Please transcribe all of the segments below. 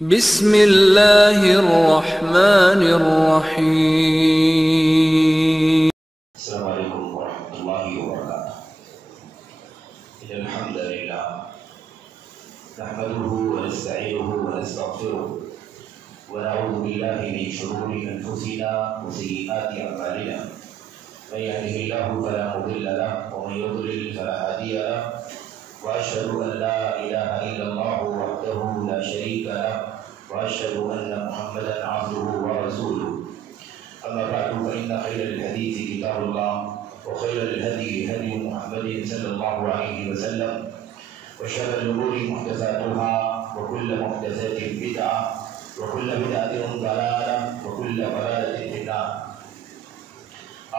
بسم اللہ الرحمن الرحیم۔ السلام علیکم ورحمۃ اللہ وبرکاتہ۔ الحمد للہ نحمده ونستعینه ونستغفره ونعوذ باللہ من شرور انفسنا وسیئات اعمالنا من يهده الله فلا مضل له ومن يضلل فلا هادي له واشهد ان لا اله الا الله وحده لا شريك له واشهد ان محمدا عبده ورسوله اما بعد فان خير الحديث كتاب الله وخير الهدي هدي محمد صلى الله عليه وسلم وشر الامور محدثاتها وكل محدثات بدعه وكل بدعه ضلاله وكل ضلاله في النار۔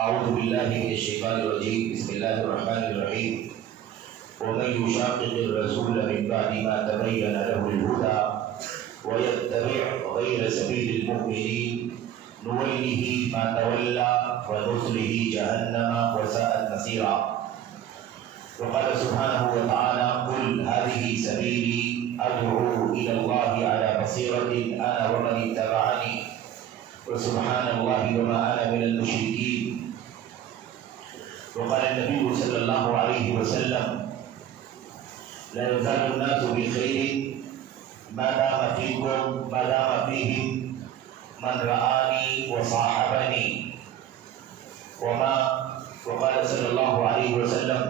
اعوذ بالله من الشيطان الرجيم، بسم الله الرحمن الرحيم۔ ومن يشاقق الرسول من بعد ما تبين له الهدى ويتبع غير سبيل المؤمنين نوله ما تولى ونصله جهنم وساءت مصيرا۔ وقال سبحانه وتعالى قل هذه سبيلي أدعو إلى الله على بصيرة أنا ومن اتبعني وسبحان الله وما أنا من المشركين۔ وقال النبي صلى الله عليه وسلم لا يزال الناس بخير ما دام فيهم من رآني وصاحبني وقال صلى الله عليه وسلم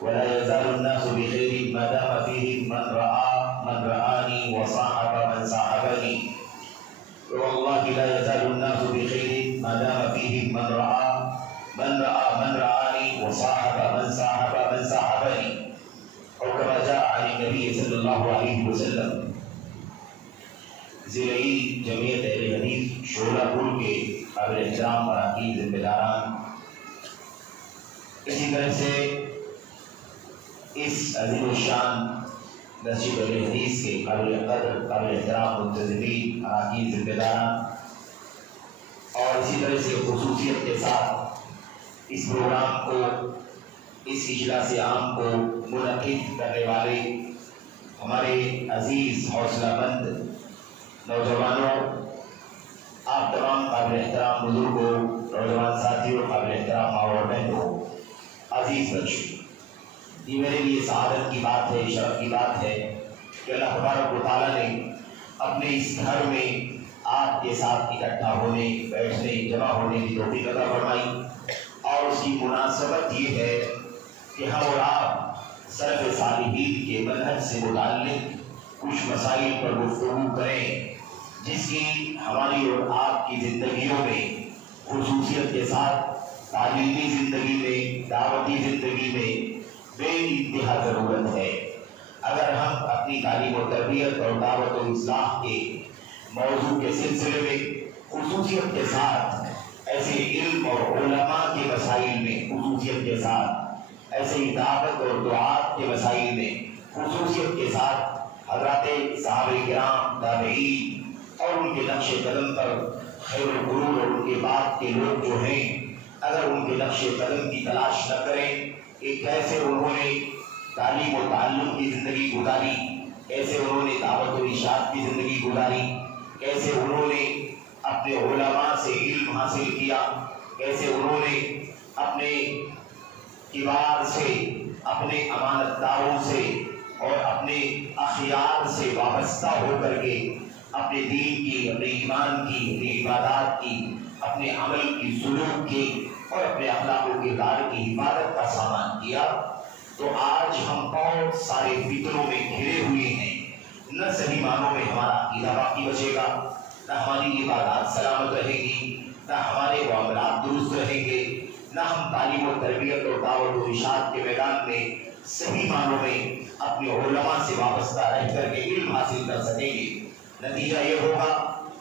ولا يزال الناس بخير ما دام فيهم من رآني وصاحب من صاحبني والله لا يزال الناس بخير ما دام فيهم من رآني وصاحب من صاحبني اور كما جاء عن النبي صلی اللہ علیہ وسلم۔ ضلعی جمعیت اہل حدیث شعلہ پور کے قابل احترام اراکین ذمہ داران، اسی طرح سے اس عظیم الشان مسجد اہل حدیث کے قابل قدر قابل احترام منتظمین اراکین ذمہ داران، اور اسی طرح سے خصوصیت کے ساتھ اس پروگرام کو، اس اجلاس عام کو منعقد کرنے والے ہمارے عزیز حوصلہ مند نوجوانوں، آپ تمام قابل احترام بزرگوں، نوجوان ساتھیوں، قابل احترام ماں اور بہنوں، عزیز بچوں، یہ میرے لیے سعادت کی بات ہے، شرف کی بات ہے کہ اللہ تبارک و تعالیٰ نے اپنے اس گھر میں آپ کے ساتھ اکٹھا ہونے، بیٹھنے، جمع ہونے کی توفیق عطا فرمائی، اور اس کی مناسبت یہ ہے کہ ہم اور آپ سلف صالحین کے منہج سے متعلق کچھ مسائل پر گفتگو کریں جس کی ہماری اور آپ کی زندگیوں میں، خصوصیت کے ساتھ تعلیمی زندگی میں، دعوتی زندگی میں بے انتہا ضرورت ہے۔ اگر ہم اپنی تعلیم و تربیت اور دعوت و اصلاح کے موضوع کے سلسلے میں خصوصیت کے ساتھ ایسے علم اور علماء کے مسائل میں خصوصیت کے ساتھ ایسے دعوت اور دعات کے مسائل میں خصوصیت کے ساتھ حضرات صحابہ کرام، تابعین اور ان کے نقش قدم پر خیر القرون اور ان کے بعد کے لوگ جو ہیں، اگر ان کے نقش قدم کی تلاش نہ کریں کہ کیسے انہوں نے تعلیم و تعلم کی زندگی گزاری، کیسے انہوں نے دعوت و ارشاد کی زندگی گزاری، کیسے انہوں نے اپنے علماء سے علم حاصل کیا، کیسے انہوں نے اپنے کبار سے، اپنے امانت داروں سے اور اپنے اخیار سے وابستہ ہو کر کے اپنے دین کی، اپنے ایمان کی، اپنی عبادات کی، اپنے عمل کی، سلوک کی اور اپنے اخلاق و کردار کی حفاظت کا سامان کیا، تو آج ہم بہت سارے فتنوں میں گھرے ہوئے ہیں۔ نہ صحیح معنوں میں ہمارا عقیدہ باقی بچے گا، نہ ہماری عبادات سلامت رہے گی، نہ ہمارے معاملات درست رہیں گے، نہ ہم تعلیم و تربیت اور دعوت و ارشاد کے میدان میں صحیح معنوں میں اپنے علماء سے وابستہ رہ کر کے علم حاصل کر سکیں گے۔ نتیجہ یہ ہوگا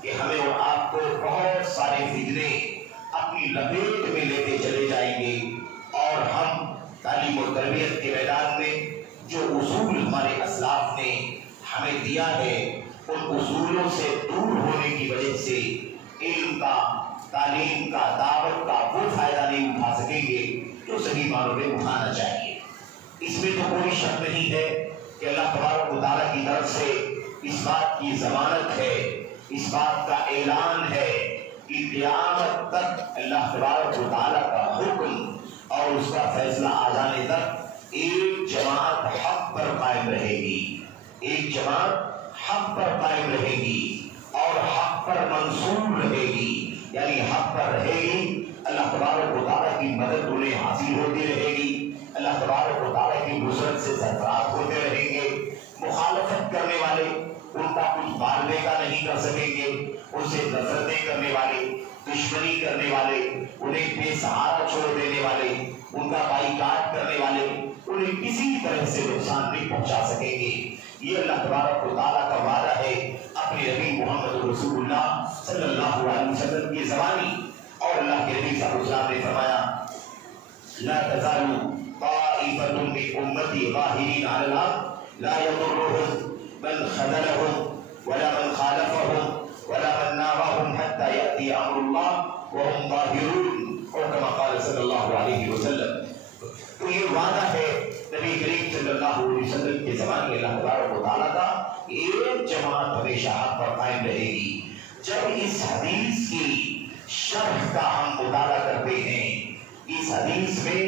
کہ ہمیں اور آپ کو بہت سارے فتنے اپنی لپیٹ میں لیتے چلے جائیں گے، اور ہم تعلیم و تربیت کے میدان میں جو اصول ہمارے اسلاف نے ہمیں دیا ہے، ان اصولوں سے دور ہونے کی وجہ سے علم کا، تعلیم کا، دعوت کا وہ فائدہ نہیں اٹھا سکیں گے جو صحیح معنوں میں اٹھانا چاہیے۔ اس میں تو کوئی شک نہیں ہے کہ اللہ تبارک و تعالیٰ کی طرف سے اس بات کی ضمانت ہے، اس بات کا اعلان ہے کہ قیامت تک اللہ تبارک و تعالیٰ کا حکم اور اس کا فیصلہ آ جانے تک ایک جماعت حق پر قائم رہے گی، ایک جماعت حق پر قائم رہے گی اور حق پر منصور رہے گی، یعنی حق پر رہے گی، اللہ تبارک و تعالیٰ کی مدد انہیں حاصل ہوتی رہے گی، اللہ تبارک و تعالیٰ کی نصرت سے سرفراز ہوتے رہیں گے۔ مخالفت کرنے والے ان کا کچھ بال بیگا نہیں کر سکیں گے، ان سے نفرتیں کرنے والے، دشمنی کرنے والے، انہیں بے سہارا چھوڑ دینے والے، ان کا بائیکاٹ کرنے والے انہیں کسی طرح سے نقصان نہیں پہنچا سکیں گے۔ یہ اللہ تبارک و تعالیٰ کا وعدہ ہے اپنے نبی محمد رسول اللہ صلی اللہ علیہ وسلم کی زبانی، اور اللہ کے نبی صلی اللہ علیہ وسلم نے فرمایا لا تزال طائفة من أمتي ظاهرين على الأرض لا يضرهم من خذلهم ولا من خالفهم ولا من نابهم حتى يأتي أمر الله وهم ظاهرون، اور كما قال صلی اللہ علیہ وسلم۔ تو یہ وعدہ ہے نبی کریم صلی اللہ علیہ وسلم کے زمانے میں اللہ تبارک و تعالیٰ کا ایک جماعت ہمیشہ حق پر قائم رہے گی۔ جب اس حدیث کی شرح کا ہم مطالعہ کرتے ہیں، اس حدیث میں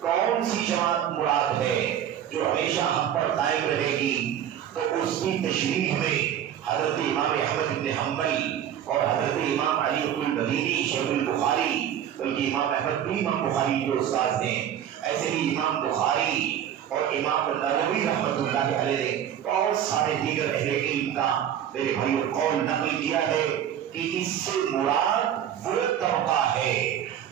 کون سی جماعت مراد ہے جو ہمیشہ حق پر قائم رہے گی، تو اس کی تشریح میں حضرت امام احمد بن حنبل اور حضرت امام علی المدینی شیخ البخاری، بلکہ امام احمد بھی امام بخاری کے استاد ہیں، ایسے ہی امام بخاری اور امام نووی رحمۃ اللہ علیہ نے بہت سارے دیگر اہل علم کا میرے بھائیوں قول نقل کیا ہے کہ اس سے مراد وہ طبقہ ہے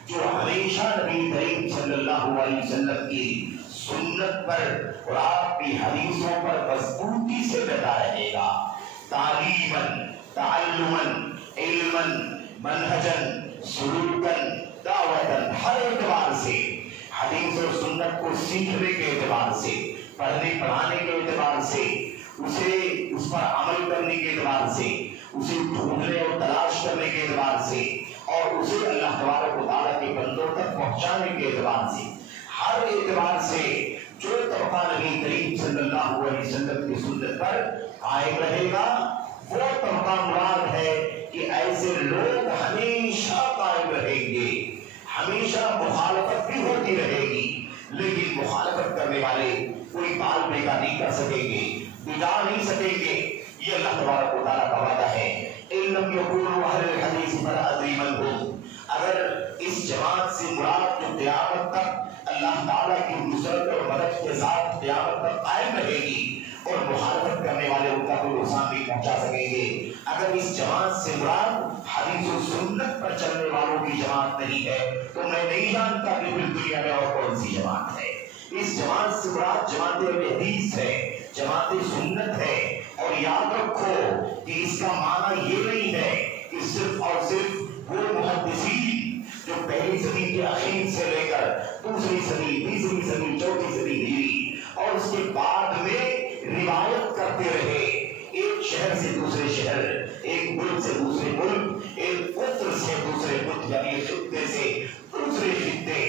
جو ہمیشہ نبی کریم صلی اللہ علیہ وسلم کی سنت پر اور آپ کی حدیثوں پر مضبوطی سے ڈٹا رہے گا، تعلیماً، تعلماً، علماً، منہجاً، سلوکاً، دعوتاً، ہر اعتبار سے، حدیث اور سنت کو سیکھنے کے اعتبار سے، پڑھنے پڑھانے کے اعتبار سے، اس پر عمل کرنے کے اعتبار سے، اسے ڈھونڈنے اور تلاش کرنے کے اعتبار سے، اور اسے اللہ تبارک و تعالیٰ کے بندوں تک پہنچانے کے اعتبار سے، ہر اعتبار سے جو طبقہ نبی کریم صلی اللہ علیہ وسلم کی سنت پر قائم رہے گا، وہ طبقہ مراد ہے کہ ایسے لوگ ہمیشہ قائم رہیں گے، ہمیشہ مخالفت بھی ہوتی رہے گی، لیکن مخالفت کرنے والے کوئی بال بیگا نہیں کر سکیں گے، بگاڑ نہیں سکیں گے۔ یہ اللہ تبارک و تعالیٰ کا وعدہ ہے۔ ان لم یکونوا اہل الحدیث فلا ادری من هم، اگر اس جماعت سے مراد جو قیامت تک اللہ تعالیٰ کی نصرت اور مدد کے ساتھ قیامت تک قائم رہے گی اور مخالفت کرنے والے ان کا کوئی نقصان نہیں پہنچا سکیں گے، اگر اس جماعت سے مراد حدیث و سنت پر چلنے والوں کی جماعت نہیں ہے تو میں نہیں جانتا کہ پھر دنیا میں اور کون سی جماعت ہے۔ اس جماعت سے مراد جماعت اہل حدیث ہے، جماعت سنت ہے، اور یاد رکھو کہ اس کا معنی یہ نہیں ہے کہ صرف اور صرف وہ محدثین جو پہلی صدی کے اخیر سے لے کر دوسری صدی، تیسری صدی، چوتھی صدی ہجری اور اس کے بعد میں روایت کرتے رہے، ایک شہر سے دوسرے شہر، ایک ملک سے دوسرے ملک، ایک قطر سے دوسرے قطر، یعنی خطے سے دوسرے خطے،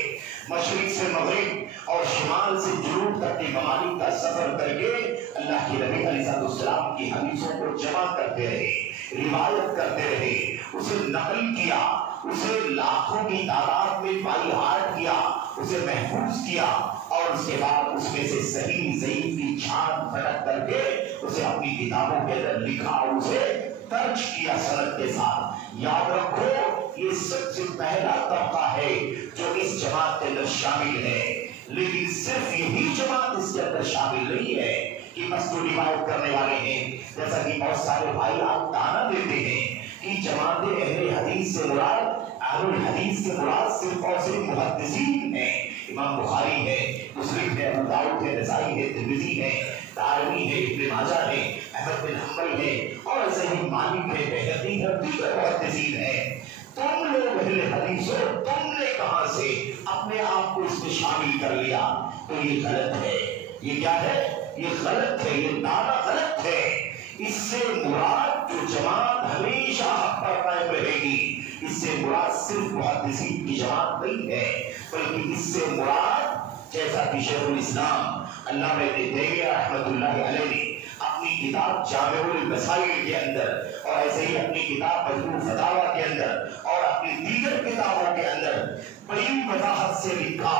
مشرق سے مغرب اور شمال سے جنوب تک کے ممالک کا سفر کر کے اللہ کے نبی علیہ السلام کی حدیثوں کو جمع کرتے رہے، روایت کرتے رہے، اسے نقل کیا، اسے لاکھوں کی تعداد میں بائی ہارٹ کیا، اسے محفوظ کیا، اور اس کے بعد اس میں سے صحیح ضعیف کی چھان پھٹک کر کے اسے اپنی کتابوں کے اندر لکھا اور اسے درج کیا سند کے ساتھ۔ یاد رکھو یہ سب سے پہلا طبقہ ہے جو اس جماعت کے اندر شامل ہے، لیکن صرف یہی جماعت اس کے اندر شامل نہیں ہے کہ بس جو روایت کرنے والے ہیں، جیسا کہ بہت سارے بھائی آپ تانا دیتے ہیں کہ جماعت اہل حدیث سے مراد، اہل الحدیث سے مراد صرف اور صرف محدثین ہیں، امام بخاری ہے، مسلم ہے، ابو داؤد ہے، نسائی ہے، ترمذی ہے، دارمی ہے، ابن ماجہ ہے، احمد بن حنبل ہے، اور ایسے ہی مالک ہے، بہقی ہے، دیگر محدثین ہیں۔ تم لوگ اہل حدیث ہو، تم نے کہاں سے اپنے آپ کو اس میں شامل کر لیا؟ تو یہ غلط ہے۔ یہ کیا ہے؟ یہ غلط ہے، یہ دعویٰ غلط ہے۔ اس سے مراد جو جماعت ہمیشہ حق پر قائم رہے گی، اس سے مراد صرف محدثین کی جماعت نہیں ہے، بلکہ اس سے مراد جیسا کہ شیخ الاسلام علامہ ابن تیمیہ رحمۃ اللہ علیہ نے اپنی کتاب جامع المسائل کے اندر، اور ایسے ہی اپنی کتاب مجموع الفتاوی کے اندر، اور اپنی دیگر کتابوں کے اندر بڑی وضاحت سے لکھا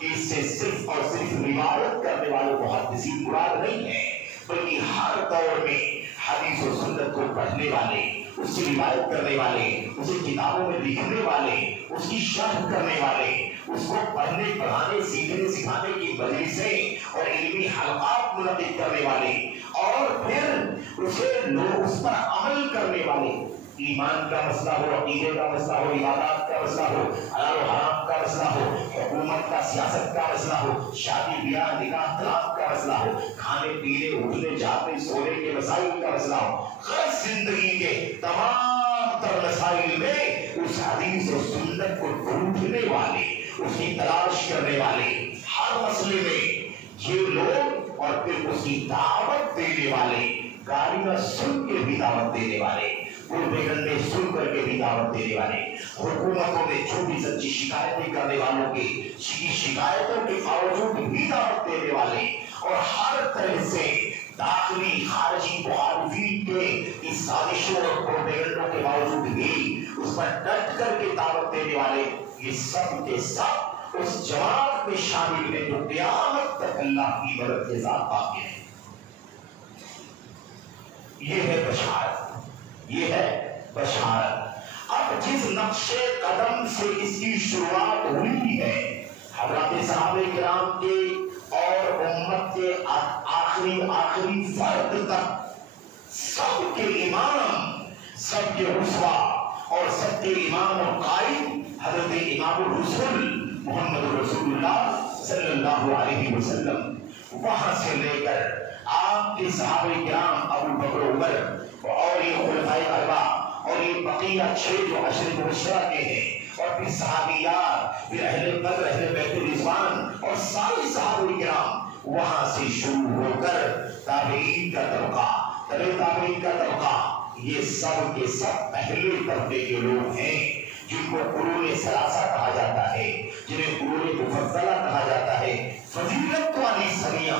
کہ اس سے صرف اور صرف روایت کرنے والے محدثین مراد نہیں ہے، بلکہ ہر دور میں حدیث و سنت کو پڑھنے والے، اس کی روایت کرنے والے، اسے کتابوں میں لکھنے والے، اس کی شرح کرنے والے، اس کو پڑھنے پڑھانے سیکھنے سکھانے کی مجلسیں اور علمی حلقات منعقد کرنے والے، اور پھر اسے لوگ اس پر عمل کرنے والے، ایمان کا مسئلہ ہو، عقیدے کا مسئلہ ہو، عبادات کا مسئلہ ہو، حلال و حرام کا مسئلہ ہو، حکومت کا سیاست کا مسئلہ ہو، شادی بیاہ نکاح طلاق کا مسئلہ ہو، کھانے پینے اٹھنے جاگنے سونے کے مسائل کا مسئلہ ہو، ہر زندگی کے تمام تر مسائل میں اس حدیث و سنت کو ڈھونڈنے والے، اس کی تلاش کرنے والے، ہر مسئلے میں یہ لوگ، اور پھر اس کی دعوت دینے والے، گالیاں سن کے بھی دعوت دینے والے، گردے گندے سن کر کے بھی دعوت دینے والے، حکومتوں میں چھوٹی سچی شکایتیں کرنے والوں کی شکایتوں کے باوجود بھی دعوت دینے والے، اور ہر طرح سے داخلی خارجی مخالفین کے اس سازشوں اور پروپیگنڈوں کے باوجود بھی اس پر ڈٹ کر کے دعوت دینے والے، یہ سب کے سب اس جماعت میں شامل ہیں جو قیامت تک اللہ کی مدد کے ساتھ باقی ہے۔ یہ ہے بشارت، یہ ہے بشارت۔ اب جس نقش قدم سے اس کی شروعات ہوئی ہے، حضرات صحابہ کرام کے اور امت کے آخری فرد تک سب کے امام، سب کے رسوا اور سب کے امام اور قائد حضرت امام الرسول محمد رسول اللہ صلی اللہ علیہ وسلم، وہاں سے لے کر آپ کے صحابہ کرام ابو بکر عمر اور یہ خلفائے اربعہ اور یہ بقیہ 6 جو عشر مبشرہ کے ہیں، اور پھر صحابیات، پھر اہل بدر، اہل بیت رضوان اور سارے صحابہ کرام، وہاں سے شروع ہو کر تابعین کا طبقہ، تابعین کا طبقہ، یہ سب کے سب پہلے طبقے کے لوگ ہیں جن کو قرون ثلاثہ کہا جاتا ہے، جنہیں قرون مفضلہ کہا جاتا ہے، فضیلت والی صدیاں،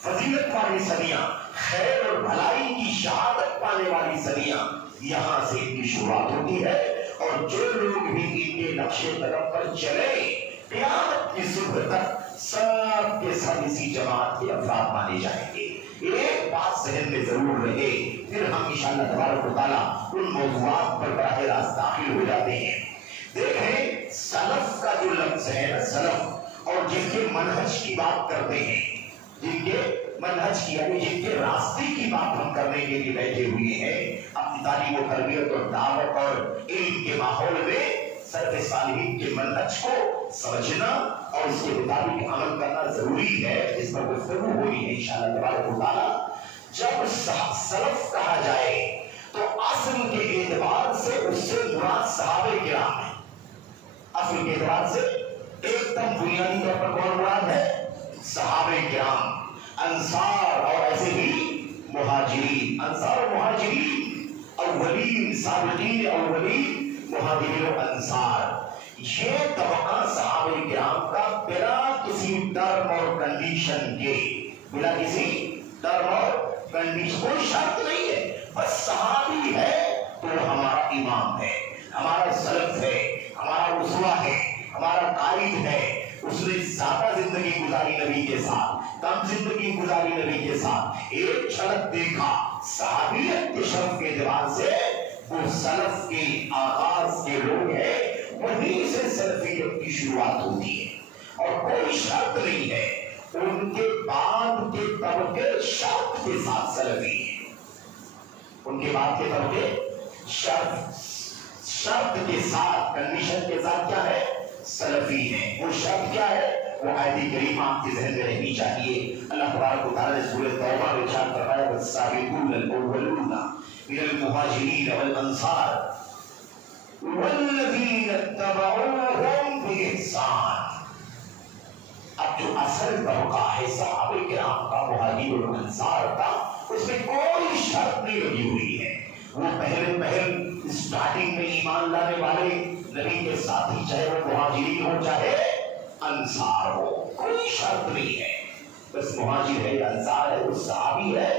فضیلت والی صدیاں، خیر اور بھلائی کی شہادت پانے والی صدیاں، یہاں سے ان کی شروعات ہوتی ہے، اور جو لوگ بھی ان کے نقش قدم پر چلے قیامت کی صبح تک سب کے سب اسی جماعت کے افراد مانے جائیں گے۔ ایک بات ذہن میں ضرور رہے، پھر ہم انشاءاللہ تبارک و تعالیٰ ان موضوعات پر براہ راست داخل ہو جاتے ہیں۔ دیکھیں سلف کا جو لفظ ہے نا، سلف، اور جن کے منہج کی بات کرتے ہیں، جن کے منہج کی یعنی جن کے راستے کی بات ہم کرنے کے لیے بیٹھے ہوئے ہیں، اپنی تعلیم و تربیت اور دعوت اور علم کے ماحول میں سلف صالحین کے منہج کو سمجھنا اور اس کے مطابق عمل کرنا ضروری ہے، اس پر گفتگو ہوئی ہے انشاءاللہ تبارک و تعالیٰ۔ جب سلف کہا جائے تو اصل کے اعتبار سے اس سے مراد صحابہ کرام ہے، اصل کے اعتبار سے ایک دم بنیادی طور پر کون مراد ہے؟ صحابہ کرام، انصار اور ایسے ہی مہاجرین، انصار و مہاجرین، اولین سابقین اولین مہاجرین و انصار، یہ طبقہ صحابہ کرام کا بلا کسی ٹرم اور کنڈیشن کے، بلا کسی ٹرم اور کنڈیشن، کوئی شرط نہیں ہے، بس صحابی ہے تو ہمارا امام ہے، ہمارا سلف ہے، ہمارا اسوہ ہے، ہمارا قائد ہے، اس نے زیادہ زندگی گزاری نبی کے ساتھ، کم زندگی گزاری نبی کے ساتھ، ایک جھلک دیکھا صحابیت کے شرف کے اعتبار سے وہ سلف کے آغاز کے لوگ ہیں، وہیں سے سلفیت کی شروعات ہوتی ہے، اور کوئی شرط نہیں ہے، ان کے بعد کے طبقے شرط کے ساتھ سلفی ہیں، ان کے بعد کے طبقے شرط کے ساتھ، کنڈیشن کے ساتھ کیا ہے؟ سلفی ہیں۔ وہ شرط کیا ہے؟ وہ آیت کریمہ آپ کے ذہن میں رہنی چاہیے۔ اللہ تبارک و تعالیٰ نے سورۃ توبہ میں ارشاد فرمایا والسابقون الاولون من المہاجرین والانصار والذین اتبعوہم بإحسان۔ اب جو اصل طبقہ ہے صحابہ کرام کا، مہاجرین اور انصار کا، اس میں کوئی شرط نہیں لگی ہوئی ہے، وہ پہل اسٹارٹنگ میں ایمان لانے والے نبی کے ساتھی، چاہے وہ مہاجرین ہو چاہے انصار ہو، کوئی شرط نہیں ہے، بس مہاجر ہے یا انصار ہے، وہ صحابی ہے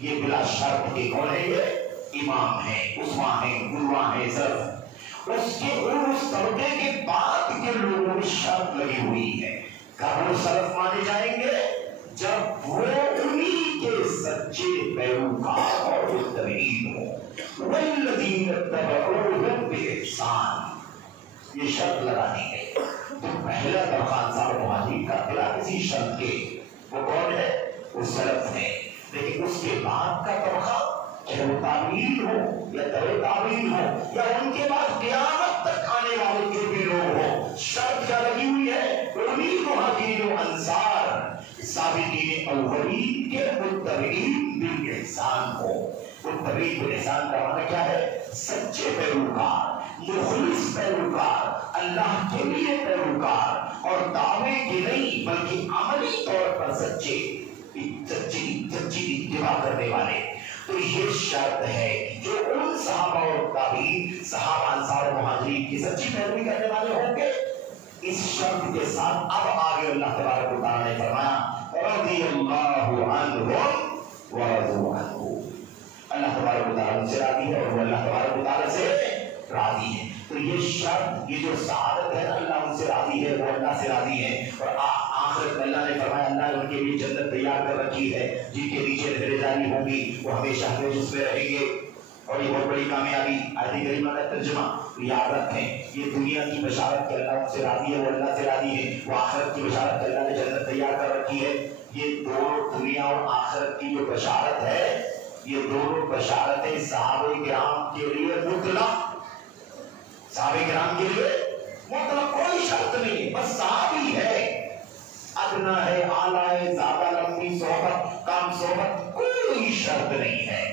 یہ بلا شرط کے کون ہے؟ یہ امام ہیں، عثما ہیں، قدوہ ہیں، سلف۔ اس کے اس طبقے کے بعد کے لوگوں میں شرط لگی ہوئی ہے۔ کب وہ سلف مانے جائیں گے؟ جب وہ انہی کے سچے پیروکار اور متبعین ہوں۔ والذین اتبعوہم بإحسان، یہ شرط لگانی ہے۔ تو پہلا طبقہ انصار مہاجرین کا بلا کسی شرط کے وہ کون ہے؟ وہ سلف ہے۔ لیکن اس کے بعد کا طبقہ چاہے وہ تابعین ہو یا تبع تابعین ہو یا ان کے بعد قیامت تک آنے والے جو بھی لوگ ہوں، شرط کیا لگی ہوئی ہے؟ انہی مہاجرین و انصار سابقین اولین کے متبعین بالاحسان ہو۔ متبعین بالاحسان کا معنی کیا ہے؟ سچے پیروکار، مخلص پیروکار، اللہ کے لیے پیروکار، اور دعوے کے نہیں بلکہ عملی طور پر سچی اتباع کرنے والے۔ تو یہ شرط ہے جو ان صحابہ اور تابعین، صحابہ انصار و مہاجرین کی سچی پیروی کرنے والے ہوں گے۔ اس شرط کے ساتھ اب آگے اللہ تبارک و تعالیٰ نے فرمایا رضی اللہ عنہم ورضوا عنہ، اللہ تبارک و تعالیٰ ان سے راضی ہے اور وہ اللہ تبارک و تعالیٰ سے راضی ہے۔ تو یہ شرط، یہ جو سعادت ہے نا، اللہ ان سے راضی ہے، وہ اللہ سے راضی ہے، اور آخرت میں اللہ نے فرمایا اللہ نے ان کے لیے جنت تیار کر رکھی ہے جن کے نیچے نہریں جاری ہوں گی، وہ ہمیشہ ہمیشہ اس میں رہیں گے، اور یہ بہت بڑی کامیابی۔ آیت کریمہ کا ترجمہ یاد رکھیں، یہ دنیا کی بشارت کہ اللہ ان سے راضی ہے، وہ اللہ سے راضی ہے، وہ آخرت کی بشارت کہ اللہ نے جنت تیار کر رکھی ہے، یہ دونوں دنیا اور آخرت کی جو بشارت ہے، یہ دونوں بشارتیں صحابہ کرام کے لیے مطلق، صحابہ کرام کے لیے مطلق کوئی شرط نہیں، بس صحابی ہے، ادنا ہے، اعلیٰ ہے، زیادہ لمبی صحبت، کم صحبت، کوئی شرط نہیں ہے۔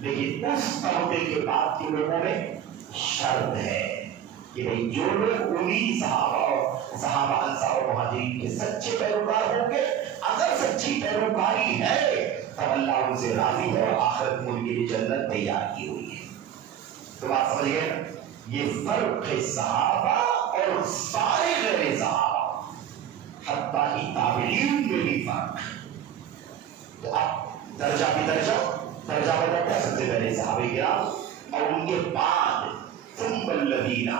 لیکن اس طبقے کے بعد کے لوگوں میں شرط ہے کہ بھئی جو لوگ انہی صحابہ انصار و مہاجرین کے سچے پیروکار ہوں گے، اگر سچی پیروکاری ہے تب اللہ ان سے راضی ہے اور آخرت میں ان کے لیے جنت تیار کی ہوئی ہے۔ تو بات سمجھئے نا، یہ فرق ہے صحابہ اور سارے غیر صحابہ، حتیٰ کہ تابعین میں بھی فرق۔ تو اب درجہ بھی درجہ بدلتا ہے، سب سے پہلے صحابہ کرام اور ان کے بعد ثم الذین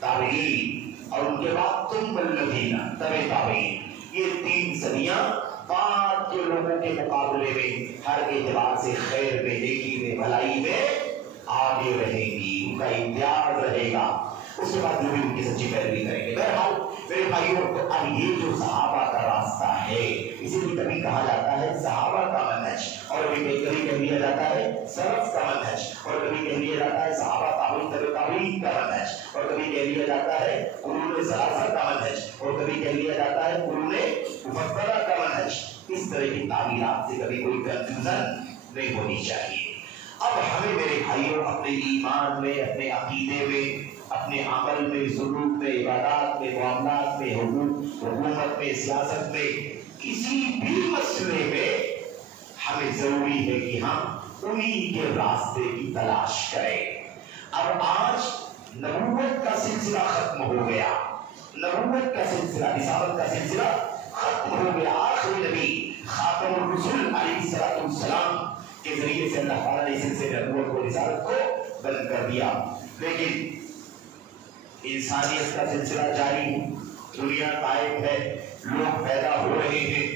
تابعین اور ان کے بعد ثم الذین تبع تابعین، یہ 3 صدیاں بعد کے لوگوں کے مقابلے میں ہر اعتبار سے خیر میں، نیکی میں، بھلائی میں آگے رہیں گی، ان کا امتیاز رہے گا۔ اس کے بعد جو بھی ان کی سچی پیروی کریں گے۔ بہرحال میرے بھائیوں، تو اب یہ جو صحابہ کا راستہ ہے، اسے بھی کبھی کہا جاتا ہے صحابہ کا منہج، اور کبھی کہہ دیا جاتا ہے سلف کا منہج، اور کبھی کہہ دیا جاتا ہے صحابہ تابعین تبع تابعین کا منہج، اور کبھی کہہ دیا جاتا ہے قرون ثلاثہ کا منہج، اور کبھی کہہ دیا جاتا ہے قرون مفضلہ کا منہج۔ اس طرح کی تعبیرات سے کبھی کوئی کنفیوژن نہیں ہونی چاہیے۔ اب ہمیں میرے بھائیوں اپنے ایمان میں، اپنے عقیدے میں، اپنے عمل میں، سلوک میں، عبادات میں، معاملات میں، حکومت میں، سیاست میں، کسی بھی مسئلے میں ہمیں ضروری ہے کہ ہم انہی کے راستے کی تلاش کریں۔ اب آج نبوت کا سلسلہ ختم ہو گیا، نبوت کا سلسلہ، رسالت کا سلسلہ ختم ہو گیا۔ آخری نبی خاتم الرسول علیہ السلام کے ذریعے سے اللہ تعالیٰ نے سلسلے نبوت کو، رسالت کو بند کر دیا، لیکن انسانیت کا سلسلہ جاری ہے، دنیا قائم ہے، لوگ پیدا ہو رہے ہیں،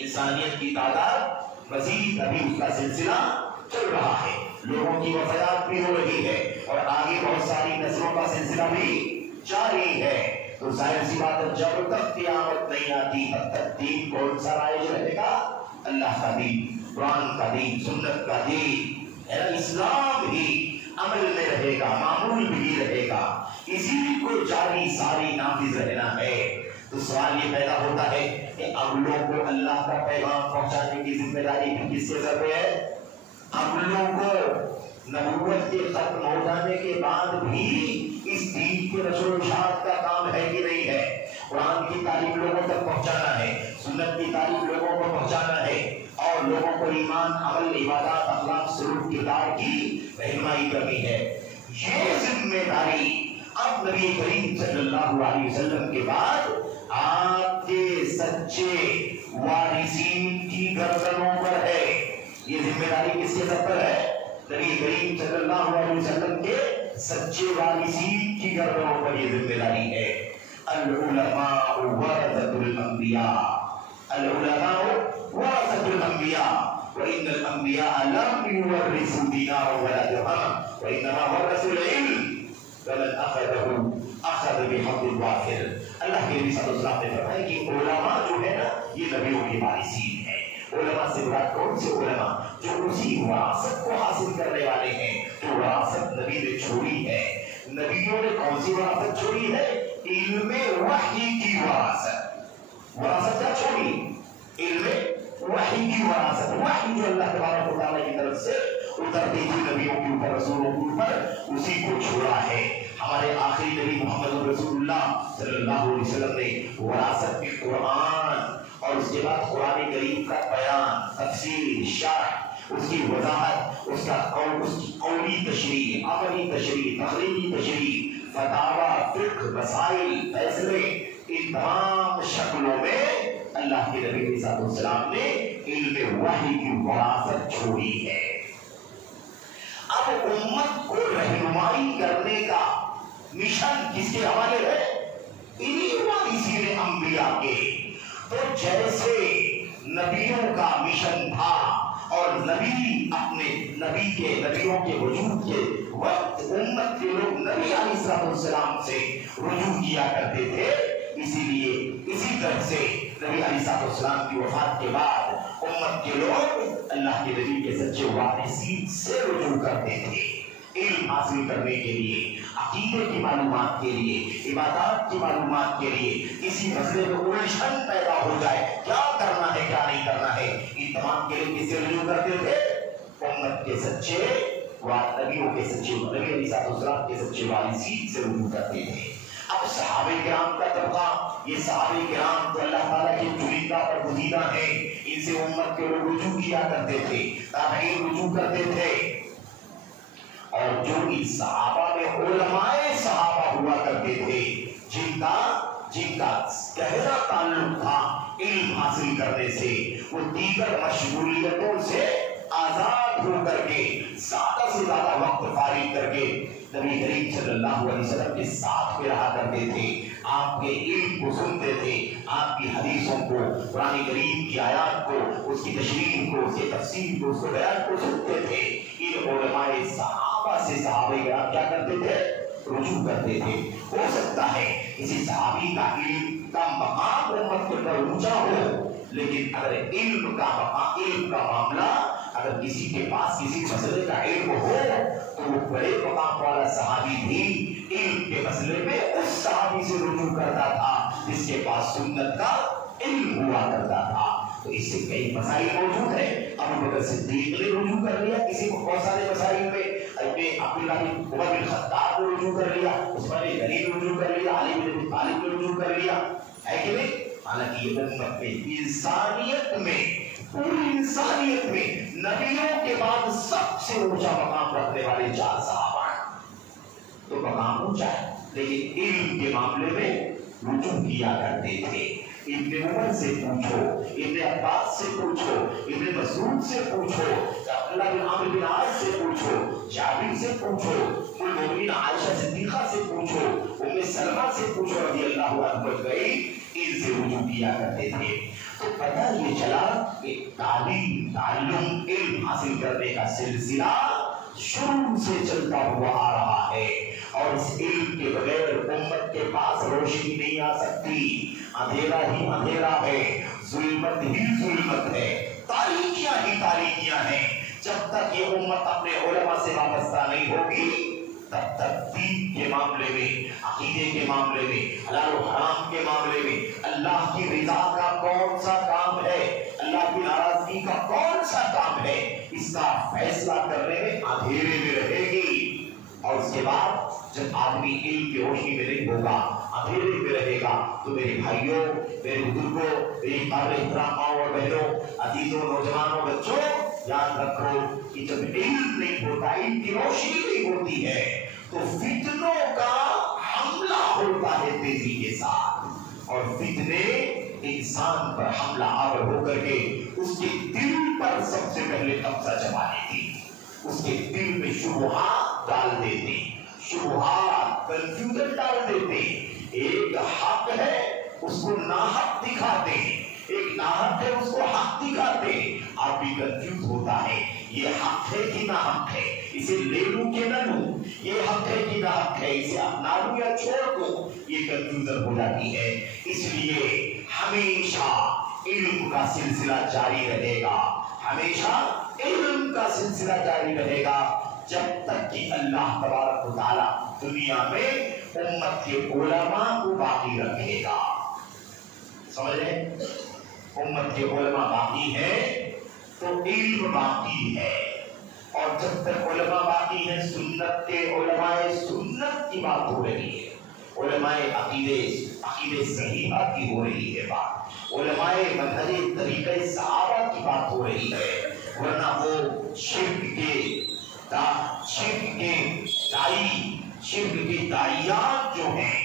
انسانیت کی تعداد مزید ابھی اس کا سلسلہ چل رہا ہے، لوگوں کی وفیات بھی ہو رہی ہے، اور آگے بہت ساری نسلوں کا سلسلہ بھی جاری ہے۔ تو ظاہر سی بات ہے جب تک قیامت نہیں آتی تب تک دین کون سا رائج رہے گا؟ اللہ کا دین، قرآن کا دین، سنت کا دین، اسلام ہی عمل میں رہے گا، معمول بھی رہے گا، اسی کو جاری ساری نافذ رہنا ہے۔ تو سوال یہ پیدا ہوتا ہے کہ اگلوں کو اللہ کا پیغام پہنچانے کی ذمہ داری بھی کس کے سر پہ ہے؟ اگلوں کو نبوت کے ختم ہو جانے کے بعد بھی اس دین کے نشر و اشاعت کا کام ہے کہ نہیں ہے؟ قرآن کی تعلیم لوگوں تک پہنچانا ہے، سنت کی تعلیم لوگوں کو پہنچانا ہے، اور لوگوں کو ایمان، عمل، عبادات، اخلاق، سلوک، کردار کی رہنمائی کرنی ہے۔ یہ ذمہ داری اب نبی کریم صلی اللہ علیہ وسلم کے بعد آپ کے سچے وارثین کی گردنوں پر ہے۔ یہ ذمہ داری کس کے سر پر ہے؟ نبی کریم صلی اللہ علیہ وسلم کے سچے وارثین کی گردنوں پر یہ ذمہ داری ہے۔ العلماء ورثۃ الانبیاء، العلماء ورثۃ الانبیاء وان الانبیاء لم يورثوا دینارا ولا درہما وانما ورثوا العلم فمن اخذه اخذ بحظ وافر۔ اللہ کے نبی صلی اللہ علیہ وسلم نے فرمایا کہ علماء جو ہے نا یہ نبیوں کے وارثین ہیں۔ علماء سے مراد کون سے علماء؟ جو اسی وراثت کو حاصل کرنے والے ہیں جو وراثت نبی نے چھوڑی ہے۔ نبیوں نے کون سی وراثت چھوڑی ہے؟ علم وحی کی وراثت۔ وراثت کیا چھوڑی؟ علم وحی کی وراثت۔ وحی جو اللہ تبارک و تعالیٰ کی طرف سے اترتی تھی نبیوں کے اوپر، رسولوں کے اوپر، اسی کو چھوڑا ہے۔ ہمارے آخری نبی محمد رسول اللہ صلی اللہ علیہ وسلم نے وراثت کی قرآن اور اس کے بعد قرآن کریم کا بیان، تفسیر، شرح، اس کی وضاحت، اس کی قولی تشریح، عملی تشریح، تقریری تشریح، فتاوی، فقہ، مسائل، فیصلے، ان تمام شکلوں میں اللہ کے نبی علیہ السلام نے علم وحی کی وراثت چھوڑی ہے۔ اب امت کو رہنمائی کرنے کا مشن کس کے حوالے ہے؟ انہی وارثین انبیاء کے۔ تو جیسے نبیوں کا مشن تھا اور نبی اپنے نبیوں کے وجود کے وقت امت کے لوگ نبی علیہ السلام سے رجوع کیا کرتے تھے، اسی لیے اسی طرح سے نبی علیہ السلام کی وفات کے بعد امت کے لوگ اللہ کے نبی کے سچے وارثین سے رجوع کرتے تھے، علم حاصل کرنے کے لیے، عقیدے کی معلومات کے لیے، عبادات کی معلومات کے لیے، کسی مسئلے میں الجھن پیدا ہو جائے، کیا کرنا ہے کیا نہیں کرنا ہے، ان تمام کے لیے کس سے رجوع کرتے تھے؟ امت کے سچے نبیوں کے سچے نبی علیہ السلام کے سچے وارثین سے رجوع کرتے تھے۔ اب صحابہ کرام کا طبقہ، یہ صحابہ کرام تو اللہ تعالیٰ کے چنندہ اور گزیدہ ہیں، ان سے امت کے لوگ رجوع کیا کرتے تھے، تابعین رجوع کرتے تھے، اور جو ان صحابہ میں علماء صحابہ ہوا کرتے تھے جن کا گہرا تعلق تھا علم حاصل کرنے سے، وہ دیگر مشغولیتوں سے آزاد ہو کر کے زیادہ سے زیادہ وقت فارغ کر کے نبی کریم صلی اللہ علیہ وسلم کے ساتھ میں رہا کرتے تھے، آپ کے علم کو سنتے تھے، آپ کی حدیثوں کو، قرآن کریم کی آیات کو، اس کی تشریح کو، اس کے تفسیر کو، اس کے بیان کو سنتے تھے۔ ان علماء صحابہ سے صحابہ کرام کیا کرتے تھے؟ رجوع کرتے تھے۔ ہو سکتا ہے کسی صحابی کا علم کا مقام امت کے پر اونچا ہو، لیکن اگر علم کا معاملہ اگر کسی کے پاس کسی مسئلے کا علم ہو تو وہ بڑے مقام والا صحابی بھی علم کے مسئلے میں اس صحابی سے رجوع کرتا تھا جس کے پاس سنت کا علم ہوا کرتا تھا۔ تو اس سے کئی مسائل موجود ہیں۔ ابو بکر صدیق نے رجوع کر لیا کسی کو بہت سارے مسائل میں، عبداللہ بن عمر بن خطاب نے رجوع کر لیا، عثمان بن غنی نے رجوع کر لیا، علی بن ابی طالب نے رجوع کر لیا، ہے کہ نہیں؟ حالانکہ یہ امت میں انسانیت میں، پوری انسانیت میں نبیوں کے بعد سب سے اونچا مقام رکھنے والے 4 صحابہ ہیں۔ تو مقام اونچا ہے، لیکن علم کے معاملے میں رجوع کیا کرتے تھے۔ ابن عمر سے پوچھو، ابن عباس سے پوچھو، ابن مسعود سے پوچھو، عبداللہ بن عمرو بن عاص سے پوچھو، جابر سے پوچھو، ام المؤمنین عائشہ صدیقہ سے پوچھو، ام سلمہ سے پوچھو رضی اللہ عنہ گئی، ان سے رجوع کیا کرتے تھے۔ تو پتہ یہ چلا کہ تعلم علم حاصل کرنے کا سلسلہ شروع سے چلتا ہوا آ رہا ہے، اور اس علم کے بغیر امت کے پاس روشنی نہیں آ سکتی۔ اندھیرا ہی اندھیرا ہے، ظلمت ہی ظلمت ہے، تاریکیاں ہی تاریکیاں ہیں۔ جب تک یہ امت اپنے علماء سے وابستہ نہیں ہوگی تب تک دین کے معاملے میں، عقیدے کے معاملے میں، حلال و حرام کے معاملے میں، اللہ کی رضا کا کون سا کام ہے، اللہ کی ناراضگی کا کون سا کام ہے، اس کا فیصلہ کرنے میں اندھیرے میں رہے گی۔ اور اس کے بعد جب آدمی علم کی روشنی میں نہیں ہوگا، اندھیرے میں رہے گا، تو میرے بھائیوں، میرے بزرگوں، میری قابل احترام ماؤں اور بہنوں، عزیزوں، نوجوانوں، بچوں، یاد رکھو کہ جب علم نہیں ہوتا، علم کی روشنی نہیں ہوتی ہے تو فتنوں کا حملہ ہوتا ہے تیزی کے ساتھ، اور فتنے انسان پر حملہ آور ہو کر کے اس کے دل پر سب سے پہلے قبضہ جما لیتی، اس کے دل میں شبہات ڈال دیتے، شبہات کنفیوژن ڈال دیتے. ایک حق ہے اس کو ناحق دکھاتے ہیں، ایک ناحق ہے اس کو حق دکھاتے ہیں. آپ بھی کنفیوز ہوتا ہے یہ حق ہے کہ نہ حق ہے، اسے لے لوں کہ نہ لوں، یہ حق ہے کہ نہ حق ہے، اسے اپنا لوں یا چھوڑ دوں، یہ کنفیوژن ہو جاتی ہے. اس لیے ہمیشہ علم کا سلسلہ جاری رہے گا، ہمیشہ علم کا سلسلہ جاری رہے گا جب تک کہ اللہ تبارک و تعالیٰ دنیا میں امت کے علماء کو باقی رکھے گا. سمجھ رہے؟ امت کے علماء باقی ہیں تو علم باقی ہے، اور جب تک علماء باقی ہیں سنت کے علماء سنت کی بات ہو رہی ہے، علماء عقیدے صحیحہ کی ہو رہی ہے بات، علماء منہج طریقہ صحابہ کی بات ہو رہی ہے. ورنہ وہ شرک کے داعیان جو ہیں،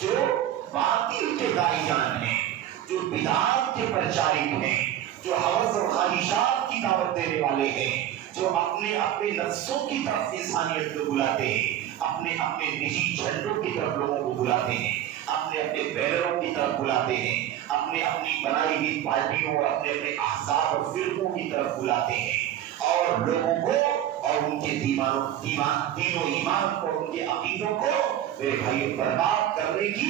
جو باطل کے داعیان ہیں، جو بدعات کے پرچارک ہیں، جو ہوس اور خواہشات کی دعوت دینے والے ہیں، جو اپنے نفسوں کی طرف انسانیت کو بلاتے ہیں، اپنے نجی جھنڈوں کی طرف لوگوں کو بلاتے ہیں، اپنے بیرروں کی طرف بلاتے ہیں، اپنی بنائی ہوئی پارٹیوں اور اپنے احزاب اور فرقوں کی طرف بلاتے ہیں، اور لوگوں کو اور ان کے دین و ایمان کو، ان کے عقیدوں کو میرے بھائی برباد کرنے کی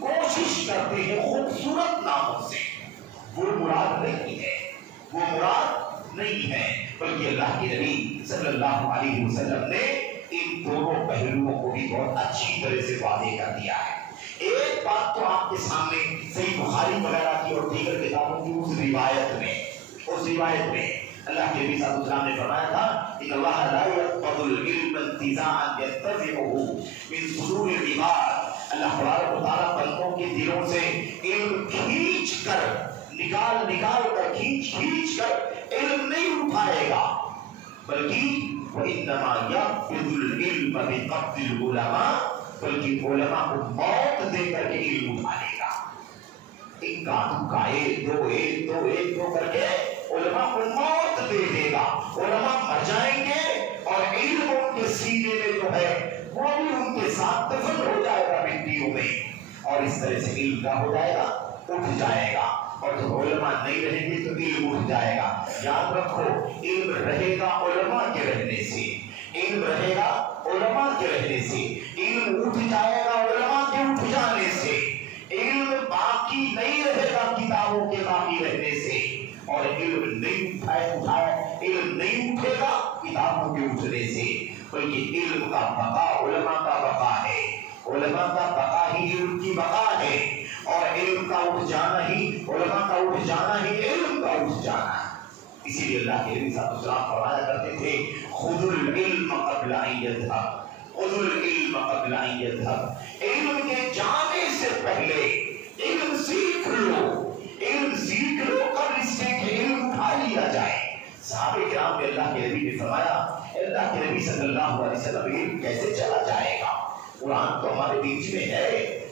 کوشش کرتے ہیں خوبصورت ناموں سے. وہ مراد نہیں ہے، وہ مراد نہیں ہے، بلکہ اللہ کے نبی صلی اللہ علیہ وسلم نے ان دونوں پہلوؤں کو بھی بہت اچھی طرح سے واضح کر دیا ہے. ایک بات تو آپ کے سامنے صحیح بخاری وغیرہ کی اور دیگر کتابوں کی اس روایت میں اللہ کے نبی صلی اللہ علیہ وسلم نے فرمایا تھا کہ اللہ لا يقبض العلم انتزاعا ينتزعه من صدور العباد. اللہ تبارک و تعالیٰ بندوں کے دلوں سے علم کھینچ کر نکال کر کھینچ کر علم نہیں اٹھائے گا، بلکہ وَإِنَّمَا يَقْبِضُ الْعِلْمَ بِقَبْضِ الْعُلَمَاءِ، بلکہ علماء کو موت دے کر کے علم اٹھا لے گا. اکا دکا ایک دو کر کے علماء کو موت دے گا، علماء مر جائیں گے اور علم ان کے سینے میں جو ہے وہ بھی ان کے ساتھ دفن ہو جائے گا مٹیوں میں، اور اس طرح سے علم کا ہو جائے گا، اٹھ جائے گا. اور جب علماء نہیں رہیں گے تو علم اٹھ جائے گا. یاد رکھو علم رہے گا علماء کے رہنے سے، علم رہے گا علماء کے رہنے سے، علم اٹھ جائے گا علماء کے اٹھ جانے سے. علم باقی نہیں رہے گا کتابوں کے باقی رہنے سے، اور علم نہیں علم نہیں اٹھے گا کتابوں کے اٹھنے سے، بلکہ علم کا بقا علماء کا بقا ہے، علماء کا بقا ہی علم کی بقا ہے، اور علم کا اٹھ جانا ہی علماء کا اٹھ جانا ہی علم کا اٹھ جانا ہے. اسی لیے اللہ کے نبی صلی اللہ علیہ وسلم فرمایا کرتے تھے خذوا العلم قبل ان یذهب، خذوا العلم قبل ان یذهب، علم کے جانے سے پہلے علم سیکھ لو، علم سیکھ لو قبل اس سے کہ علم اٹھا لیا جائے. صحابہ کرام نے اللہ کے نبی نے فرمایا اللہ کے نبی صلی اللہ علیہ وسلم علم کیسے چلا جائے گا؟ قرآن تو ہمارے بیچ میں ہے،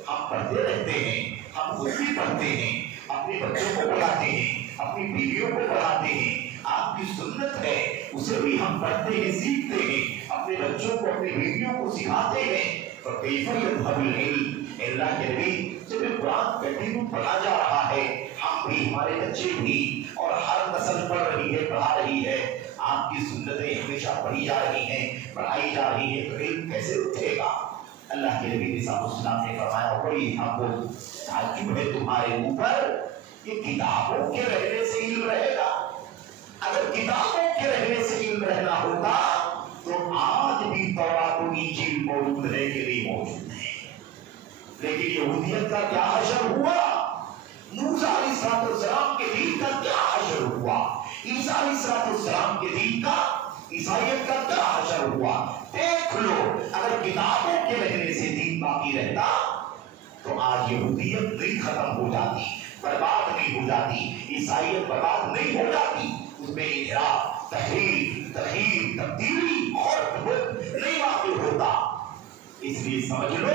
ہم پڑھتے رہتے ہیں، ہم خود بھی پڑھتے ہیں، اپنے بچوں کو پڑھاتے ہیں، اپنی بیویوں کو پڑھاتے ہیں، آپ کی سنت ہے اسے بھی ہم پڑھتے ہیں، سیکھتے ہیں، اپنے بچوں کو اپنی بیویوں کو سکھاتے ہیں. فَكَيْفَ يَذْهَبُ الْعِلْمُ، اللہ کے نبی جب قرآن کنٹینیو پڑھا جا رہا ہے، ہم بھی ہمارے بچے بھی اور ہر نسل پڑھ رہی ہے، پڑھا رہی ہے، آپ کی سنتیں ہمیشہ پڑھی جا رہی ہیں، پڑھائی جا رہی ہے، تو علم کیسے اٹھے گا؟ اللہ کے نبی صلی اللہ علیہ وسلم نے فرمایا وہی ہم کو تعجب ہے تمہارے اوپر کہ کتابوں کے رہنے سے علم رہے گا. اگر کتابوں کے رہنے سے علم رہنا ہوتا تو آج بھی تورات و انجیل موجود ہے کہ نہیں موجود ہے. لیکن یہودیت کا کیا حشر ہوا، موسیٰ علیہ السلام کے دین کا کیا حشر ہوا، عیسیٰ علیہ السلام کے دین کا عیسائیت کا کیا حشر ہوا. دیکھ لو اگر کتابوں کے رہنے سے دین باقی رہتا تو آج یہودیت نہیں ختم ہو جاتی، برباد نہیں ہو جاتی، عیسائیت برباد نہیں ہو جاتی، اس میں انحراف، تحریف، تبدیلی اور نہیں واقع ہوتا. اس لیے سمجھ لو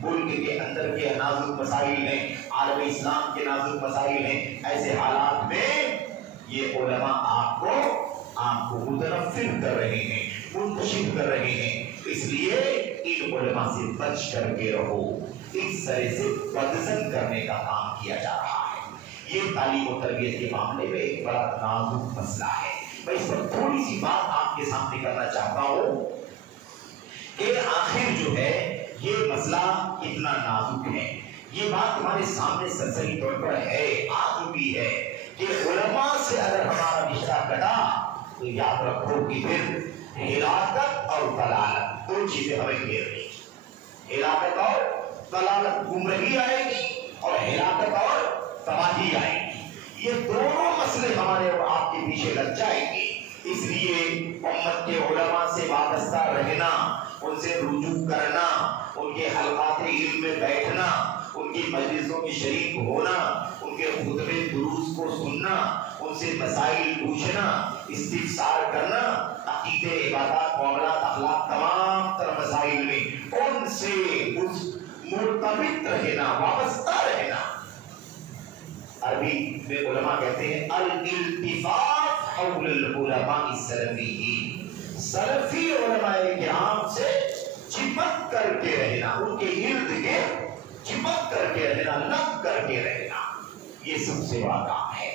ملک کے اندر کے نازک مسائل ہیں، عالم اسلام کے نازک مسائل ہیں. ایسے حالات میں یہ علماء آپ کو متنفر کر رہے ہیں، منتشر کر رہے ہیں. اس لیے ان علماء سے بچ کر کے رہو. اس طرح سے بدزن کرنے کا کام کیا جا رہا ہے. یہ تعلیم و تربیت کے معاملے میں ایک بڑا نازک مسئلہ ہے. میں اس پر تھوڑی سی بات آپ کے سامنے کرنا چاہتا ہوں کہ آخر جو ہے یہ مسئلہ کتنا نازک ہے. یہ بات ہمارے سامنے سرسری طور پر ہے، آ چکی ہے کہ علماء سے اگر ہمارا رشتہ کٹا تو یاد رکھو کہ پھر ہلاکت اور ضلالت دو چیزیں ہمیں گھیر رہی. ہلاکت اور ضلالت، گمراہی آئے گی اور ہلاکت اور تباہی آئے گی. یہ دونوں مسئلے ہمارے اور آپ کے پیچھے لگ جائیں گے. اس لیے امت کے علماء سے وابستہ رہنا، ان سے رجوع کرنا، ان کے حلقات علم میں بیٹھنا، ان کی مجلسوں میں شریک ہونا، ان کے خطبے دروس کو سننا، ان سے مسائل پوچھنا، استفسار کرنا، عقیدے، عبادات، معاملات، اخلاق، تمام تر مسائل میں ان سے مرتبط رہنا، وابستہ رہنا. عربی میں علماء کہتے ہیں الالتفاف حول العلماء السلفیین. سلفی علماء کرام سے چپک کر کے رہنا، ان کے ارد گرد چپک کر کے رہنا، لگ کر کے رہنا، یہ سب سے بڑا کام ہے.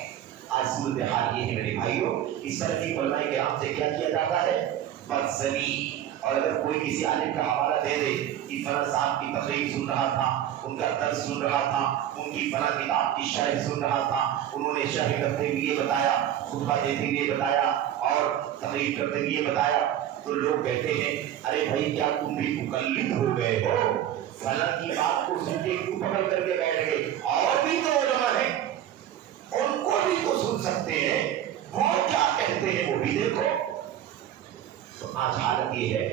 آج صورتحال یہ ہے میرے بھائیوں کہ سلفی علماء کرام سے کیا کیا جاتا ہے؟ بدزنی. اور اگر کوئی کسی عالم کا حوالہ دے دے کہ فلاں صاحب کی تقریر سن رہا تھا، ان کا درس سن رہا تھا، ان کی فلاں کتاب کی شرح سن رہا تھا، انہوں نے شرح کرتے ہوئے یہ بتایا، خطبہ دیتے ہوئے یہ بتایا اور تقریر کرتے ہوئے یہ بتایا، تو لوگ کہتے ہیں ارے بھائی کیا تم بھی مقلد ہو گئے ہو؟ فلاں کی بات کو سن کے کیوں پکڑ کر کے بیٹھ گئے؟ اور بھی تو علماء ہیں، ان کو بھی تو سن سکتے ہیں، وہ کیا کہتے ہیں وہ بھی دیکھو. تو آج حالت یہ ہے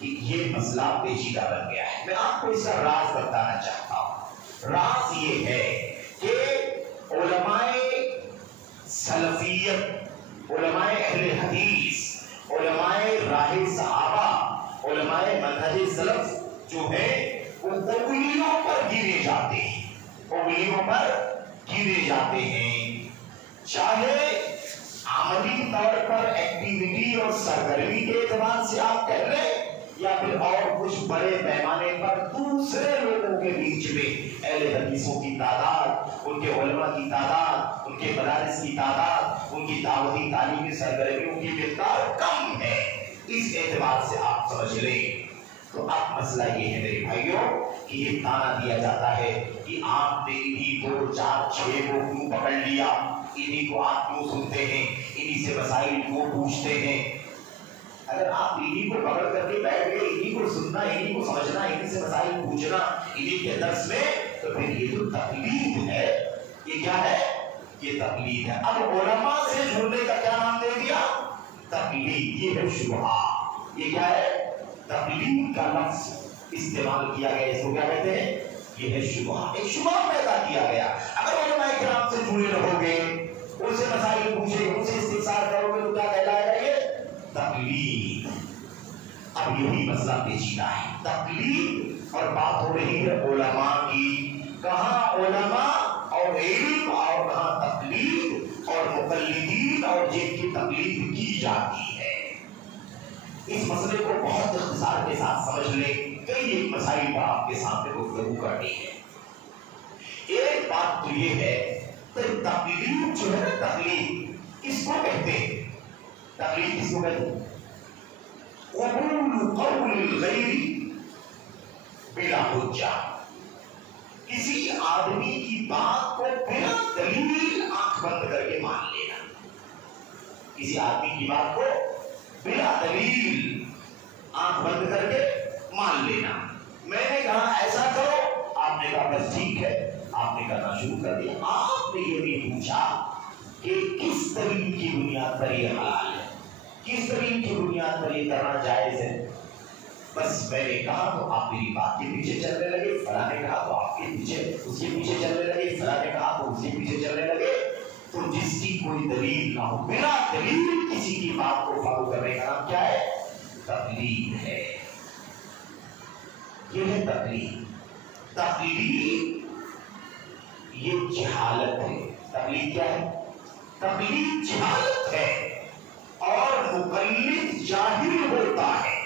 کہ یہ مسئلہ پیچیدہ بن گیا ہے. میں آپ کو اس کا راز بتانا چاہتا ہوں. راز یہ ہے کہ علماء سلفیت، علماء اہل حدیث، علماء راہ صحابہ، علماء منہج سلف جو ہے وہ انگلیوں پر گنے جاتے ہیں، انگلیوں پر گنے جاتے ہیں. چاہے عملی طور پر ایکٹیویٹی اور سرگرمی کے اعتبار سے آپ کہہ رہے ہیں، یا پھر اور کچھ بڑے پیمانے پر دوسرے لوگوں کے بیچ میں اہل حدیثوں کی تعداد، ان کے علماء کی تعداد، ان کے مدارس کی تعداد، ان کی دعوتی تعلیمی سرگرمیوں کی مقدار کم ہے. اس اعتبار سے آپ سمجھ لیں. تو اب مسئلہ یہ ہے میرے بھائیوں کہ یہ تانا دیا جاتا ہے کہ آپ نے انہی 2 4 6 کو کیوں پکڑ لیا، انہی کو آپ کیوں سنتے ہیں، انہی سے مسائل کیوں پوچھتے ہیں. اگر آپ انہی کو پکڑ کر کے بیٹھ گئے، انہی کو سننا، انہی کو سمجھنا، انہی سے مسائل پوچھنا انہی کے درس میں، تو پھر یہ جو تقلید ہے یہ کیا ہے؟ یہ تقلید ہے. اب علماء سے جڑنے کا کیا نام دے دیا؟ تقلید. یہ ہے شبہہ. یہ کیا ہے؟ تقلید کا لفظ استعمال کیا گیا. اس کو کیا کہتے ہیں؟ یہ ہے شبہہ. ایک شبہہ پیدا کیا گیا. اگر علماء کرام سے جڑے رہو گے، ان سے مسائل پوچھے، ان سے استفسار کرو گے تو کیا کہلائے گا؟ یہ تقلید. اب یہی مسئلہ پیچیدہ ہے. تقلید اور بات ہو رہی ہے علماء کی. کہاں علماء اور علم اور کہاں تقلید اور مقلدین اور جن کی تقلید کی جاتی ہے. اس مسئلے کو بہت اختصار کے ساتھ سمجھ لیں. کئی ایک مسائل پر آپ کے سامنے گفتگو کرنی ہے. ایک بات تو یہ ہے کہ تقلید جو ہے نا، تقلید کس کو کہتے ہیں؟ تقلید کس کو کہتے ہیں؟ قبول قول الغیر بلا حجہ. کسی آدمی کی بات کو بلا دلیل آنکھ بند کر کے مان لینا. کسی آدمی کی بات کو بلا دلیل آنکھ بند کر کے مان لینا. میں نے کہا ایسا کرو، آپ نے کہا بس ٹھیک ہے، آپ نے کرنا شروع کر دیا. آپ نے یہ بھی پوچھا کہ کس دلیل کی بنیاد پر یہ حلال ہے، کس دلیل کی بنیاد پر یہ کرنا جائز ہے. بس میں نے کہا تو آپ میری بات کے پیچھے چلنے لگے، فلاں نے کہا تو آپ کے پیچھے اس کے پیچھے چلنے لگے، فلاں نے کہا تو اس کے پیچھے چلنے لگے. تو جس کی کوئی دلیل نہ ہو، بنا دلیل کسی کی بات کو فالو کرنے کا نام کیا ہے؟ تقلید ہے. یہ ہے تقلید. تقلید یہ جہالت ہے. تقلید کیا ہے؟ تقلید جہالت ہے اور مقلد جاہل ہوتا ہے.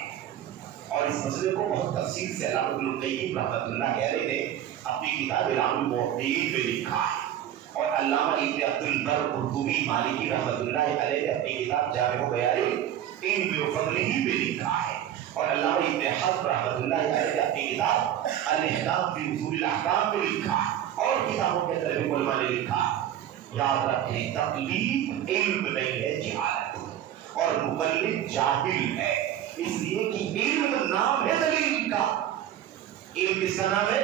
اور اس مسئلے کو بہت تفصیل سے علامہ ابن القیم رحمۃ اللہ علیہ نے اپنی کتاب اعلام الموقعین میں لکھا ہے. اور علامہ ابن عبد البر قرطبی مالکی رحمۃ اللہ علیہ نے اپنی کتاب جامع بیان العلم وفضلہ میں لکھا ہے. اور علامہ ابن حزم رحمۃ اللہ علیہ نے اپنی کتاب الاحکام فی اصول الاحکام میں لکھا ہے. اور کتابوں کے اندر بھی علماء نے لکھا. یاد رکھیں تقلید علم نہیں ہے، جہالت. اور مقلد جاہل ہے، اس لیے کہ علم نام ہے دلیل کا. علم کس کا نام ہے؟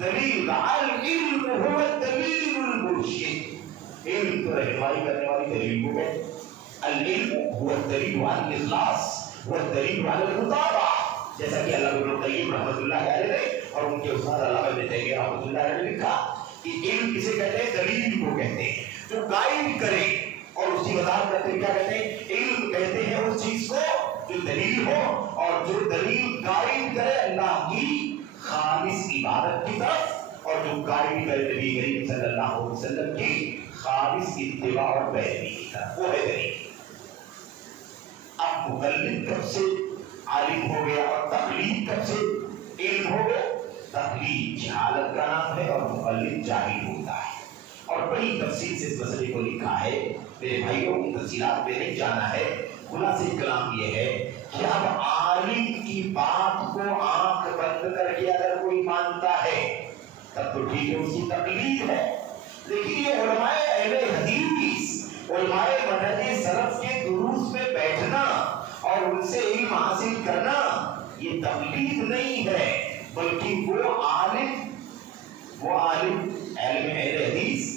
دلیل کا. العلم هو الدلیل المرشد. علم تو رہنمائی کرنے والی دلیل کو کہتے ہیں. العلم هو الدلیل على الاخلاص والدلیل على المتابعہ. جیسا کہ علامہ ابن القیم رحمۃ اللہ علیہ نے اور ان کے استاد علامہ ابن تیمیہ رحمۃ اللہ علیہ نے لکھا کہ علم کسے کہتے ہیں؟ دلیل کو کہتے ہیں جو گائیڈ کرے. اور اس کی وضاحت کرتے ہیں کیا کہتے ہیں؟ علم کہتے ہیں اس چیز کو جو دلیل ہو اور جو دلیل گائیڈ کرے اللہ کی خالص عبادت کی طرف، اور جو گائیڈ کرے نبی کریم صلی اللہ علیہ وسلم کی خالص اتباع اور پیروی کی طرف، وہ ہے دلیل. اب مقلد کب سے عالم ہو گیا اور تقلید کب سے علم ہو گیا؟ تقلید جہالت کا نام ہے اور مقلد جاہل ہوتا ہے. اور بڑی تفصیل سے اس مسئلے کو لکھا ہے. میرے بھائیوں کی تفصیلات میں نہیں جانا ہے. خلاصہ کلام یہ ہے کہ اب عالم کی بات کو آنکھ بند کر کے اگر کوئی مانتا ہے تب تو ٹھیک ہے، اس کی تقلید ہے. لیکن یہ علماء اہل حدیث، علماء منہج سلف کے دروس میں بیٹھنا اور ان سے علم حاصل کرنا یہ تقلید نہیں ہے، بلکہ وہ عالم علم اہل حدیث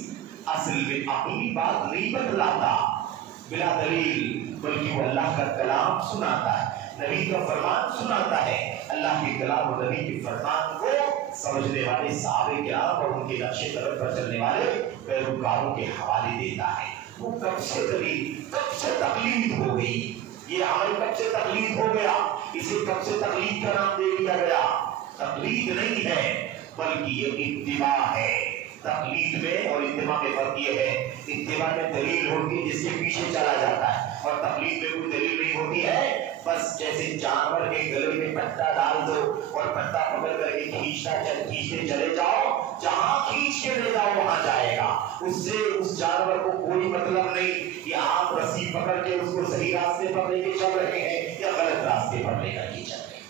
اصل میں اپنی بات نہیں بتلاتا بلا دلیل، بلکہ وہ اللہ کا کلام سناتا ہے، نبی کا فرمان سناتا ہے. اللہ کے کلام اور نبی کے فرمان کو سمجھنے والے صحابہ کرام اور ان کے نقش قدم پر چلنے والے پیروکاروں کے حوالے دیتا ہے. وہ کب سے تقلید ہو گئی؟ یہ عمل کب سے تقلید ہو گیا؟ اسے کب سے تقلید کا نام دے دیا گیا؟ تقلید نہیں ہے بلکہ یہ اتباع ہے. تقلید میں اور اتباع میں فرق یہ ہے، اتباع میں دلیل ہوتی ہے جس کے پیچھے چلا جاتا ہے، اور تقلید میں کوئی دلیل نہیں ہوتی ہے. بس جیسے جانور کے گلے میں پٹا ڈال دو اور پٹا پکڑ کر کے کھینچتے چلے جاؤ، جہاں کھینچ کے لے جاؤ وہاں جائے گا. اس سے اس جانور کو کوئی مطلب نہیں کہ آپ رسی پکڑ کے اس کو صحیح راستے پر لے کے چل رہے ہیں یا غلط راستے پر لے کر کے چل رہے ہیں.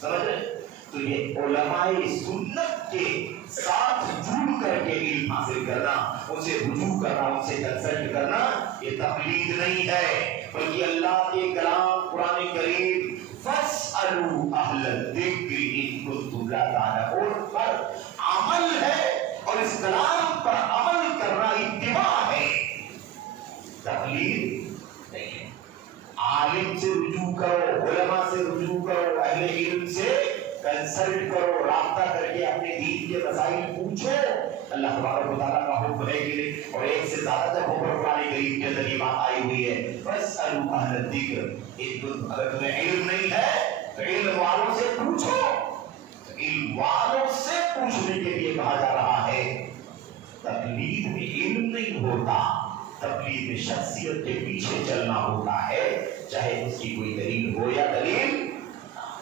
سمجھ رہے؟ تو یہ علماء سنت کے ساتھ جڑ کر کے علم حاصل کرنا، ان سے رجوع کرنا، ان سے کنسلٹ کرنا، یہ تقلید نہیں ہے بلکہ اللہ کے کلام قرآن کریم فاسألوا اہل الذکر ان کنتم لا تعلمون پر عمل ہے، اور اس کلام پر عمل کرنا اتباع ہے، تقلید نہیں ہے. عالم سے رجوع کرو، علماء سے رجوع کرو، اہل علم سے کنسلٹ کرو، رابطہ کر کے اپنے دین کے مسائل پوچھو. اللہ تبارک و تعالیٰ کا حکم ہے کہ اور ایک سے زیادہ جب حکم قرآن کریم کے اندر یہ بات آئی ہوئی ہے فاسألوا اہل الذکر، اگر تمہیں علم نہیں ہے تو علم والوں سے پوچھو. علم والوں سے پوچھنے کے لیے کہا جا رہا ہے. تقلید میں علم نہیں ہوتا، تقلید میں شخصیت کے پیچھے چلنا ہوتا ہے، چاہے اس کی کوئی دلیل ہو یا دلیل،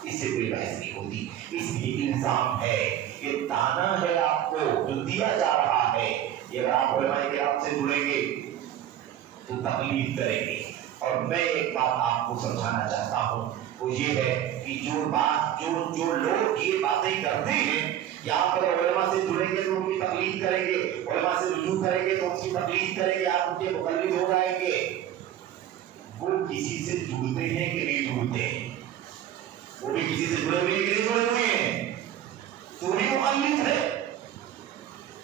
اس سے کوئی بحث نہیں ہوتی. اس لیے الزام ہے، یہ تانا ہے آپ کو جو دیا جا رہا ہے. یہ اگر آپ علماء کرام سے جڑیں گے تو تقلید کریں گے. اور میں ایک بات آپ کو سمجھانا چاہتا ہوں، وہ یہ ہے کہ جو لوگ یہ باتیں کرتے ہیں یا آپ اگر علماء سے جڑیں گے تو ان کی تقلید کریں گے، علماء سے رجوع کریں گے تو ان کی تقلید کریں گے، آپ ان کے مقلد ہو جائیں گے. وہ کسی سے جڑتے ہیں کہ نہیں جڑتے ہیں؟ وہ بھی کسی سے جڑے ہوئے ہیں کہ نہیں جڑے ہوئے ہیں؟ تو بھی مقلد ہے.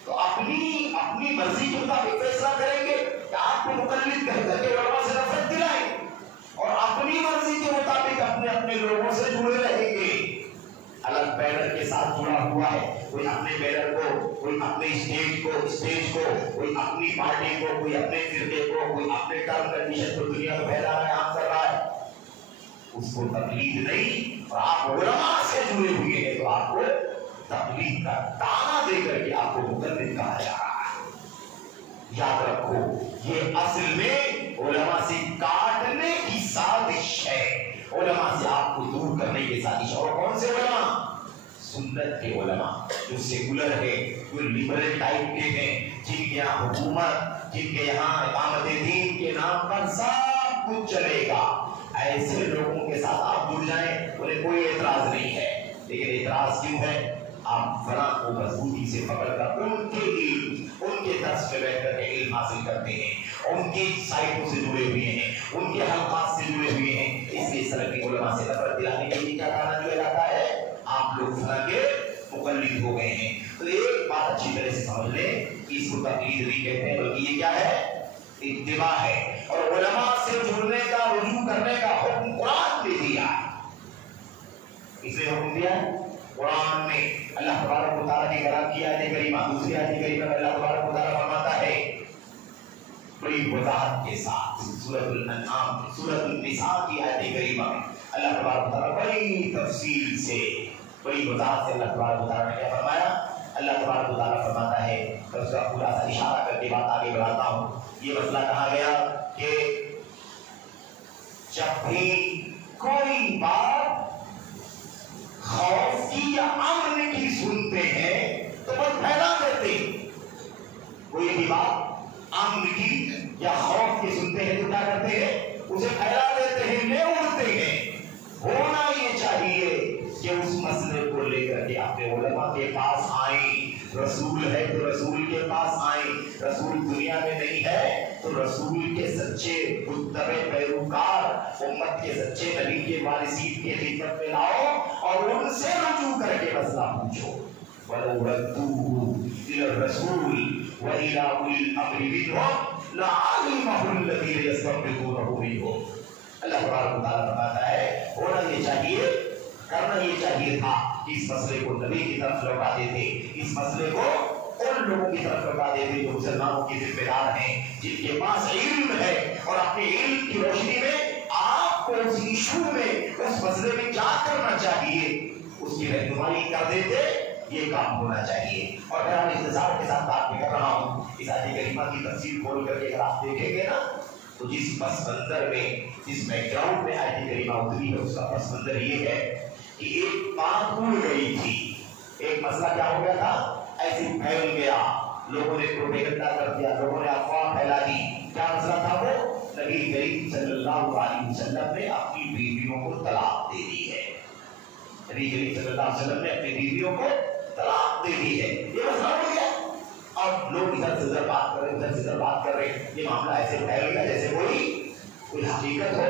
تو اپنی مرضی کے مطابق فیصلہ کریں گے کہ آپ کو مقلد کہہ کر کے علماء سے نفرت دلائیں، اور اپنی مرضی کے مطابق اپنے لوگوں سے جڑے رہیں گے. الگ بینر کے ساتھ جڑا ہوا ہے، کوئی اپنے بینر کو، کوئی اپنے اسٹیج کو، کوئی اپنی پارٹی کو، کوئی اپنے فرقے کو، کوئی اپنے ٹرم کنڈیشن کو دنیا میں پھیلا رہا ہے، عام کر رہا ہے. اس کو تقلید نہیں، اور آپ علماء سے جڑے ہوئے ہیں تو آپ کو تقلید کا تانا دے کر کے آپ کو مقلد کہا جا رہا ہے۔ یاد رکھو یہ اصل میں علماء سے کاٹنے کی سازش ہے، علماء سے آپ کو دور کرنے کی سازش۔ اور کون سے علماء؟ سنت کے علماء، جو سیکولر ہے، جو لبرل ٹائپ کے ہیں، جن کے یہاں حکومت، جن کے یہاں اقامت دین کے نام پر سب کچھ چلے گا، ایسے لوگوں کے ساتھ آپ جڑ جائیں، انہیں کوئی اعتراض نہیں ہے۔ لیکن اعتراض کیوں ہے؟ آپ فلاں کو مضبوطی سے پکڑ کر ان کے علم، ان کے درس میں بیٹھ کر کے علم حاصل کرتے ہیں، ان کی سائٹوں سے جڑے ہوئے ہیں، ان کے حلقات سے جڑے ہوئے ہیں، اس لیے سلفی علماء سے نفرت دلانے کے لیے کیا کہا دیا جاتا ہے؟ آپ لوگ فلاں کے مقلد ہو گئے ہیں۔ تو ایک بات اچھی طرح سے سمجھ لیں کہ اس کو تقلید نہیں کہتے ہیں، بلکہ یہ کیا ہے؟ اتباع ہے۔ اور علماء سے جڑنے کا، رجوع کرنے کا حکم قرآن نے دیا ہے۔ اس نے حکم دیا ہے قرآن میں، اللہ تبارک و تعالیٰ نے کلام کی آیت کریمہ، دوسری آیت کریمہ میں اللہ تبارک و تعالیٰ فرماتا ہے بڑی وضاحت کے ساتھ، سورۃ الانعام، سورۃ النساء کی آیت کریمہ میں اللہ تبارک و تعالیٰ بڑی تفصیل سے، بڑی وضاحت سے اللہ تبارک و تعالیٰ نے کیا فرمایا؟ اللہ تبارک و تعالیٰ فرماتا ہے، میں اس کا پورا سا اشارہ کر کے بات آگے بڑھاتا ہوں۔ یہ مسئلہ کہا گیا کہ جب بھی کوئی بات خوف کی یا امن کی سنتے ہیں تو بس پھیلا دیتے ہیں۔ کوئی بھی بات امن کی یا خوف کی سنتے ہیں تو کیا کرتے ہیں؟ اسے پھیلا دیتے ہیں، لے اڑتے ہیں۔ ہونا یہ چاہیے کہ اس مسئلے کو لے کر کے اپنے علماء کے پاس آئیں، رسول ہے تو رسول کے پاس آئیں، رسول دنیا میں نہیں ہے تو رسول کے سچے متبع پیروکار، امت کے سچے نبی کے وارثین کے خدمت میں لاؤ اور ان سے رجوع کر کے مسئلہ پوچھو۔ وَلَوْ رَدُّوهُ إِلَى الرَّسُولِ وَإِلَى أُولِي الْأَمْرِ مِنْهُمْ لَعَلِمَهُ الَّذِينَ يَسْتَنبِطُونَهُ مِنْهُمْ۔ اللہ تبارک و تعالیٰ فرماتا ہے ہونا یہ چاہیے، کرنا یہ چاہیے تھا کہ اس مسئلے کو نبی کی طرف لوٹا دیتے، اس مسئلے کو ان لوگوں کی طرف لوٹا دیتے جو مسلمانوں کے ذمہ دار ہیں، جن کے پاس علم ہے، اور اپنے علم کی روشنی میں آپ کو اس ایشو میں، اس مسئلے میں کیا کرنا چاہیے اس کی رہنمائی کر دیتے۔ یہ کام ہونا چاہیے۔ اور میں اختصار کے ساتھ بات کر رہا ہوں، اس آیت کریمہ کی تفسیر کھول کر کے اگر آپ دیکھیں گے نا تو جس پس منظر میں، جس بیک گراؤنڈ میں آیت کریمہ اتری ہے، اس کا پس منظر یہ ہے کہ ایک بات اڑ گئی تھی، ایک مسئلہ کیا ہو گیا تھا؟ ایسے پھیل گیا، لوگوں نے پروپیگنڈا کر دیا، لوگوں نے افواہ پھیلا دی۔ کیا مسئلہ تھا وہ؟ نبی کریم صلی اللہ علیہ وسلم نے اپنی بیویوں کو طلاق دے دی ہے۔ نبی کریم صلی اللہ علیہ وسلم نے اپنی بیویوں کو طلاق دے دی ہے، یہ مسئلہ ہو گیا۔ اور لوگ ادھر سے ادھر بات کر رہے، ادھر سے ادھر بات کر رہے، یہ معاملہ ایسے پھیل گیا جیسے کوئی حقیقت ہو۔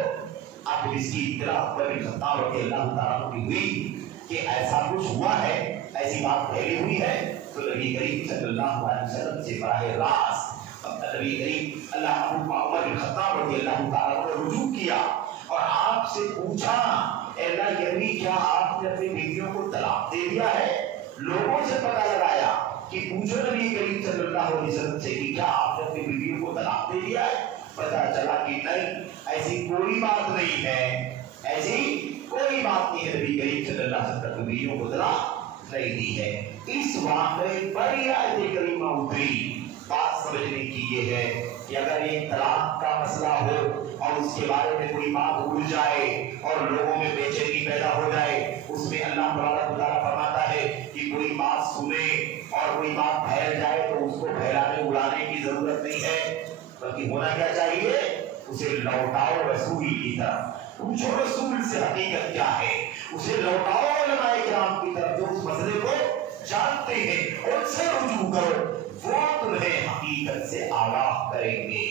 اب اس کی اطلاع عمر بن خطاب رضی اللہ تعالیٰ کی ہوئی کہ ایسا کچھ ہوا ہے، ایسی بات پھیلی ہوئی ہے، تو نبی کریم صلی اللہ علیہ وسلم سے براہ راست نبی کریم عمر بن خطاب رضی اللہ تعالیٰ نے رجوع کیا اور آپ سے پوچھا، اے اللہ یہ نبی کیا آپ نے اپنی بیویوں کو طلاق دے دیا ہے؟ لوگوں سے پتہ لگایا کہ پوچھو نبی کریم صلی اللہ علیہ وسلم سے کہ کیا آپ نے اپنی بیویوں کو طلاق دے دیا ہے؟ پتہ چلا کہ نہیں، ایسی کوئی بات نہیں ہے، ایسی کوئی بات نہیں ہے، نبی کریم صلی اللہ علیہ وسلم نے بیویوں کو طلاق نہیں دی ہے۔ اس واقعے پر یہ آیت کریمہ اتری۔ بات سمجھنے کی یہ ہے کہ اگر ایک طلاق کا مسئلہ ہو اور اس کے بارے میں کوئی بات اڑ جائے اور لوگوں میں بے چینی پیدا ہو جائے، اس میں اللہ تبارک و تعالیٰ فرماتا ہے کہ کوئی بات سنے اور کوئی بات پھیل جائے تو اس کو پھیلانے اڑانے کی ضرورت نہیں ہے، بلکہ ہونا کیا چاہیے؟ اسے لوٹاؤ رسول کی طرف، پوچھو رسول سے حقیقت کیا ہے، اسے لوٹاؤ علماء کرام کی طرف جو اس مسئلے کو جانتے ہیں، ان سے رجوع کرو، وہ تمہیں حقیقت سے آگاہ کریں گے،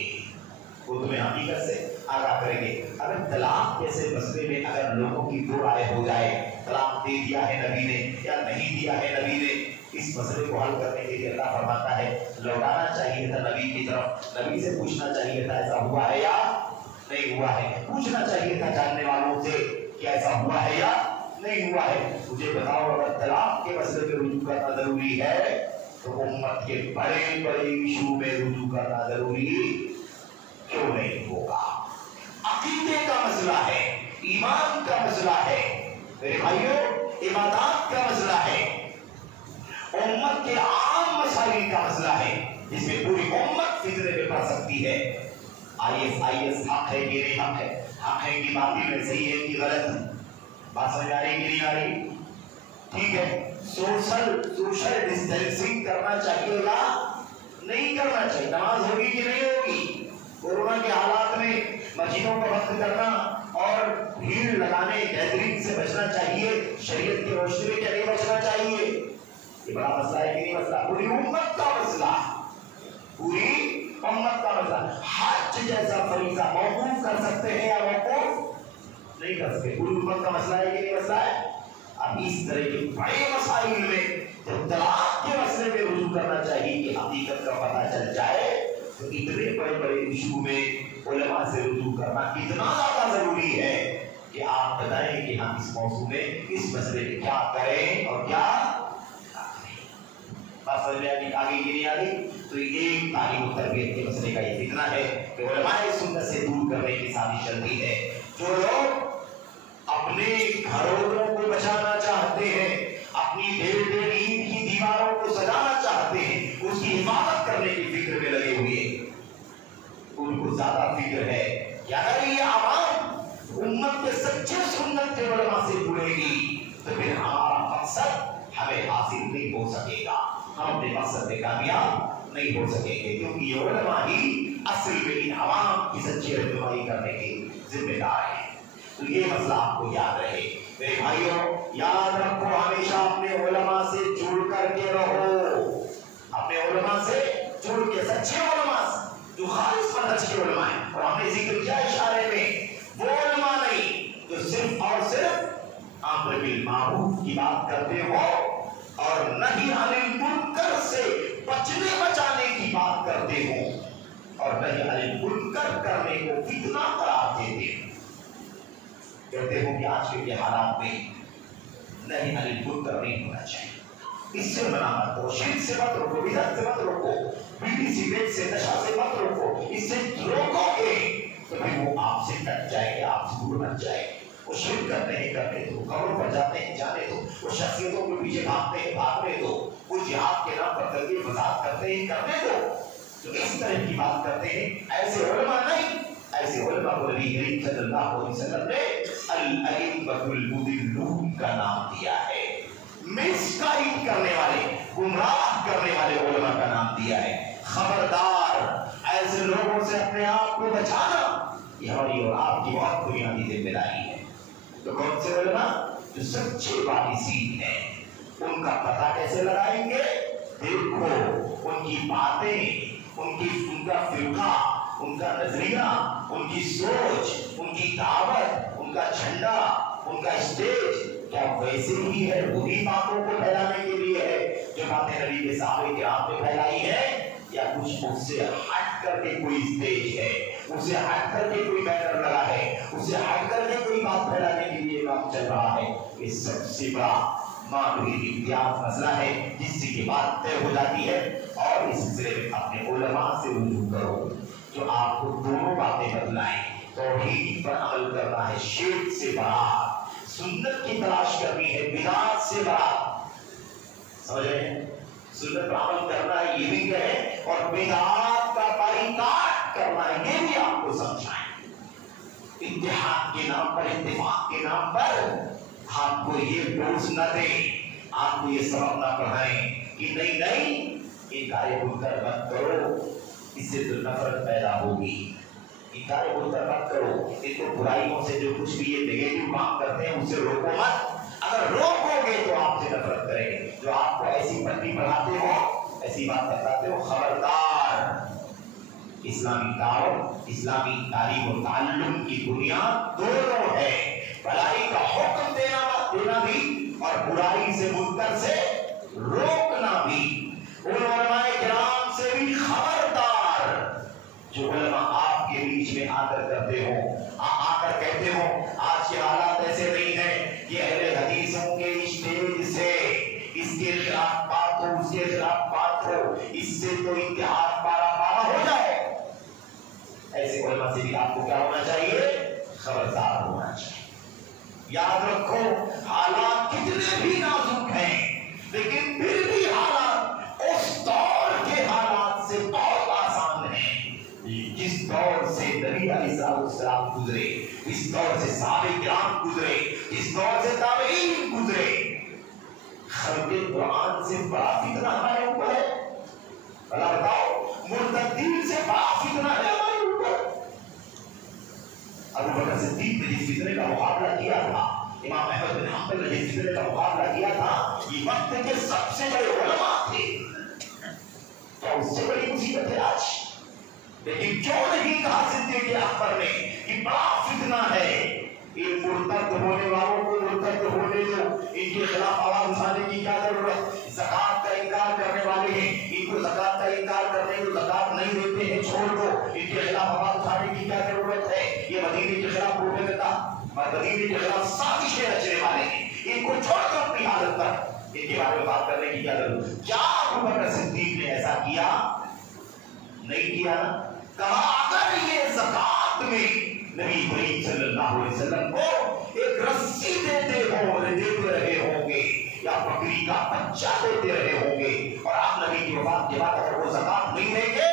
وہ تمہیں حقیقت سے آگاہ کریں گے۔ اگر طلاق جیسے مسئلے میں اگر لوگوں کی دو رائے ہو جائے، طلاق دے دیا ہے نبی نے یا نہیں دیا ہے نبی نے، اس مسئلے کو حل کرنے کے لیے اللہ فرماتا ہے لوٹانا چاہیے تھا نبی کی طرف، نبی سے پوچھنا چاہیے تھا ایسا ہوا ہے یا نہیں ہوا ہے، پوچھنا چاہیے تھا جاننے والوں سے کہ ایسا ہوا ہے یا نہیں ہوا ہے۔ مجھے بتاؤ اگر طلاق کے مسئلے پہ رجوع کرنا ضروری ہے تو امت کے بڑے بڑے ایشو میں رجوع کرنا ضروری کیوں نہیں ہوگا؟ عقیدے کا مسئلہ ہے، ایمان کا مسئلہ ہے، میرے بھائیوں عبادات کا مسئلہ ہے، امت کے عام مسائل کا مسئلہ ہے جس میں پوری امت فتنے میں پڑ سکتی ہے۔ IS حق ہے کہ نہیں حق ہے، حق ہے کہ باطل ہے، صحیح ہے کہ غلط ہے، بات سمجھ آ رہی کہ نہیں آ رہی؟ ٹھیک ہے، سوشل ڈسٹینسنگ کرنا چاہیے گا نہیں کرنا چاہیے، نماز ہوگی کہ نہیں ہوگی؟ کورونا کے حالات میں مسجدوں کو بند کرنا اور بھیڑ لگانے گیدرنگ سے بچنا چاہیے، شریعت کی روشنی میں کیا نہیں بچنا چاہیے؟ یہ بڑا مسئلہ ہے کہ نہیں مسئلہ؟ پوری امت کا مسئلہ، پوری امت کا مسئلہ۔ حج جیسا فریضہ موقوف کر سکتے ہیں یا موقوف نہیں کر سکتے، پوری امت کا مسئلہ ہے کہ نہیں مسئلہ ہے؟ اب اس طرح کے بڑے مسائل میں جب طلاق کے مسئلے میں رجوع کرنا چاہیے کہ حقیقت کا پتہ چل جائے، تو اتنے بڑے بڑے ایشو میں علماء سے رجوع کرنا کتنا زیادہ ضروری ہے کہ آپ بتائیں کہ ہم اس موضوع میں اس مسئلے میں کیا کریں اور کیا کریں۔ بات سمجھ میں آگے کی نہیں آگے؟ تو ایک تعلیم و تربیت کے مسئلے کا یہ فتنہ ہے کہ علماء سنت سے دور کرنے کی سازش چلتی ہے۔ جو لوگ اپنے گھروں کو بچانا چاہتے ہیں، اپنی دیر نیند کی دیواروں کو سجانا چاہتے ہیں، اس کی حفاظت کرنے کی فکر میں لگے ہوئے، ان کو زیادہ فکر ہے کہ اگر یہ عوام امت کے سچے سنت کے علماء سے جڑے گی تو پھر ہمارا مقصد ہمیں حاصل نہیں ہو سکے گا، ہم اپنے مقصد میں کامیاب نہیں ہو سکیں گے، کیونکہ یہ علماء ہی اصل میں ان عوام کی سچی رہنمائی کرنے کے ذمہ دار ہیں۔ تو یہ مسئلہ آپ کو یاد رہے میرے بھائیوں، یاد رکھو ہمیشہ اپنے علماء سے جڑ کر کے رہو، اپنے علماء سے جڑ کے، سچے علماء سے جو خالص منہج کے علماء ہیں۔ اور ہم نے ذکر کیا اشارے میں، وہ علماء نہیں جو صرف اور صرف امر بالمعروف کی بات کرتے ہو اور نہی عن المنکر سے بچنے بچانے کی بات کرتے ہو اور نہی عن المنکر کرنے کو فتنہ قرار دیتے ہو۔ کہتے ہو کہ آج کے حالات میں نہیں عن المنکر نہیں ہونا چاہیے، اس سے منع مت کرو، شرک سے مت روکو، بدعت سے مت روکو، بیڑی سگریٹ سے نشہ سے مت روکو، اس سے روکو گے تو پھر وہ آپ سے کٹ جائے گا، آپ سے دور ہٹ جائے گا۔ وہ شرک کرتے ہیں کرنے دو، قبروں پر جاتے ہیں جانے دو، وہ شخصیتوں کے پیچھے بھاگتے ہیں بھاگنے دو، وہ جہاد کے نام پر دنگے فساد کرتے ہیں کرنے دو۔ جو اس طرح کی بات کرتے ہیں ایسے علماء نہیں، ایسے علماء کو نبی کریم صلی اللہ علیہ وسلم نے الائمۃ المضلون کا نام دیا ہے، مس گائیڈ کرنے والے، گمراہ کرنے والے علماء کا نام دیا ہے۔ خبردار، ایسے لوگوں سے اپنے آپ کو بچانا یہ ہماری اور آپ کی بہت بنیادی ذمہ داری ہے۔ تو کون سے علماء؟ جو سچے وارثین ہیں، ان کا پتہ کیسے لگائیں گے؟ دیکھو ان کی باتیں، ان کا فرقہ، ان کا نظریہ، ان کی سوچ، ان کی دعوت، ان کا جھنڈا، ان کا اسٹیج کیا ویسے ہی ہے، وہی باتوں کو پھیلانے کے لیے ہے جو باتیں نبی کے صحابہ کرام نے پھیلائی ہے، یا کچھ اس سے ہٹ کر کے کوئی اسٹیج ہے، اس سے ہٹ کر کے کوئی بینر لگا ہے، اس سے ہٹ کر کے کوئی بات پھیلانے کے لیے کام چل رہا ہے؟ یہ سب سے بڑا معمولی امتیاز مسئلہ ہے جس سے کی بات طے ہو جاتی ہے۔ اور اس سلسلے میں اپنے علماء سے رجوع کرو جو آپ کو دونوں باتیں بتلائیں، توحید پر عمل کرنا ہے شرک سے برات، سنت کی تلاش کرنی ہے بدعت سے برات، سمجھ رہے ہیں؟ سنت پر عمل کرنا ہے یہ بھی کہیں، اور بدعات کا بائیکاٹ کرنا ہے یہ بھی آپ کو سمجھائیں۔ اتحاد کے نام پر، اتفاق کے نام پر آپ کو یہ ڈوز نہ دیں، آپ کو یہ سبق نہ پڑھائیں کہ نہیں انکار منکر مت کرو، اس سے تو نفرت پیدا ہوگی، انکار منکر مت کرو، ان کو برائیوں سے جو کچھ بھی یہ نگیٹو کام کرتے ہیں اسے روکو مت، اگر روکو گے تو آپ سے نفرت کریں گے، جو آپ کو ایسی پٹی پڑھاتے ہو، ایسی بات بتاتے ہو، خبردار۔ اسلامی دعوت، اسلامی تعلیم و تعلم کی بنیاد دونوں ہے، بھلائی کا حکم دینا بھی اور برائی سے منکر سے روکنا بھی۔ ان علماء کرام سے بھی خبردار جو علماء آپ کے بیچ میں آ کر کرتے ہو، آ کر کہتے ہو آج کے حالات ایسے نہیں ہیں کہ اہل حدیثوں کے اسٹیج سے اس کے خلاف بات ہو، اس کے خلاف بات ہو، اس سے تو اتحاد پارا پارا ہو جائے۔ ایسے علماء سے بھی آپ کو کیا ہونا چاہیے؟ خبردار ہونا چاہیے۔ یاد رکھو حالات کتنے بھی نازک ہیں لیکن پھر بھی حالات اس دور کے حالات سے بہت آسان ہیں جس دور سے نبی علیہ السلام گزرے، اس دور سے صحابہ کرام گزرے، اس دور سے تابعین گزرے۔ خلق قرآن سے بڑا فتنہ ہمارے اوپر ہے؟ بھلا بتاؤ، مرتدین سے بڑا فتنہ ہے ہمارے اوپر؟ ابو بکر صدیق نے جس فتنے کا مقابلہ کیا تھا، امام احمد بن حنبل نے جس فتنے کا مقابلہ کیا تھا، یہ وقت کے سب سے بڑے علماء تھے، کیا اس سے بڑی مصیبت ہے آج؟ لیکن کیوں نہیں کہا صدیق اکبر نے کہ بڑا فتنہ ہے، ان مرتد ہونے والوں کو مرتد ہونے دو، ان کے خلاف آواز اٹھانے کی کیا ضرورت؟ زکات کا انکار کرنے والے ہیں، ان کو زکات کا انکار کرنے کو زکات نہیں دیتے ہیں چھوڑ دو، ان کے خلاف آواز اٹھانے کی کیا ضرورت ہے؟ یہ مدینے کے خلاف روکنے دیتا اور مدینے کے خلاف سازشیں رچنے والے ہیں، ان کو چھوڑ کر اپنی حالت پر ان کے بارے میں بات کرنے کی کیا ضرورت؟ کیا ابو بکر صدیق نے ایسا کیا؟ نہیں کیا نا؟ کہا اگر یہ زکات میں نبی کریم صلی اللہ علیہ وسلم کو ایک رسی دیتے رہے ہوں گے یا بکری کا بچہ دیتے رہے ہوں گے اور آپ نبی کی وفات کے بعد اگر وہ زکات نہیں دیں گے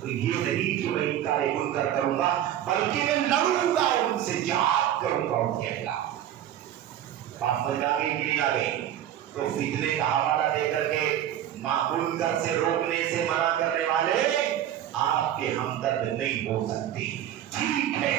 تو یہ نہیں کہ میں انکار منکر کروں گا بلکہ میں لڑوں گا ان سے، جہاد کروں گا ان کے خلاف۔ بات سمجھ آ گئی کہ نہیں آ گئی؟ تو فتنے کا حوالہ دے کر کے منکر سے روکنے سے منع کرنے والے آپ کے ہمدرد نہیں ہو سکتے۔ ٹھیک ہے،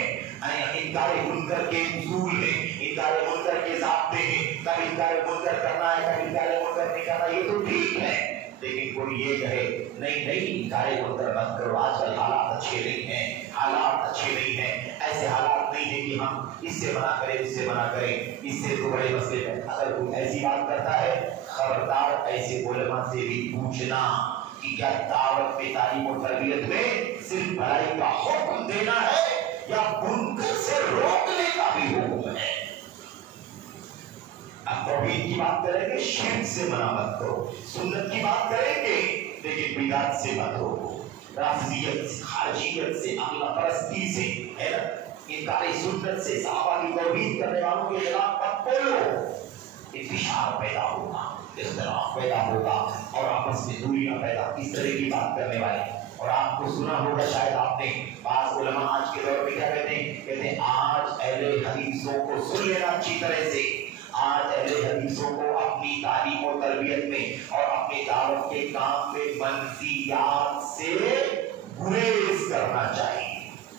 انکار منکر کے اصول ہیں، انکار منکر کے ضابطے ہیں، کبھی انکار منکر کرنا ہے کبھی انکار منکر نہیں کرنا، یہ تو ٹھیک ہے، لیکن کوئی یہ کہے نہیں انکار منکر مت کرو، آج کل حالات اچھے نہیں ہیں، حالات اچھے نہیں ہیں، ایسے حالات نہیں ہیں کہ ہم اس سے منع کریں اس سے منع کریں، اس سے تو بڑے مسئلے ہیں۔ اگر کوئی ایسی بات کرتا ہے خبردار ایسے علماء سے بھی پوچھنا کہ کیا دعوت میں تعلیم و تربیت میں صرف بھلائی کا حکم دینا ہے یا منکر سے روکنے کا بھی حکم ہے؟ اب توحید کی بات کریں گے شرک سے منع مت کرو، سنت کی بات کریں گے لیکن بدعت سے مت روکو، رافضیت سے، خارجیت سے، عقیدہ پرستی سے، ہے نا، انکار سنت سے، صحابہ کی توحید کرنے والوں کے خلاف مت بولو، انتشار پیدا ہوگا، اختلاف پیدا ہوگا اور آپس میں دوریاں پیدا، اس طرح کی بات کرنے والے۔ اور آپ کو سنا ہوگا شاید آپ نے، بعض علماء آج کے دور میں کیا کہتے ہیں آج اہل حدیثوں کو سن لینا اچھی طرح سے، آج اہل حدیثوں کو اپنی تعلیم و تربیت میں اور اپنی دعوت کے کام میں منفیات سے گریز کرنا چاہیے۔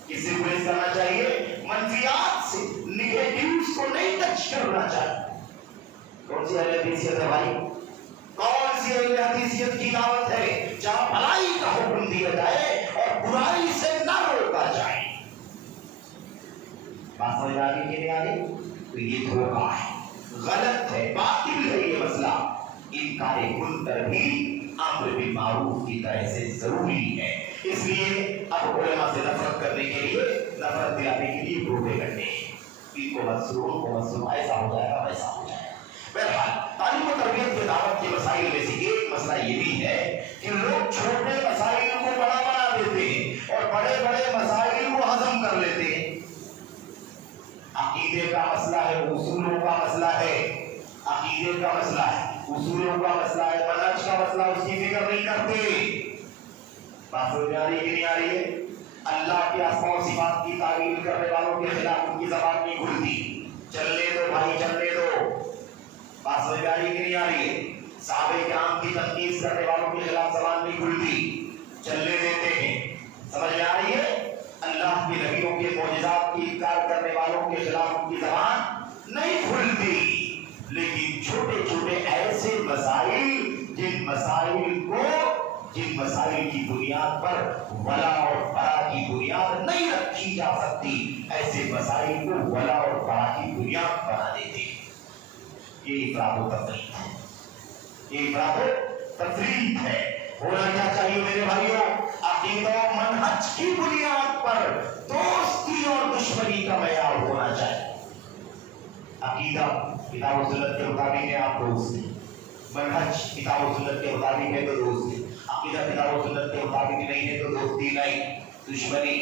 کس سے گریز کرنا چاہیے؟ منفیات سے، نیگیٹیوز کو نہیں ٹچ کرنا چاہیے۔ کون سی اہل حدیثیت ہے بھائی؟ کون سی اہل حدیثیت کی دعوت ہے جہاں بھلائی کا حکم دیا جائے اور برائی سے نہ روکا جائے؟ بات سمجھ آ گئی کہ نہیں آ گئی؟ تو یہ دھوکہ ہے، غلط ہے، باطل ہے یہ مسئلہ۔ انکار منکر بھی امر بالمعروف کی طرح سے ضروری ہے، اس لیے اب علماء سے نفرت کرنے کے لیے، نفرت دلانے کے لیے دھوکے کرنے ہیں، ان کو مسرور ایسا ہو جائے گا ویسا ہو جائے گا۔ بہرحال تعلیم و تربیت کے دعوت کے مسائل میں سے ایک مسئلہ یہ بھی ہے کہ لوگ چھوٹے مسائل کو بڑا بنا دیتے ہیں اور بڑے بڑے مسائل کو ہضم کر لیتے ہیں۔ عقیدے کا مسئلہ ہے، اصولوں کا مسئلہ ہے، عقیدے کا مسئلہ ہے، اصولوں کا مسئلہ ہے، منہج کا مسئلہ، اس کی فکر نہیں کرتے۔ بات سمجھ آ رہی ہے کہ نہیں آ رہی ہے؟ اللہ کے اسماء و صفات کی تعویل کرنے والوں کے خلاف ان کی زبان نہیں کھلتی، چلنے دو بھائی چلنے دو۔ بات سمجھ آ رہی ہے کہ نہیں آ رہی ہے؟ صحابہ کرام کی تنقید کرنے والوں کے خلاف زبان نہیں کھلتی، چلنے دیتے ہیں۔ سمجھ میں آ رہی ہے؟ اللہ کے نبیوں کے معجزات کی انکار کرنے والوں کے خلاف ان کی زبان نہیں کھلتی، لیکن چھوٹے چھوٹے ایسے مسائل جن مسائل کی بنیاد پر ولا اور برا کی بنیاد نہیں رکھی جا سکتی، ایسے مسائل کو ولا اور برا کی بنیاد بنا دیتے ہیں۔ یہ افراط و تفریط ہے، یہ افراط و تفریط ہے۔ ہونا کیا چاہیے میرے بھائیوں؟ عقیدہ و منہج کی بنیاد پر دوستی اور دشمنی کا معیار ہونا چاہیے۔ عقیدہ کتاب و سنت کے مطابق ہے آپ دوست ہیں، منہج کتاب و سنت کے مطابق ہے تو دوست ہیں، عقیدہ کتاب و سنت کے مطابق نہیں ہے تو دوستی نہیں، دشمنی،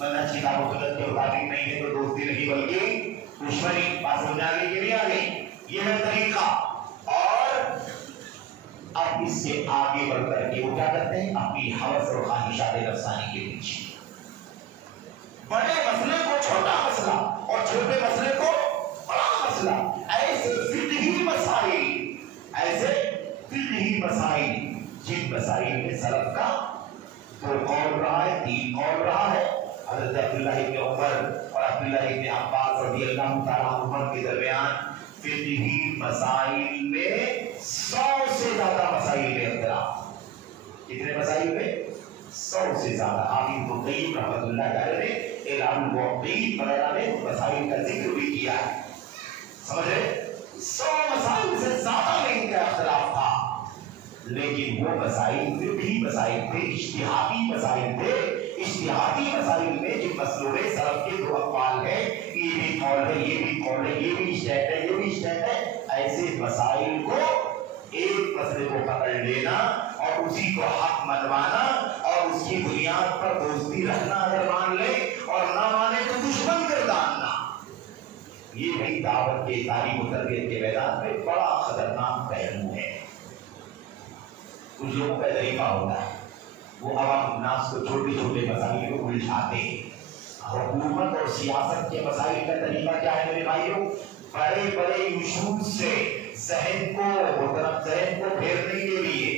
منہج کتاب و سنت کے مطابق نہیں ہے تو دوستی نہیں، بلکہ دشمنی بات سمجھ آ گئی کہ نہیں آ گئی؟ یہ ہے طریقہ. اور اب اس سے آگے بڑھ کر کے وہ کیا کرتے ہیں؟ اپنی ہوس اور خواہشات نفسانی کے پیچھے بڑے مسئلے کو چھوٹا مسئلہ اور چھوٹے مسئلے کو بڑا مسئلہ، ایسے فقہی مسائل، ایسے فقہی مسائل جن مسائل میں سلف کا 2 قول رہا ہے، 3 قول رہا ہے. حضرت عبداللہ ابن عمر اور عبداللہ ابن عباس رضی اللہ تعالیٰ عنہ کے درمیان فقہی مسائل میں 100 سے زیادہ مسائل میں اختلاف. کتنے مسائل میں؟ 100 سے زیادہ. حافظ ابن قیم رحمۃ اللہ علیہ نے اعلام الموقعین وغیرہ میں مسائل کا ذکر بھی کیا ہے. سمجھ رہے؟ 100 مسائل سے زیادہ میں ان کا اختلاف تھا، لیکن وہ مسائل فقہی مسائل تھے، اجتہادی مسائل تھے. اجتہادی مسائل میں جن مسئلوں میں سلف کے 2 اقوال ہیں، یہ بھی قول ہے، یہ بھی قول ہے، یہ بھی اجتہاد ہے، یہ بھی اجتہاد ہے، ایسے مسائل کو ایک مسئلے کو پکڑ لینا اور اسی کو حق منوانا اور اس کی بنیاد پر دوستی رکھنا، اگر مان لے اور نہ مانے تو دشمن گرداننا، یہ بھی دعوت کے تعلیم و تربیت کے میدان میں بڑا خطرناک پہلو ہے. کچھ لوگوں کا طریقہ ہوتا ہے، وہ عوام الناس کو چھوٹے چھوٹے مسائل کو الجھاتے ہیں. حکومت اور سیاست کے مسائل کا طریقہ کیا ہے میرے بھائیوں؟ بڑے بڑے ایشوز سے ذہن کو پھیرنے کے لیے،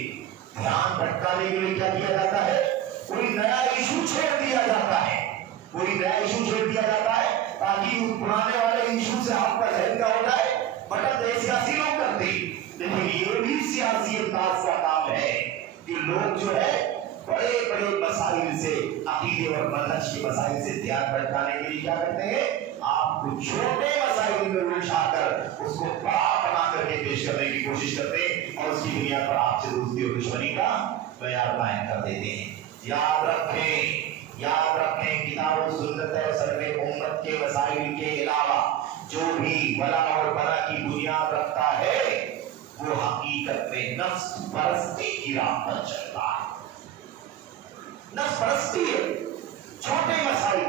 دھیان بھٹکانے کے لیے کیا کیا جاتا ہے؟ کوئی نیا ایشو چھیڑ دیا جاتا ہے، کوئی نیا ایشو چھیڑ دیا جاتا ہے تاکہ اس پرانے والے ایشو سے آپ کا ذہن کا ہو جائے. بٹن سیاسی لوگ کرتے، لیکن یہ بھی سیاسی انداز کا کام ہے کہ لوگ جو ہے بڑے بڑے مسائل سے، عقیدے اور منہج کے مسائل سے دھیان بھٹکانے کے لیے کیا کرتے ہیں؟ آپ کو چھوٹے مسائل میں الجھا کر اس کو بڑا بنا کر کے پیش کرنے کی کوشش کرتے ہیں اور اس کی بنیاد پر آپ سے دوستی اور دشمنی کا معیار قائم کر دیتے ہیں. یاد رکھیں کتاب و سنت اور سلف امت کے مسائل کے علاوہ جو بھی ولا اور بنا کی بنیاد رکھتا ہے وہ حقیقت میں نفس پرستی کی راہ پر چلتا ہے. نفس پرستی ہے. چھوٹے مسائل،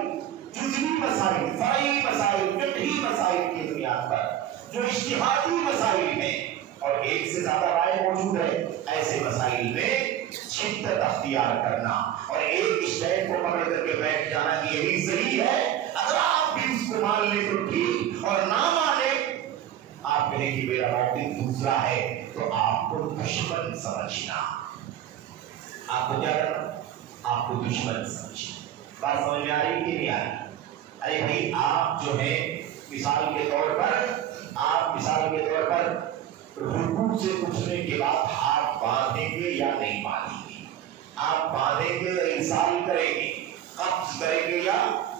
جزوی مسائل، فرعی مسائل، فقہی مسائل کی بنیاد پر جو اجتہادی مسائل ہیں اور ایک سے زیادہ رائے موجود ہے، ایسے مسائل میں شدت اختیار کرنا اور ایک اجتہاد کو پکڑ کر کے بیٹھ جانا کہ یہی صحیح ہے، اگر آپ بھی اس کو مان لیں تو ٹھیک اور نہ مانے آپ کہیں کہ میرا موقف دوسرا ہے تو آپ کو دشمن سمجھنا. آپ کو کیا کرنا؟ آپ کو دشمن سمجھنا. بات سمجھ میں آ رہی کہ نہیں آ رہی؟ ارے بھائی آپ جو ہے مثال کے طور پر رکوع سے اٹھنے کے بعد ہاتھ باندھیں گے یا نہیں باندھیں گے؟ آپ باندھیں گے یا ارسال کریں گے؟ قبض کریں گے یا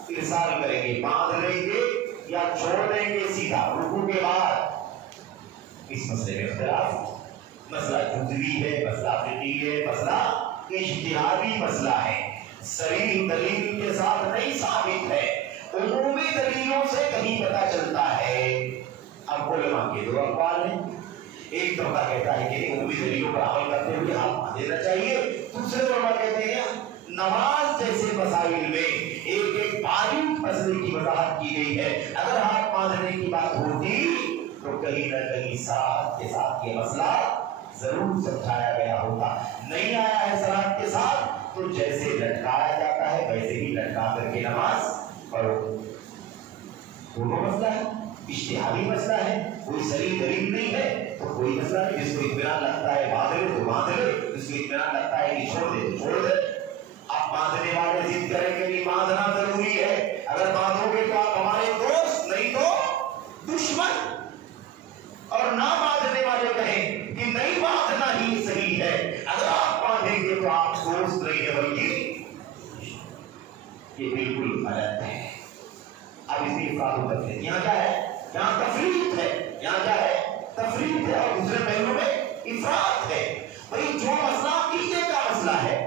ارسال کریں گے؟ باندھ لیں گے یا چھوڑ دیں گے سیدھا رکوع کے بعد؟ اس مسئلے میں اختلاف. مسئلہ جزوی ہے، مسئلہ فقہی ہے، مسئلہ اجتہادی مسئلہ ہے. صریح دلیل کے ساتھ نہیں ثابت ہے، عمومی دلیلوں سے کہیں پتہ چلتا ہے. اب علماء کے 2 اقوال ہیں. ایک طبقہ کہتا ہے کہ عمومی دلیلوں پر عمل کرتے ہوئے ہاتھ باندھ دینا چاہیے. دوسرے طبقہ کہتے ہیں نماز جیسے مسائل میں ایک ایک باریک مسئلے کی وضاحت کی گئی ہے، اگر ہاتھ باندھنے کی بات ہوتی تو کہیں نہ کہیں ساتھ کے ساتھ یہ مسئلہ ضرور سمجھایا گیا ہوتا. نہیں آیا ہے سلاد کے ساتھ تو جیسے لٹکایا جاتا ہے ویسے ہی لٹکا کر کے نماز پڑھو. دونوں مسئلہ ہے، اجتہادی مسئلہ ہے، کوئی صریح دلیل نہیں ہے تو کوئی مسئلہ نہیں. جس کو اطمینان لگتا ہے باندھ لے تو باندھ لے، جس کو اطمینان لگتا ہے کہ چھوڑ دے تو چھوڑ دے. اب باندھنے والے ضد کریں گے نہیں باندھنا ضروری ہے، اگر باندھو گے تو آپ ہمارے دوست نہیں تو دشمن، اور نہ باندھنے والے کہیں کہ نہیں باندھنا ہی صحیح ہے، اگر آپ باندھیں گے تو آپ دوست نہیں ہے بلکہ یہ بالکل غلط ہے. اب اس میں افراد و تفریق یہاں کیا ہے؟ یہاں تفریق ہے، یہاں کیا ہے؟ تفریق ہے. اور دوسرے پہلو میں افراد ہے. بھئی جو مسئلہ عقیدے کا مسئلہ ہے،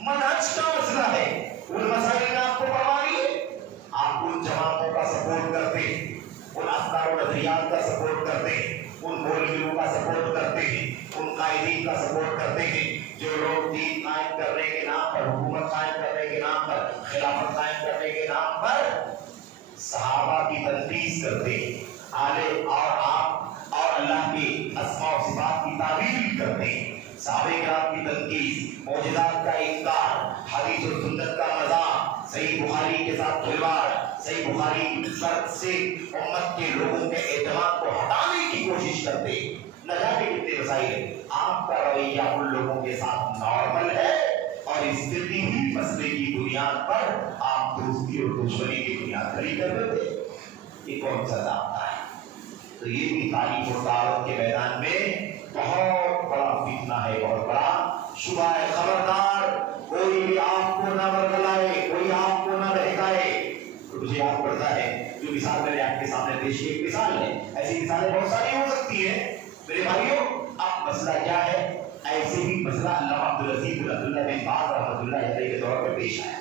منہج کا مسئلہ ہے، ان مسائل میں آپ کو پروانی ہے، آپ ان جماعتوں کا سپورٹ کرتے ہیں، ان افکار و نظریات کا سپورٹ کرتے ہیں، ان مولویوں کا سپورٹ کرتے ہیں، ان قائدین کا سپورٹ کرتے ہیں جو لوگ دین قائم کرنے کے نام پر، حکومت قائم کرنے کے نام پر، خلافت قائم کرنے کے نام پر صحابہ کی تنقید کرتے، آلے اور آپ اور اللہ کے اسماء و صفات کی تعریف کرتے، صحابہ کرام کی تنقید، معجزات کا انکار، حدیث و سنت کا مذاق، صحیح بخاری کے ساتھ کھلواڑ، صحیح بخاری کی شرط سے امت کے لوگوں کے اعتماد کو ہٹانے کی کوشش کرتے، نہ جانے کتنے مسائل۔ آپ کا رویہ ان لوگوں کے ساتھ نارمل ہے اور اس فطری ہی مسئلے کی بنیاد پر آپ دوستی اور دشمنی کی بنیاد کھڑی کر دیتے، یہ کون سا ضابطہ ہے؟ تو یہ بھی تعلیم اور دعوت کے میدان میں بہت بڑا فتنہ ہے، بہت بڑا شبہ ہے۔ خبردار کوئی بھی آپ کو نہ برگلائے، کوئی آپ کو نہ بہکائے۔ تو مجھے یاد پڑتا ہے جو مثال میں نے آپ کے سامنے پیش کی، ایک مثال ہے، ایسی مثالیں بہت ساری ہو سکتی ہیں میرے بھائیوں۔ اب مسئلہ کیا ہے؟ ایسے ہی مسئلہ علامہ عبدالعزیز بن عبداللہ بن باز رحمۃ اللہ علیہ کے دور میں پیش آیا۔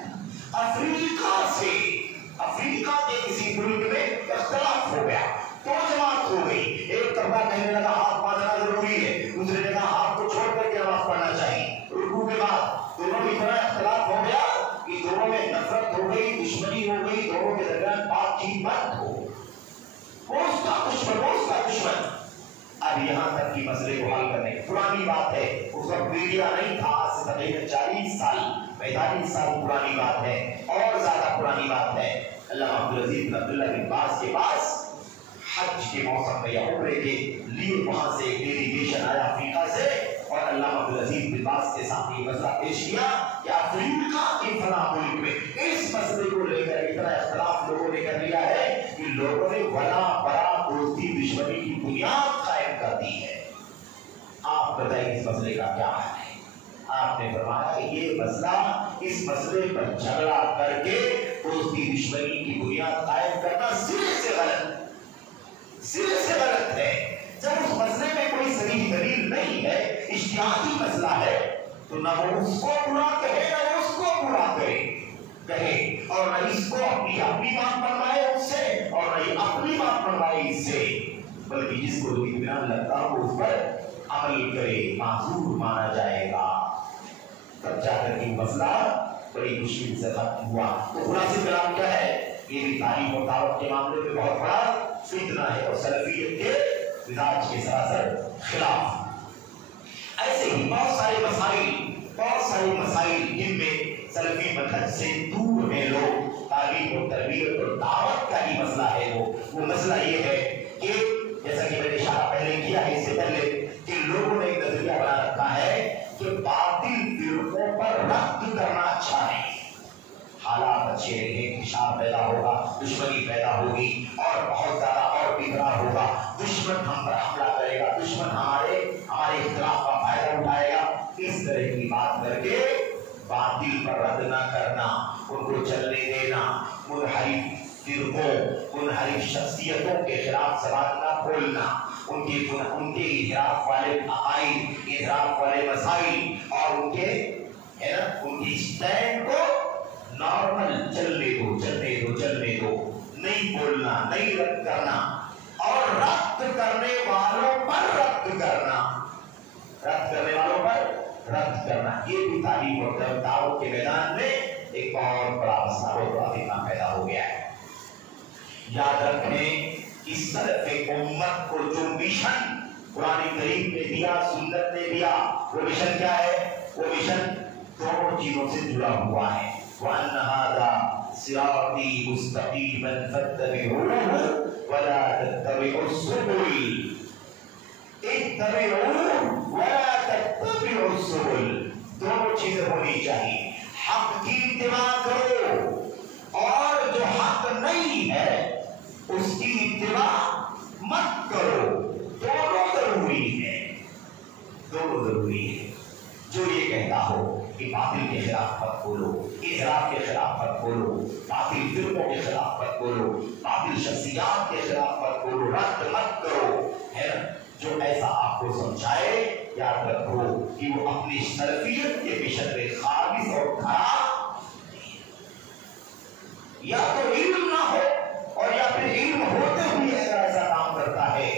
افریقہ کے کسی ملک میں اختلاف ہو گیا، تو جماعت ہو گئی۔ ایک طبقہ کہنے لگا ہاتھ باندھنا ضروری ہے، دوسرے نے کہا ہاتھ کو چھوڑ کر کے نماز پڑھنا چاہیے۔ رکوع کے بعد دونوں میں اتنا اختلاف ہو گیا کہ دونوں میں نفرت ہو گئی، دشمنی ہو گئی، دونوں کے درمیان بات چیت بند ہو، وہ اس کا دشمن۔ اب یہاں تک کہ مسئلے کو حل کرنے، پرانی بات ہے، اس وقت میڈیا نہیں تھا، آج سے تقریباً 40 سال 45 سال پرانی بات ہے، اور زیادہ پرانی بات ہے۔ علامہ عبدالعزیز بن عبداللہ بن باز کے پاس حج کے موسم میں یا عمرے کے لیے وہاں سے ایک ڈیلیگیشن آیا افریقہ سے، اور علامہ عبدالعزیز بن باز کے سامنے یہ مسئلہ پیش کیا کہ افریقہ کے فلاں ملک میں اس مسئلے کو لے کر اتنا اختلاف لوگوں نے کر لیا ہے کہ لوگوں نے ولا برا دوستی دشمنی کی بنیاد قائم کر دی ہے۔ آپ بتائیں اس مسئلے کا کیا حل ہے؟ آپ نے فرمایا یہ مسئلہ، اس مسئلے پر جھگڑا کر کے دوستی دشمنی کی بنیاد قائم کرنا سرے سے غلط ہے۔ جب اس مسئلے میں کوئی صحیح دلیل نہیں ہے، اجتہادی مسئلہ ہے، تو نہ وہ اس کو برا کہے نہ وہ اس کو برا کہے، اور نہ اس کو اپنی بات بنوائے اس سے، اور نہ یہ اپنی بات بنوائے اس سے، بلکہ جس کو اطمینان لگتا ہو اس پر عمل کرے، معذور مانا جائے گا۔ تب جا کر کے مسئلہ بڑی مشکل سے ختم ہوا۔ تو خلاصہ کلام کیا ہے؟ یہ بھی تعلیم اور دعوت کے معاملے میں بہت بڑا فتنہ ہے اور سلفیت کے مزاج کے سراسر خلاف۔ ایسے ہی بہت سارے مسائل جن میں سلفی منہج سے دور ہیں لوگ، تعلیم اور تربیت اور دعوت کا ہی مسئلہ ہے۔ وہ مسئلہ یہ ہے کہ جیسا کہ میں نے اشارہ پہلے کیا ہے اس سے پہلے کہ لوگوں نے ایک نظریہ بنا رکھا ہے کہ باطل فرقوں پر رد کرنا اچھا نہیں، حالات اچھے رہیں گے، انتشار پیدا ہوگا، دشمنی پیدا ہوگی اور بہت زیادہ اور بگڑا ہوگا، دشمن ہم پر حملہ کرے گا، دشمن ہمارے اختلاف کا فائدہ اٹھائے گا۔ اس طرح کی بات کر کے باطل پر رد نہ کرنا، ان کو چلنے دینا، منحرف فرقوں، منحرف شخصیتوں کے خلاف زبان نہ کھولنا، ان کے انحراف والے عقائد، انحراف والے مسائل اور ان کے اسٹینڈ کو نارمل چلنے دو، نہیں بولنا، نہیں رد کرنا، اور رد کرنے والوں پر رد کرنا، یہ بھی تعلیم اور دعوت کے میدان میں ایک بہت بڑا مسئلہ، بہت بڑا فتنہ پیدا ہو گیا ہے۔ یاد رکھیں اس طرف امت کو جو مشن قرآن کریم نے دیا، سنت نے دیا، وہ مشن کیا ہے؟ وہ مشن دونوں چیزوں سے جڑا ہوا ہے۔ وَأَنَّ هَذَا صِرَاطِي مُسْتَقِيمًا فَاتَّبِعُوهُ وَلَا تَتَّبِعُوا السُّبُلَ، اتَّبِعُوهُ وَلَا تَتَّبِعُوا السُّبُلَ، دونوں چیزیں ہونی چاہیے۔ حق کی اتباع کرو اور جو حق نہیں ہے اس کی اتباع مت کرو، دونوں ضروری ہے۔ جو یہ کہتا ہو کہ باطل کے خلاف مت بولو، انحراف کے خلاف مت بولو، باطل فرقوں کے خلاف مت بولو، باطل شخصیات کے خلاف مت بولو، رد مت کرو، ہے نا؟ جو ایسا آپ کو سمجھائے، یاد رکھو کہ وہ اپنی سلفیت کے مشن میں خالص اور خراب، یا تو علم نہ ہو اور یا پھر علم ہوتے ہوئے اگر ایسا کام کرتا ہے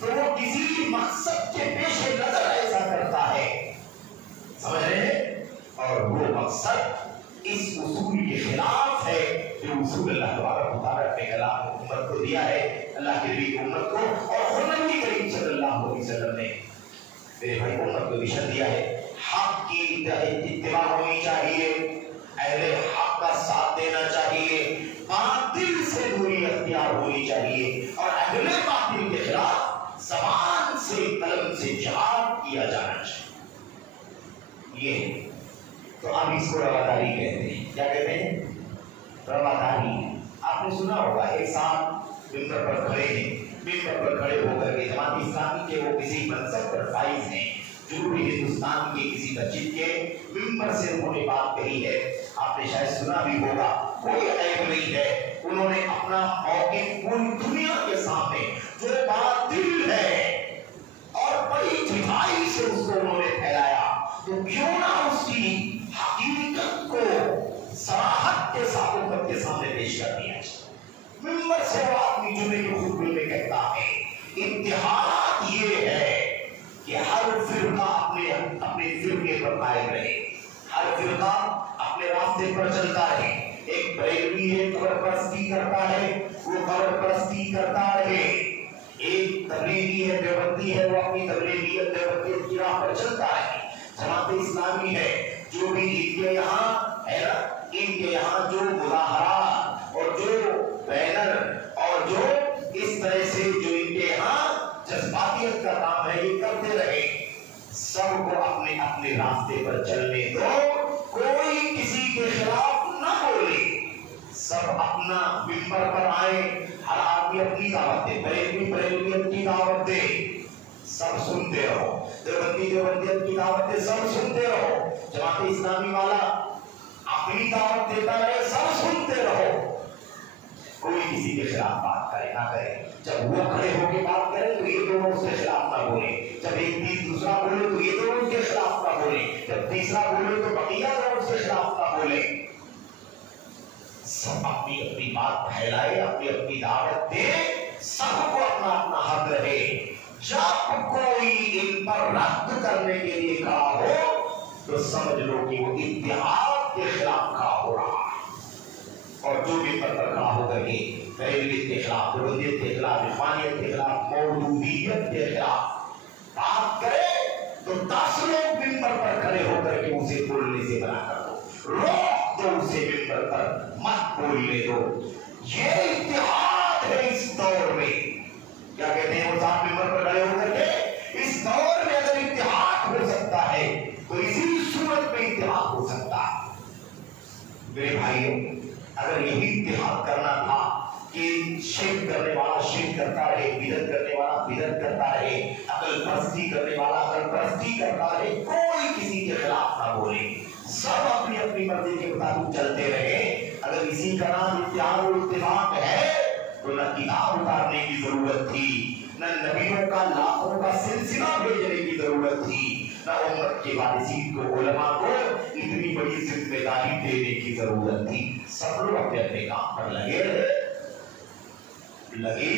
تو وہ کسی مقصد کے پیش نظر ایسا کرتا ہے، سمجھ رہے ہیں؟ اور وہ مقصد اس اصول کے خلاف ہے جو اصول اللہ تبارک و تعالیٰ اپنے کلام امت کو دیا ہے، اللہ کے نبی امت کو، اور خود نبی کریم صلی اللہ علیہ وسلم نے میرے بھائی امت کو مشن دیا ہے۔ حق کی اتباع ہونی چاہیے، اہل حق کا ساتھ دینا چاہیے، باطل سے دوری اختیار ہونی چاہیے، اور اہل باطل کے خلاف زبان سے قلم سے جہاد کیا جانا چاہیے۔ یہ تو آپ اس کو رواداری کہتے ہیں۔ کیا کہتے ہیں؟ رواداری۔ آپ نے سنا ہوگا ایک صاحب ممبر پر کھڑے ہیں، ممبر پر کھڑے ہو کر کے جماعت اسلامی کے وہ کسی منصب پر فائز ہیں، جنوبی ہندوستان کے کسی مسجد کے ممبر سے انہوں نے بات کہی ہے، آپ نے شاید سنا بھی ہوگا، کوئی عیب نہیں ہے، انہوں نے اپنا موقف پوری دنیا کے سامنے جو باطل ہے اور بڑی ڈھائی سے اس کو انہوں نے پھیلایا، تو کیوں نہ اس کی حقیقت کو صراحت کے ساتھ امت کے سامنے پیش کر دیا جائے۔ ممبر سے وہ آدمی جمعے کے خطبے میں کہتا ہے اتحاد یہ ہے کہ ہر فرقہ اپنے فرقے پر قائم رہے، ہر فرقہ اپنے راستے پر چلتا رہے۔ ایک بریلوی ہے قبر پرستی کرتا ہے، وہ قبر پرستی کرتا رہے، ایک تبلیغی ہے دیوبندی ہے، وہ اپنی تبلیغیت دیوبندیت کی راہ پر چلتا رہے۔ جماعت اسلامی ہے جو بھی ان کے یہاں ہے نا، ان کے یہاں جو مظاہرات اور جو بینر اور جو اس طرح سے جو ان کے یہاں جذباتیت کا کام ہے یہ کرتے رہے، سب کو اپنے اپنے راستے پر چلنے دو، کوئی کسی کے خلاف نہ بولے، سب اپنا ممبر پر آئے، ہر آدمی اپنی دعوت دے، بریلوی اپنی دعوت دے، سب سنتے رہو، دیوبندی دیوبندیت کی دعوت دے، سب سنتے رہو، جماعت اسلامی والا اپنی دعوت دیتا رہے، سب سنتے رہو، کوئی کسی کے خلاف بات کرے نہ کرے، جب وہ کھڑے ہو کے بات کرے تو یہ دونوں اس کے خلاف نہ بولے، جب ایک دوسرا بولے تو یہ دونوں اس کے خلاف نہ بولے، جب تیسرا بولے تو بقیہ دونوں اس کے خلاف نہ بولے، سب اپنی اپنی بات پھیلائے، اپنی اپنی دعوت دے، سب کو اپنا اپنا حق رہے، جب کوئی ان پر رد کرنے کے لیے کھڑا ہو تو سمجھ لو کہ وہ اتحاد کے خلاف کھڑا ہو رہا ہے، اور جو بھی پر کھڑا ہو کر کے بریلویت کے خلاف، دیوبندیت کے خلاف، عرفانیت کے خلاف، مودودیت کے خلاف بات کرے تو 10 لوگ ممبر پر کھڑے ہو کر کے اسے بولنے سے منع کر دو، روک دو اسے ممبر پر، مت بولنے دو۔ یہ اتحاد ہے اس دور میں، کیا کہتے ہیں وہ صاحب ممبر پر کھڑے ہو کر کے، اس دور میں اگر اتحاد ہو سکتا ہے تو اسی صورت میں اتحاد ہو سکتا ہے۔ میرے بھائیوں، اگر یہی اتحاد کرنا تھا کہ شرک کرنے والا شرک کرتا رہے، بدعت کرنے والا بدعت کرتا رہے، عقل پرستی کرنے والا عقل پرستی کرتا رہے، کوئی کسی کے خلاف نہ بولے، سب اپنی اپنی مرضی کے مطابق چلتے رہے، اگر اسی کا نام اتحاد و اتفاق ہے تو نہ کتاب اتارنے کی ضرورت تھی، نہ نبیوں کا لاکھوں کا سلسلہ بھیجنے کی ضرورت تھی، نہ امت کے وارثین کو علماء کو اتنی بڑی ذمہ داری دینے کی ضرورت تھی۔ سب لوگ اپنے اپنے کام پر لگے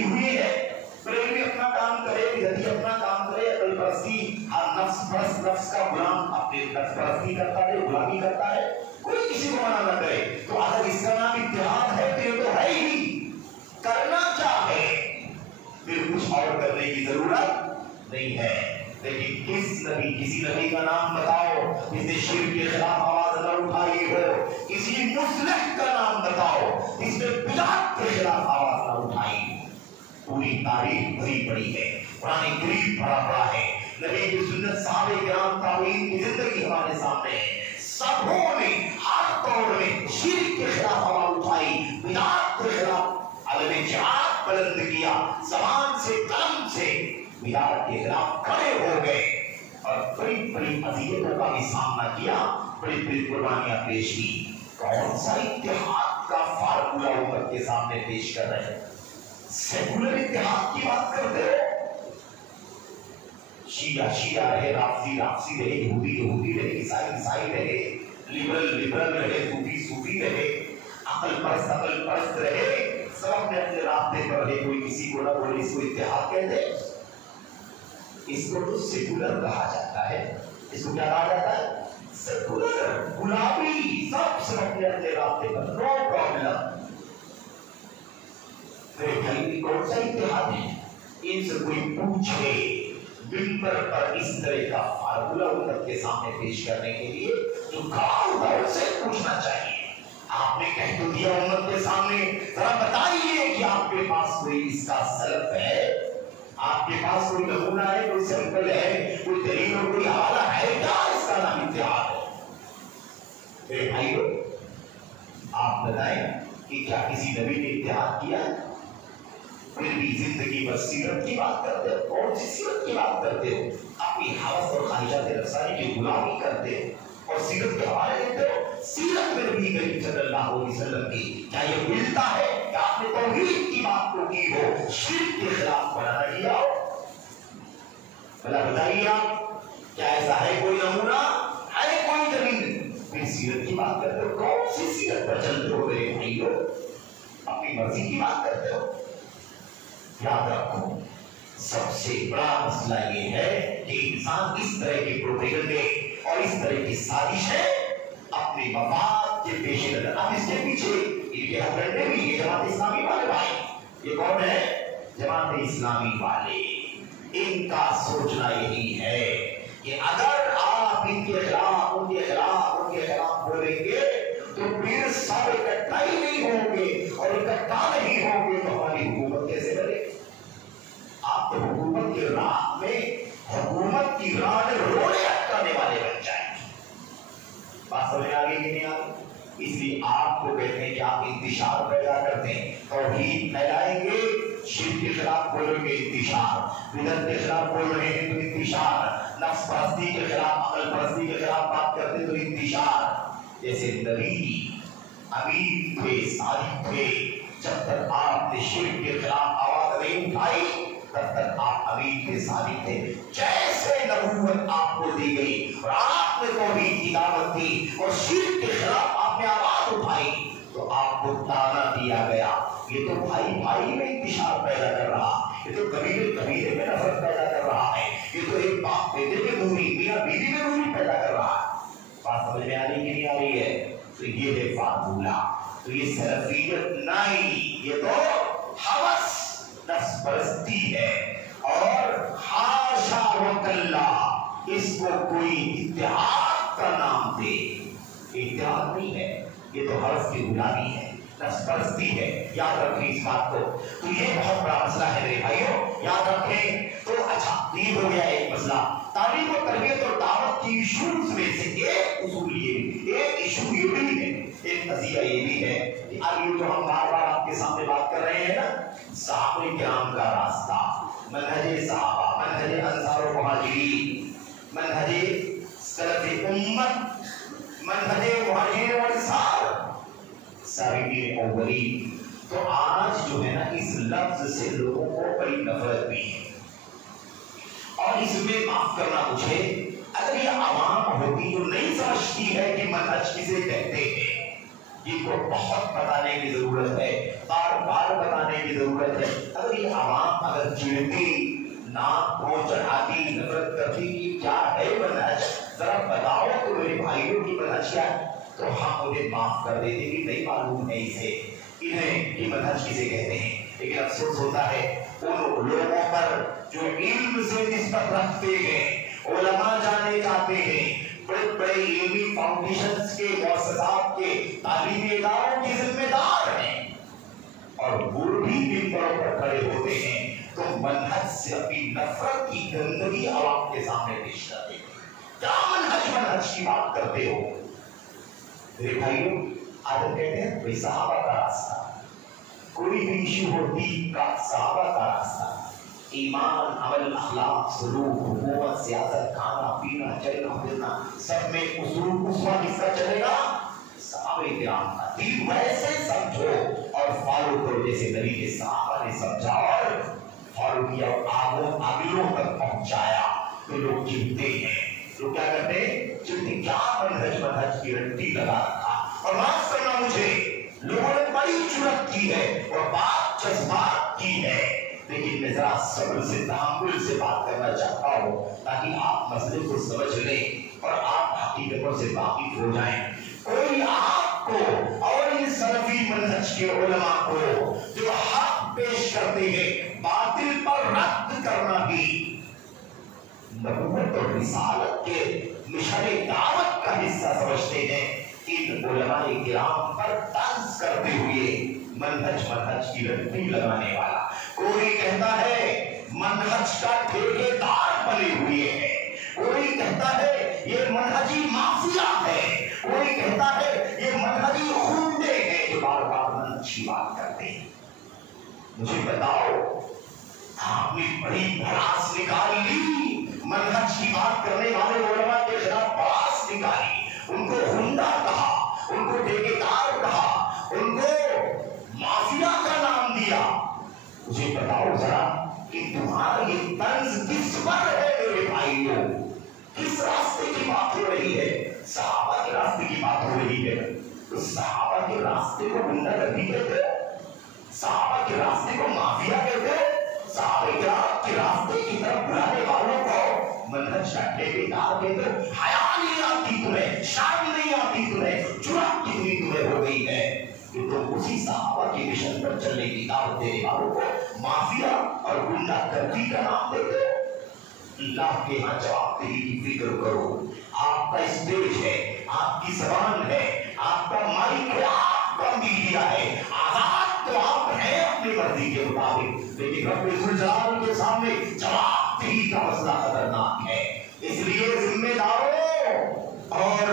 ہوئے ہیں، بریلوی اپنا کام کرے، بدعتی اپنا کام کرے، عقل پرستی ہر نفس پرست نفس کا غلام اپنے نفس پرستی کرتا ہے، غلامی کرتا ہے، کوئی کسی کو منع نہ کرے، تو اگر اس کا نام اتحاد ہے تو یہ تو ہے ہی، کرنا چاہے پھر کچھ اور کرنے کی ضرورت نہیں ہے۔ لیکن کسی نبی کا نام بتاؤ جس نے شرک کے خلاف آواز نہ اٹھائی ہو، کسی مصلح کا نام بتاؤ جس نے بدعت کے خلاف آواز نہ اٹھائی ہو، پوری تاریخ بھری پڑی ہے، قرآن کریم بھرا پڑا ہے، نبی کی سنت، صحابہ کرام، تابعین کی زندگی ہمارے سامنے ہے، سبوں نے ہر دور میں شرک کے خلاف آواز اٹھائی، بدعت کے خلاف علم جہاد بلند کیا، زبان سے قلم سے بدعت کے خلاف کھڑے ہو گئے اور بڑی بڑی اذیتوں کا بھی سامنا کیا، بڑی بڑی قربانیاں پیش کی۔ کون سا اتحاد کا فارمولہ امت کے سامنے پیش کر رہے ہیں؟ سیکولر اتحاد کی بات کرتے ہو، شیعہ رہے، رافضی رہے، یہودی رہے، عیسائی رہے، لبرل رہے، صوفی رہے، عقل پرست رہے، سب اپنے اپنے راستے پر رہے، کوئی کسی کو نہ بولے، اس کو اتحاد کہتے ہیں۔ اس کو تو سیکولر کہا جاتا ہے، اس کو کیا کہا جاتا ہے؟ سیکولر، گلابی، سب اپنے اپنے راستے پر، نو پرابلم۔ میرے بھائی کون سا اتحاد ہے؟ ان سے کوئی پوچھے منبر پر اس طرح کا فارمولہ امت کے سامنے پیش کرنے کے لیے جو کہا ہوگا ان سے پوچھنا چاہیے. آپ نے کہہ تو دیا امت کے سامنے، ذرا بتائیے کہ آپ کے پاس کوئی اس کا سلف ہے؟ آپ کے پاس کوئی نمونہ ہے، کوئی سیمپل ہے، کوئی دلیل اور کوئی حوالہ ہے کیا اس کا نام اتحاد ہے؟ میرے بھائیو آپ بتائیں کہ کیا کسی نبی نے اتحاد کیا؟ پھر بھی زندگی پر سیرت کی بات کرتے ہو. کون سی سیرت کی بات کرتے ہو؟ اپنی حوث اور خواہشات نفسانی کی غلامی کرتے ہو اور سیرت کے حوالے دیتے ہو. سیرت میں نبی کریم صلی اللہ علیہ وسلم کی کیا یہ ملتا ہے کہ آپ نے توحید کی بات کو کی ہو، شرک کے خلاف بنانا کیا ہو؟ بھلا بتائیے آپ، کیا ایسا ہے کوئی نمونہ، ہے کوئی دلیل؟ پھر سیرت کی بات کرتے ہو. کون سی سیرت پر چلتے ہو میرے بھائیو؟ اپنی مرضی کی بات کرتے ہو. یاد رکھو سب سے بڑا مسئلہ یہ ہے کہ انسان اس طرح کے پروپیگنڈے اور اس طرح کی سازشیں اپنے مفاد کے پیش نظر، اب اس کے پیچھے ان کے ہتھیار بھی یہ جماعت اسلامی والے بھائی، یہ کون ہے؟ جماعت اسلامی والے. ان کا سوچنا یہی ہے کہ اگر آپ ان کے خلاف بولیں گے تو پھر سب اکٹھا ہی نہیں ہوں گے، اور اکٹھا نہیں ہوں گے تو ہماری حکومت کیسے بنے؟ آپ تو حکومت کی راہ میں روڑے اٹکانے والے بن جائیں. بات سمجھ آگے کہ نہیں آگے؟ اس لیے آپ کو کہتے ہیں کہ آپ انتشار پیدا کرتے ہیں، توحید پھیلائیں گے، شرک کے خلاف بولیں گے انتشار، بدعت کے خلاف بول رہے ہیں تو انتشار، نفس پرستی کے خلاف، عقل پرستی کے خلاف بات کرتے تو انتشار. جیسے نبی امین تھے، صادق تھے، جب تک آپ نے شرک کے خلاف آواز نہیں اٹھائی تب تک آپ امین تھے، صادق تھے. جیسے نبوت آپ کو دی گئی اور آپ نے توحید کی دعوت دی اور شرک کے خلاف آپ نے آواز اٹھائی تو آپ کو تانا دیا گیا، یہ تو بھائی بھائی میں انتشار پیدا کر رہا، یہ تو قبیلے میں نفرت پیدا کر رہا ہے، یہ تو ایک باپ بیٹے میں دوری، میاں بیوی میں دوری پیدا کر رہا ہے. بات سمجھ میں آ رہی کہ نہیں آ رہی ہے؟ تو یہ ہے فارمولہ. تو یہ سلفیت نہیں، یہ تو ہوس نفس پرستی ہے. اور حاشا وکلا اس کو کوئی اتحاد کا نام دے، اتحاد نہیں ہے، یہ تو حوث کی غلامی ہے، نفس پرستی ہے. یاد رکھیں اس بات کو. تو یہ بہت بڑا مسئلہ ہے میرے بھائیوں، یاد رکھیں. تو اچھا یہ ہو گیا ایک مسئلہ. تعلیم و تربیت اور دعوت کی ایشوز میں سے ایک اصول یہ، ایک ایشو یہ بھی ہے، ایک قضیہ یہ بھی ہے کہ اب یہ جو ہم بار بار آپ کے سامنے بات کر رہے ہیں نا، صحابہ کرام کا راستہ، منہج صحابہ، منہج انصار و مہاجرین، منہج سلف امت، منہج مہاجرین و انصار، سابقین اولین. تو آج جو ہے نا اس لفظ سے لوگوں کو بڑی نفرت بھی ہے. اور اس میں معاف کرنا مجھے، اگر یہ عوام ہوتی جو نہیں سمجھتی ہے کہ منہج کسے کہتے ہیں، یہ کو بہت بتانے کی ضرورت ہے، بار بار بتانے کی ضرورت ہے. اگر یہ عوام اگر چڑھتی، ناک کو چڑھاتی، نفرت کرتی کہ کیا ہے منہج، ذرا بتاؤ تو میرے بھائیوں کی منہج کیا ہے، تو ہم انہیں معاف کر دیتے کہ نہیں معلوم ہے اسے، انہیں یہ منہج کسے کہتے ہیں. لیکن افسوس ہوتا ہے ان لوگوں پر جو علم سے نسبت رکھتے ہیں، علماء جانے جاتے ہیں، بڑے بڑے علمی فاؤنڈیشنز کے، مؤسسات کے، تعلیمی اداروں کے ذمہ دار ہیں، اور وہ بھی منبروں پر کھڑے ہوتے ہیں تو منہج سے اپنی نفرت کی گندگی عوام کے سامنے پیش کرتے ہیں. کیا منہج کی بات کرتے ہو؟ میرے بھائیوں آدم کہتے ہیں بھائی صحابہ کا راستہ، کوئی بھی ایشو ہو دین کا، صحابہ کا راستہ، ایمان، عمل، اخلاق، سلوک، حکومت، سیاست، کھانا پینا، چلنا پھرنا، سب میں اصول اسوہ کس کا چلے گا؟ صحابہ کرام کا. دین ویسے سمجھو اور فالو کرو جیسے نبی کے صحابہ نے سمجھا اور فالو کیا اور آگلوں تک پہنچایا. تو لوگ چڑھتے ہیں، لوگ کیا کرتے ہیں؟ چڑھتے کیا منہج کی رٹی لگا رکھا. اور معاف کرنا مجھے، لوگوں نے بڑی جرات کی ہے اور بات جذبات کی ہے، لیکن میں ذرا صبر سے، تحمل سے بات کرنا چاہتا ہوں تاکہ آپ مسئلے کو سمجھ لیں اور آپ حقیقتوں سے واقف ہو جائیں. کوئی آپ کو اور ان سلفی منہج کے علماء کو جو حق پیش کرتے ہیں، باطل پر رد کرنا بھی نبوت اور رسالت کے مشن دعوت کا حصہ سمجھتے ہیں۔ ان علماء کرام پر طنز کرتے ہوئے منہج کی رٹی لگانے والا کوئی کہتا ہے منہج کا ٹھیکیدار بنے ہوئے ہیں، کوئی کہتا ہے یہ منہجی مافیا ہے، کوئی کہتا ہے یہ منہجی خونڈے ہیں جو بار بار منہج کی بات کرتے ہیں۔ مجھے بتاؤ، آپ نے بڑی بھڑاس نکال لی، منہج کی بات کرنے والے علماء کے خلاف بھڑاس نکالی، ان کو خونڈا کہا، ان کو ٹھیکیدار کہا، ان کو مافیا کا نام دیا۔ مجھے بتاؤ ذرا کہ تمہارا یہ طنز کس پر ہے میرے بھائیوں؟ کس راستے کی بات ہو رہی ہے؟ صحابہ کے راستے کی بات ہو رہی ہے۔ تو صحابہ کے راستے کو گنڈا گردی کہتے ہیں، صحابہ کے راستے کو مافیا کہتے ہیں، صحابہ کے راستے کی طرف بلانے والوں کو منہج کا ٹھیکیدار کہتے ہیں۔ حیا نہیں آتی تمہیں، شرم نہیں آتی تمہیں، جرأت کتنی تمہیں ہو گئی ہے کہ تم اسی صحابہ کے مشن پر چلنے کی دعوت دینے والوں کو مافیا اور گنڈا گردی کا نام دیتے ہو؟ اللہ کے ہاں جواب دہی کی فکر کرو۔ آپ کا اسٹیج ہے، آپ کی زبان ہے، آپ کا مائک ہے، آپ کا میڈیا ہے، آزاد تو آپ ہیں اپنی مرضی کے مطابق، لیکن رب ذوالجلال کے سامنے جواب دہی کا مسئلہ خطرناک ہے۔ اس لیے ذمہ داروں اور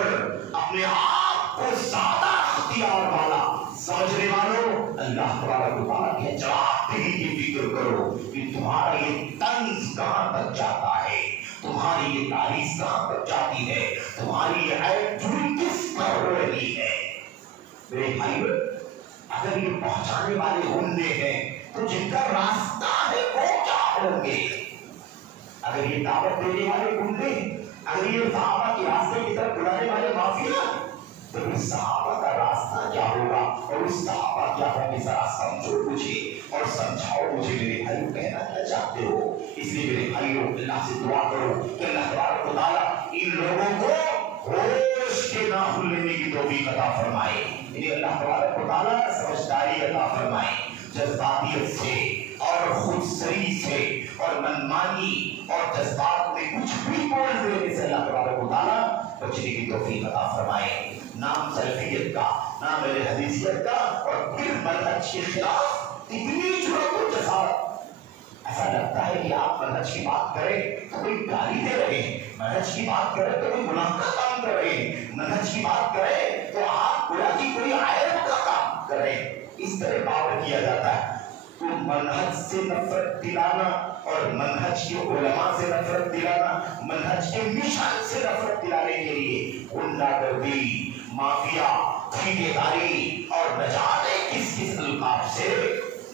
اپنے آپ کو زیادہ اختیار والا سمجھنے والوں، اللہ تبارک و تعالیٰ کے جواب دہی کی فکر کرو کہ تمہارا یہ طنز کہاں تک جاتا ہے، تمہاری یہ تعریف کہاں تک جاتی ہے، تمہاری یہ عیب جوئی کس پر ہو رہی ہے۔ میرے بھائیو، اگر یہ پہنچانے والے گنڈے ہیں تو جن کا راستہ ہے وہ کیا ہوں گے؟ اگر یہ دعوت دینے والے گنڈے، اگر یہ صحابہ کے راستے کی طرف بلانے والے مافیا، تو اس صحابہ کا راستہ کیا ہوگا؟ اور اس صحابہ کیا ہوگا؟ ذرا سمجھو مجھے اور سمجھاؤ مجھے میرے بھائیو، کہنا کیا چاہتے ہو؟ اس لیے میرے بھائیو، اللہ سے دعا کرو کہ اللہ تبارک و تعالیٰ ان لوگوں کو ہوش کے ناخن لینے کی توفیق عطا فرمائے، انہیں اللہ تبارک و تعالیٰ سمجھداری عطا فرمائے، جذباتیت سے اور خود سری سے اور منمانی اور جذبات میں کچھ بھی بول دینے سے اللہ تبارک و تعالیٰ بچنے کی توفیق عطا فرمائے۔ نام سلفیت کا، نام اہل حدیثیت کا اور پھر منہج کے خلاف اتنی جرأت و جسارت، ایسا لگتا ہے کہ آپ منہج کی بات کریں تو کوئی گالی دے رہے ہیں، منہج کی بات کریں تو کوئی گناہ کا کام کر رہے ہیں، منہج کی بات کریں تو آپ گویا کہ کوئی عیب کا کام کر رہے ہیں، اس طرح پاور کیا جاتا ہے۔ تو منہج سے نفرت دلانا اور منہج کے علماء سے نفرت دلانا، منہج کے مشن سے نفرت دلانے کے لیے غنڈہ گردی، مافیا، ٹھیکیداری اور نہ جانے کس کس القاب سے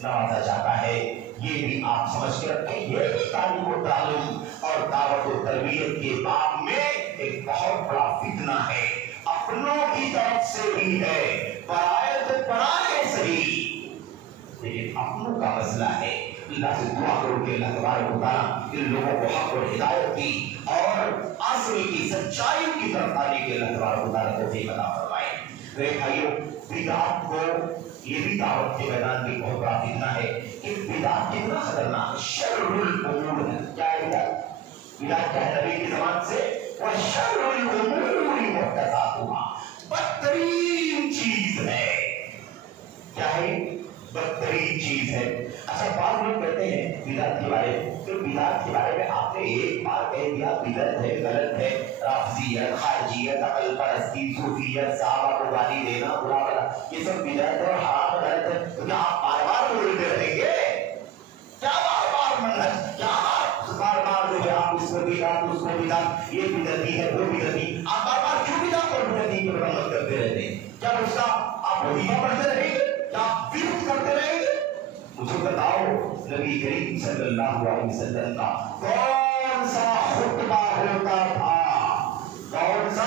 نوازا جاتا ہے۔ یہ بھی آپ سمجھ کے رکھیں، یہ بھی تعلیم و تعلم اور دعوت و تربیت کے باب میں ایک بہت بڑا فتنہ ہے، اپنوں کی طرف سے بھی ہے، پرائے تو پرائے صحیح، لیکن اپنوں کا مسئلہ ہے۔ اللہ سے دعا کرو کہ اللہ تبارک و تعالیٰ ان لوگوں کو حق اور ہدایت کی اور اصل کی سچائی کی طرف آنے کے اللہ تبارک و تعالیٰ توفیق عطا فرمائے۔ میرے بھائیو، بدعت کو یہ بھی دعوت کے میدان میں بہت بڑا فتنہ ہے کہ بدعت کتنا خطرناک شر الامور ہے۔ کیا ہے بدعت؟ بدعت کیا ہے نبی کی زبان سے؟ وَشَرُّ الْأُمُورِ مُحْدَثَاتُهَا، بدترین چیز ہے۔ کیا ہے؟ بدترین چیز ہے۔ اچھا، بعض لوگ کہتے ہیں بدعت کے بارے میں، تو بدعت کے بارے میں آپ نے ایک بار کہہ دیا بدعت ہے، غلط ہے، رافضیت، خارجیت، عقل پرستی، صوفیت، صحابہ کو گالی دینا، برا بھلا، یہ سب بدعت ہے اور حرام غلط ہے، تو کیا آپ بار بار بولتے رہیں گے؟ کیا بار بار منہج، کیا بار بار جو ہے آپ اس کو بدعت، اس کو بدعت، یہ بدعتی ہے، وہ بدعتی، آپ بار بار کیوں بدعت اور بدعتی کی مرمت کرتے رہتے ہیں؟ کیا اس کا آپ وظیفہ پڑھتے رہیں گے؟ کیا آپ فرض کرتے رہیں گے؟ مجھے بتاؤ، نبی کریم صلی اللہ علیہ وسلم کا کون سا خطبہ ہوتا تھا؟ کون سا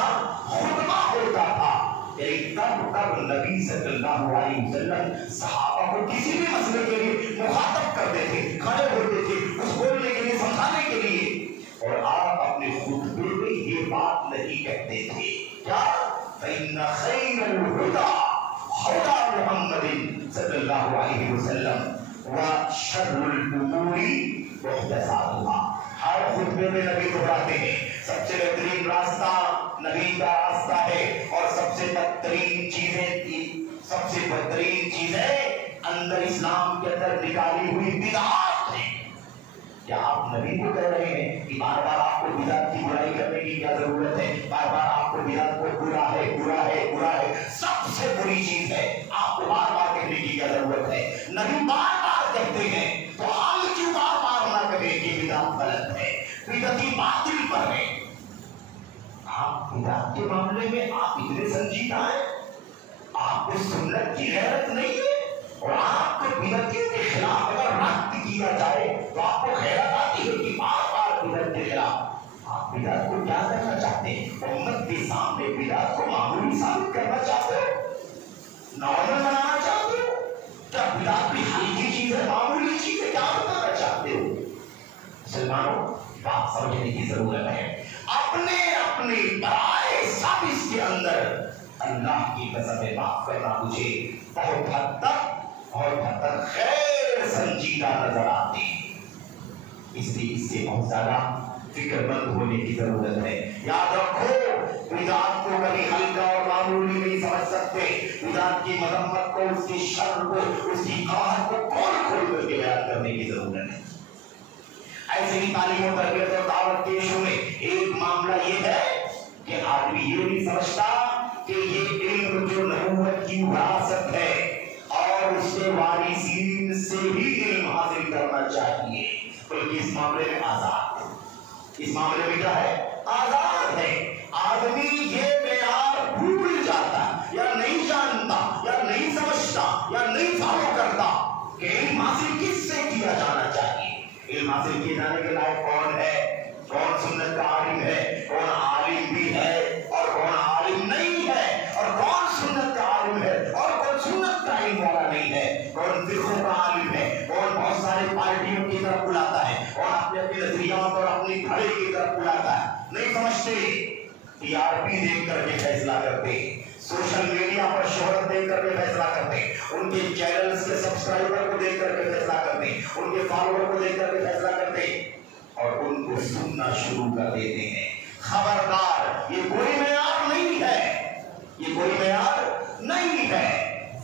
خطبہ ہوتا تھا؟ کب نبی صلی اللہ علیہ وسلم صحابہ کو کسی بھی مسئلے کے لیے مخاطب کرتے تھے، کھڑے ہوتے تھے اس بولنے کے لیے، سمجھانے کے لیے، اور آپ اپنے خطبے میں یہ بات نہیں کہتے تھے کیا؟ فَإِنَّ خَيْرَ الْهُدَى هُدَى مُحَمَّدٍ صلی اللہ علیہ وسلم، وشر الامور محدثاتها. ہر خطبے میں نبی دہراتے ہیں سب سے بہترین راستہ نبی کا راستہ ہے، اور سب سے بدترین چیزیں اندر اسلام کے اندر نکالی ہوئی بدعات ہیں. کیا آپ نبی کو کہہ رہے ہیں کہ بار بار آپ کو بدعت کی برائی کرنے کی کیا ضرورت ہے؟ بار بار آپ کو بدعت کو برا ہے برا ہے برا ہے، سب سے بری چیز ہے، آپ کو بار بار کہنے کی کیا ضرورت ہے؟ نبی بار بار کہتے ہیں تو ہم کیوں بار بار نہ کہیں کہ بدعت غلط ہے، بدعتی باطل پر ہے؟ آپ بدعت کے معاملے میں آپ اتنے سنجیدہ ہیں، آپ کو سنت کی غیرت نہیں ہے، اور آپ کو بدعتیوں کے خلاف اگر رد کیا جائے تو آپ کو غیرت آتی ہے کہ بار بار بدعت کے خلاف. آپ بدعت کو کیا کرنا چاہتے ہیں؟ امت کے سامنے بدعت کو معمولی ثابت کرنا چاہتے ہو، نارمل بنانا چاہتے ہو؟ کیا بدعت بھی ہلکی چیز ہے، معمولی چیز ہے؟ کیا بتانا چاہتے ہو؟ مسلمانوں بات سمجھنے کی ضرورت ہے. اپنے برائے سب اس کے اندر اللہ کی قسم معاف کرنا مجھے بہت حد تک غیر سنجیدہ نظر آتی ہے. اس لیے اس سے بہت زیادہ فکر مند ہونے کی ضرورت ہے. یاد رکھو بدعت کو کبھی ہلکا اور معمولی نہیں سمجھ سکتے. بدعت کی مذمت کو، اس کی شر کو، اس کی قباحت کو کھول کر کے بیان کرنے کی ضرورت ہے. ایسے ہی تعلیم و تربیت اور دعوت کے ایشو میں ایک معاملہ یہ ہے کہ آدمی یہ نہیں سمجھتا کہ یہ علم جو نبوت کی وراثت ہے اور اس کے وارثین سے ہی علم حاصل کرنا چاہیے، بلکہ اس معاملے میں آزاد ہے. اس معاملے میں کیا ہے؟ آزاد ہے. آدمی یہ معیار بھول جاتا یا نہیں جانتا یا نہیں سمجھتا یا نہیں فالو کرتا کہ علم حاصل کس سے کیا جانا چاہیے. علم حاصل کیے جانے کے لائق کون ہے، کون سنت کا عالم ہے، کون عالم بھی ہے اور کون عالم نہیں ہے، اور کون سنت کا عالم ہے اور کون سنت کا علم والا نہیں ہے، کون فرقوں کا عالم ہے، کون بہت سارے پارٹیوں کی طرف بلاتا ہے اور اپنے نظریات اور اپنی گھڑے کی طرف بلاتا ہے. نہیں سمجھتے. ٹی آر پی دیکھ کر کے فیصلہ کرتے، سوشل میڈیا پر شہرت دیکھ کر کے فیصلہ کرتے، ان کے چینلز کے سبسکرائبر کو دیکھ کر کے فیصلہ کرتے، ان کے فالوور کو دیکھ کر کے فیصلہ کرتے اور ان کو سننا شروع کر دیتے ہیں. خبردار، یہ کوئی معیار نہیں ہے، یہ کوئی معیار نہیں ہے.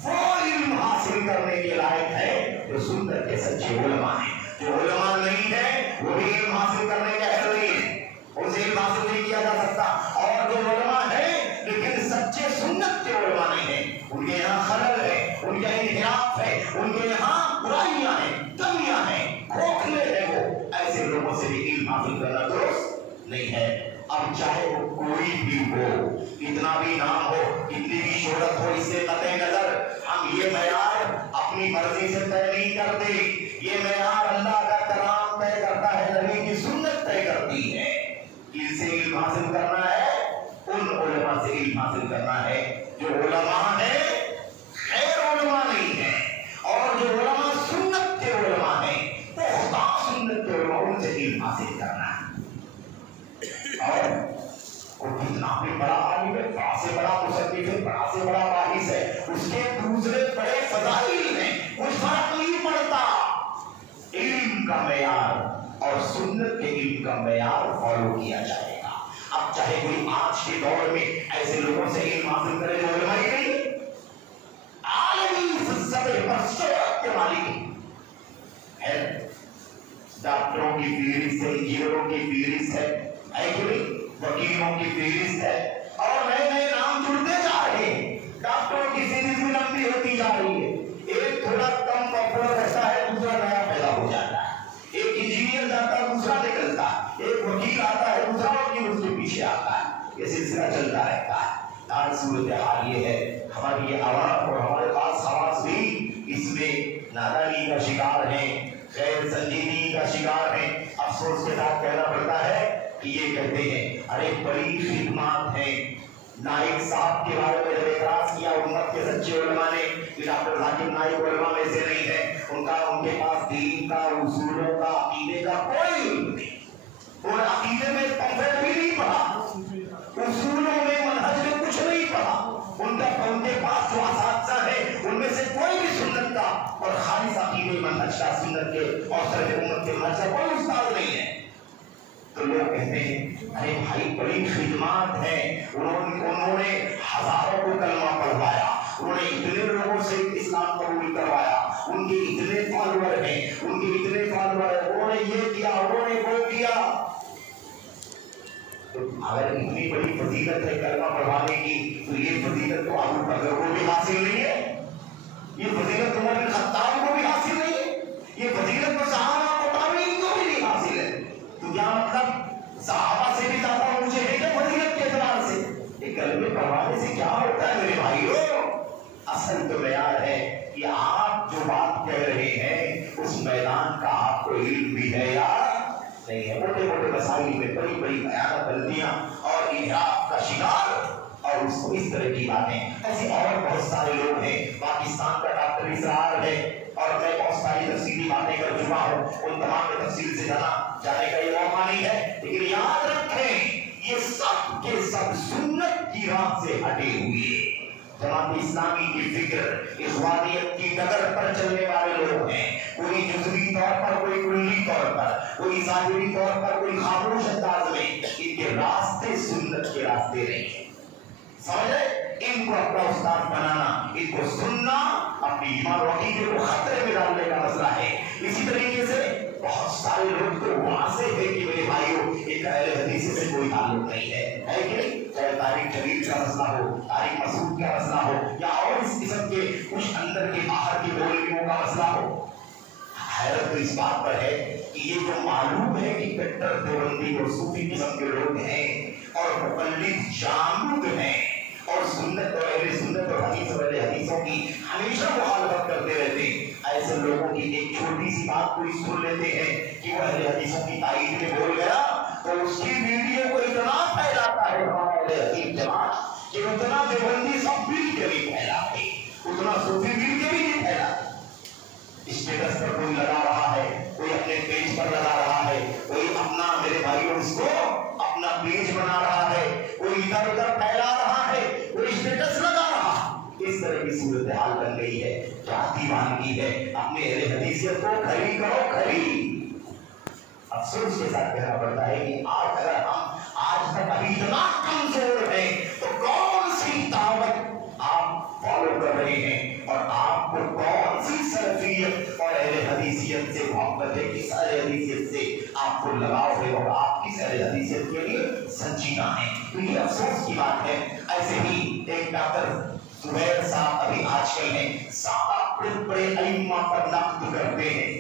وہ علم حاصل کرنے کے لائق ہے جو سنت کے سچے علماء ہیں. جو علماء نہیں ہے وہ بھی علم حاصل کرنے کے اہل نہیں ہے، ان سے علم حاصل نہیں کیا جا سکتا. اور جو علماء ہیں لیکن سچے سنت کے علماء نہیں ہیں، ان کے یہاں خلل ہے، ان کے یہاں انحراف ہے، ان کے یہاں برائیاں ہیں، کمیاں ہیں، کھوکھلے ہیں. وہ ایسے لوگوں سے بھی علم حاصل کرنا درست نہیں ہے. اب چاہے وہ کوئی بھی ہو، کتنا بھی نام ہو، کتنی بھی شہرت ہو، اس سے قطع نظر ہم یہ معیار اپنی مرضی سے طے نہیں کرتے. یہ معیار اللہ کا کلام طے کرتا ہے، نبی کی سنت طے کرتی ہے. کن سے علم حاصل کرنا ہے؟ ان علماء سے علم حاصل کرنا ہے جو علماء ہیں، غیر علماء نہیں ہیں. اور جو علماء سنت کے علماء ہیں، پختہ سنت کے علماء، ان سے علم حاصل کرنا ہے. اور وہ کتنا بھی بڑا عالم ہے، بڑا سے بڑا مصنف ہے، بڑا سے بڑا باحث ہے، اس کے دوسرے بڑے فضائل ہیں، کچھ فرق نہیں پڑتا. علم کا معیار اور سنت کے علم کا معیار فالو کیا جائے گا. اب چاہے کوئی آج کے دور میں ایسے لوگوں سے علم حاصل کرے جو علماء ہی نہیں، عالمی سطح پر شہرت کے مالک ہے. ڈاکٹروں کی فہرست ہے، انجینئروں کی فہرست ہے کہ نہیں، وکیلوں کی فہرست ہے، اور نئے نئے نام جڑتے جا رہے ہیں. ڈاکٹروں کی فہرست بھی لمبی ہوتی جا رہی ہے. ایک تھوڑا کم پاپولر رہتا ہے، دوسرا نیا پیدا ہو جاتا ہے. ایک انجینئر جاتا ہے، دوسرا نکلتا ہے. ایک وکیل آتا ہے، دوسرا وکیل اس کے پیچھے آتا ہے. یہ سلسلہ چلتا رہتا ہے. آج صورتحال یہ ہے، ہماری یہ عوام اور ہمارے پاس خواص بھی اس میں نادانی کا شکار ہیں، غیر سنجیدگی کا شکار ہیں. افسوس کے ساتھ کہنا پڑتا ہے کہ یہ کہتے ہیں ارے بڑی خدمات ہیں. نائک صاحب کے بارے میں جب اعتراض کیا امت کے سچے علماء نے کہ ڈاکٹر ذاکر نائک علماء میں سے نہیں ہے، ان کے پاس دین کا، اصولوں کا، عقیدے کا کوئی علم نہیں. اور عقیدے میں پمفلٹ بھی نہیں پڑھا، اصولوں میں منہج میں کچھ نہیں پڑھا. ان کے پاس جو اساتذہ ہیں ان میں سے کوئی بھی سنت کا اور خالص عقیدے منہج منہج کا، سنت کے اور سلف امت کے منہج کا کوئی استاد نہیں ہے، تو لوگ کہتے ہیں ارے بھائی بڑی خدمات ہیں، انہوں نے ہزاروں کو کلمہ پڑھوایا، انہوں نے اتنے لوگوں سے اسلام قبول کروایا، ان کے اتنے فالوور ہیں، انہوں نے یہ کیا، انہوں نے وہ کیا۔ تو اگر اتنی بڑی فضیلت ہے کلمہ پڑھوانے کی، تو یہ فضیلت تو ابو بکر کو بھی حاصل نہیں ہے، یہ فضیلت عمر بن خطاب کو بھی حاصل نہیں ہے، یہ فضیلت تو صحابہ کو تابعین کو بھی نہیں حاصل ہے۔ تو کیا مطلب صحابہ سے بھی زیادہ مجھے ہے کہ فضیلت کے اعتبار سے؟ یہ کلمے پڑھوانے سے کیا ہوتا ہے میرے بھائیوں؟ اصل تو معیار ہے کہ آپ جو بات کہہ رہے ہیں اس میدان کا آپ کو علم بھی ہے یا نہیں ہے؟ موٹے موٹے مسائل میں بڑی بڑی بھیانک غلطیاں اور انحراف کا شکار اور اس طرح کی باتیں، ایسے اور بہت سارے لوگ ہیں۔ پاکستان کا ڈاکٹر اسرار ہے اور میں بہت ساری تفصیلی باتیں کر چکا ہوں، ان تمام میں تفصیل سے جانے کا یہ موقع نہیں ہے، لیکن یاد رکھیں یہ سب کے سب سنت کی راہ سے ہٹے ہوئے جماعت اسلامی کی فکر، اخوانیت کی ڈگر پر چلنے والے لوگ ہیں، کوئی جزوی طور پر، کوئی کلی طور پر، کوئی ظاہری طور پر، کوئی خاموش انداز میں، ان کے راستے سنت کے راستے نہیں ہیں، سمجھے؟ ان کو اپنا استاد بنانا، ان کو سننا اپنی ایمان و عقیدے کو خطرے میں ڈالنے کا مسئلہ ہے۔ اسی طریقے سے بہت سارے لوگ تو وہاں سے ہے کہ میرے بھائیوں ایک اہل حدیث سے کوئی تعلق نہیں ہے کہ نہیں؟ چاہے طارق جلیل کا مسئلہ ہو، طارق مسعود کا مسئلہ ہو، یا اور اس قسم کے کچھ اندر کے باہر کے مولویوں کا مسئلہ ہو۔ حیرت تو اس بات پر ہے کہ یہ جو معلوم ہے کہ کٹر دیوبندی اور صوفی قسم کے لوگ ہیں اور مقلد جامد ہیں اور سنت اور اہل سنت اور حدیث اور اہل حدیثوں کی ہمیشہ مخالفت کرتے رہتے ہیں، ایسے لوگوں کی ایک چھوٹی سی بات کو سن لیتے ہیں کہ وہ اہل حدیثوں کی تائید میں بول گیا تو اس کی ویڈیو کو اتنا پھیلاتا ہے ہمارا اہل حدیث جماعت کہ اتنا دیوبندی سب مل کے نہیں پھیلاتے، اتنا صوفی مل کے بھی نہیں پھیلاتے۔ اسٹیٹس پر کوئی لگا رہا ہے، کوئی اپنے پیج پر لگا رہا ہے، کوئی اپنا، میرے بھائیوں اس کو اپنا پیج بنا رہا ہے، کوئی ادھر ادھر پھیلا رہا ہے، کوئی اسٹیٹس لگا رہا ہے، اس طرح کی صورتحال بن گئی ہے۔ کیا دیوانگی ہے؟ اپنے اہل حدیثیت کو کھری کرو، کھری۔ افسوس کے ساتھ کہنا پڑتا ہے کہ آج اگر ہم آج تک ابھی اتنا کمزور ہیں تو کون سی دعوت آپ فالو کر رہے ہیں اور آپ کو کون سی سلفیت اور اہل حدیثیت سے محبت ہے، کس اہل حدیثیت سے آپ کو لگاؤ ہے اور آپ کس اہل حدیثیت کے لیے سنجیدہ ہیں؟ تو یہ افسوس کی بات ہے۔ ایسے ہی ایک ڈاکٹر زبیر صاحب ابھی آج کل ہیں، صاحب بڑے بڑے ائمہ پر نقد کرتے ہیں۔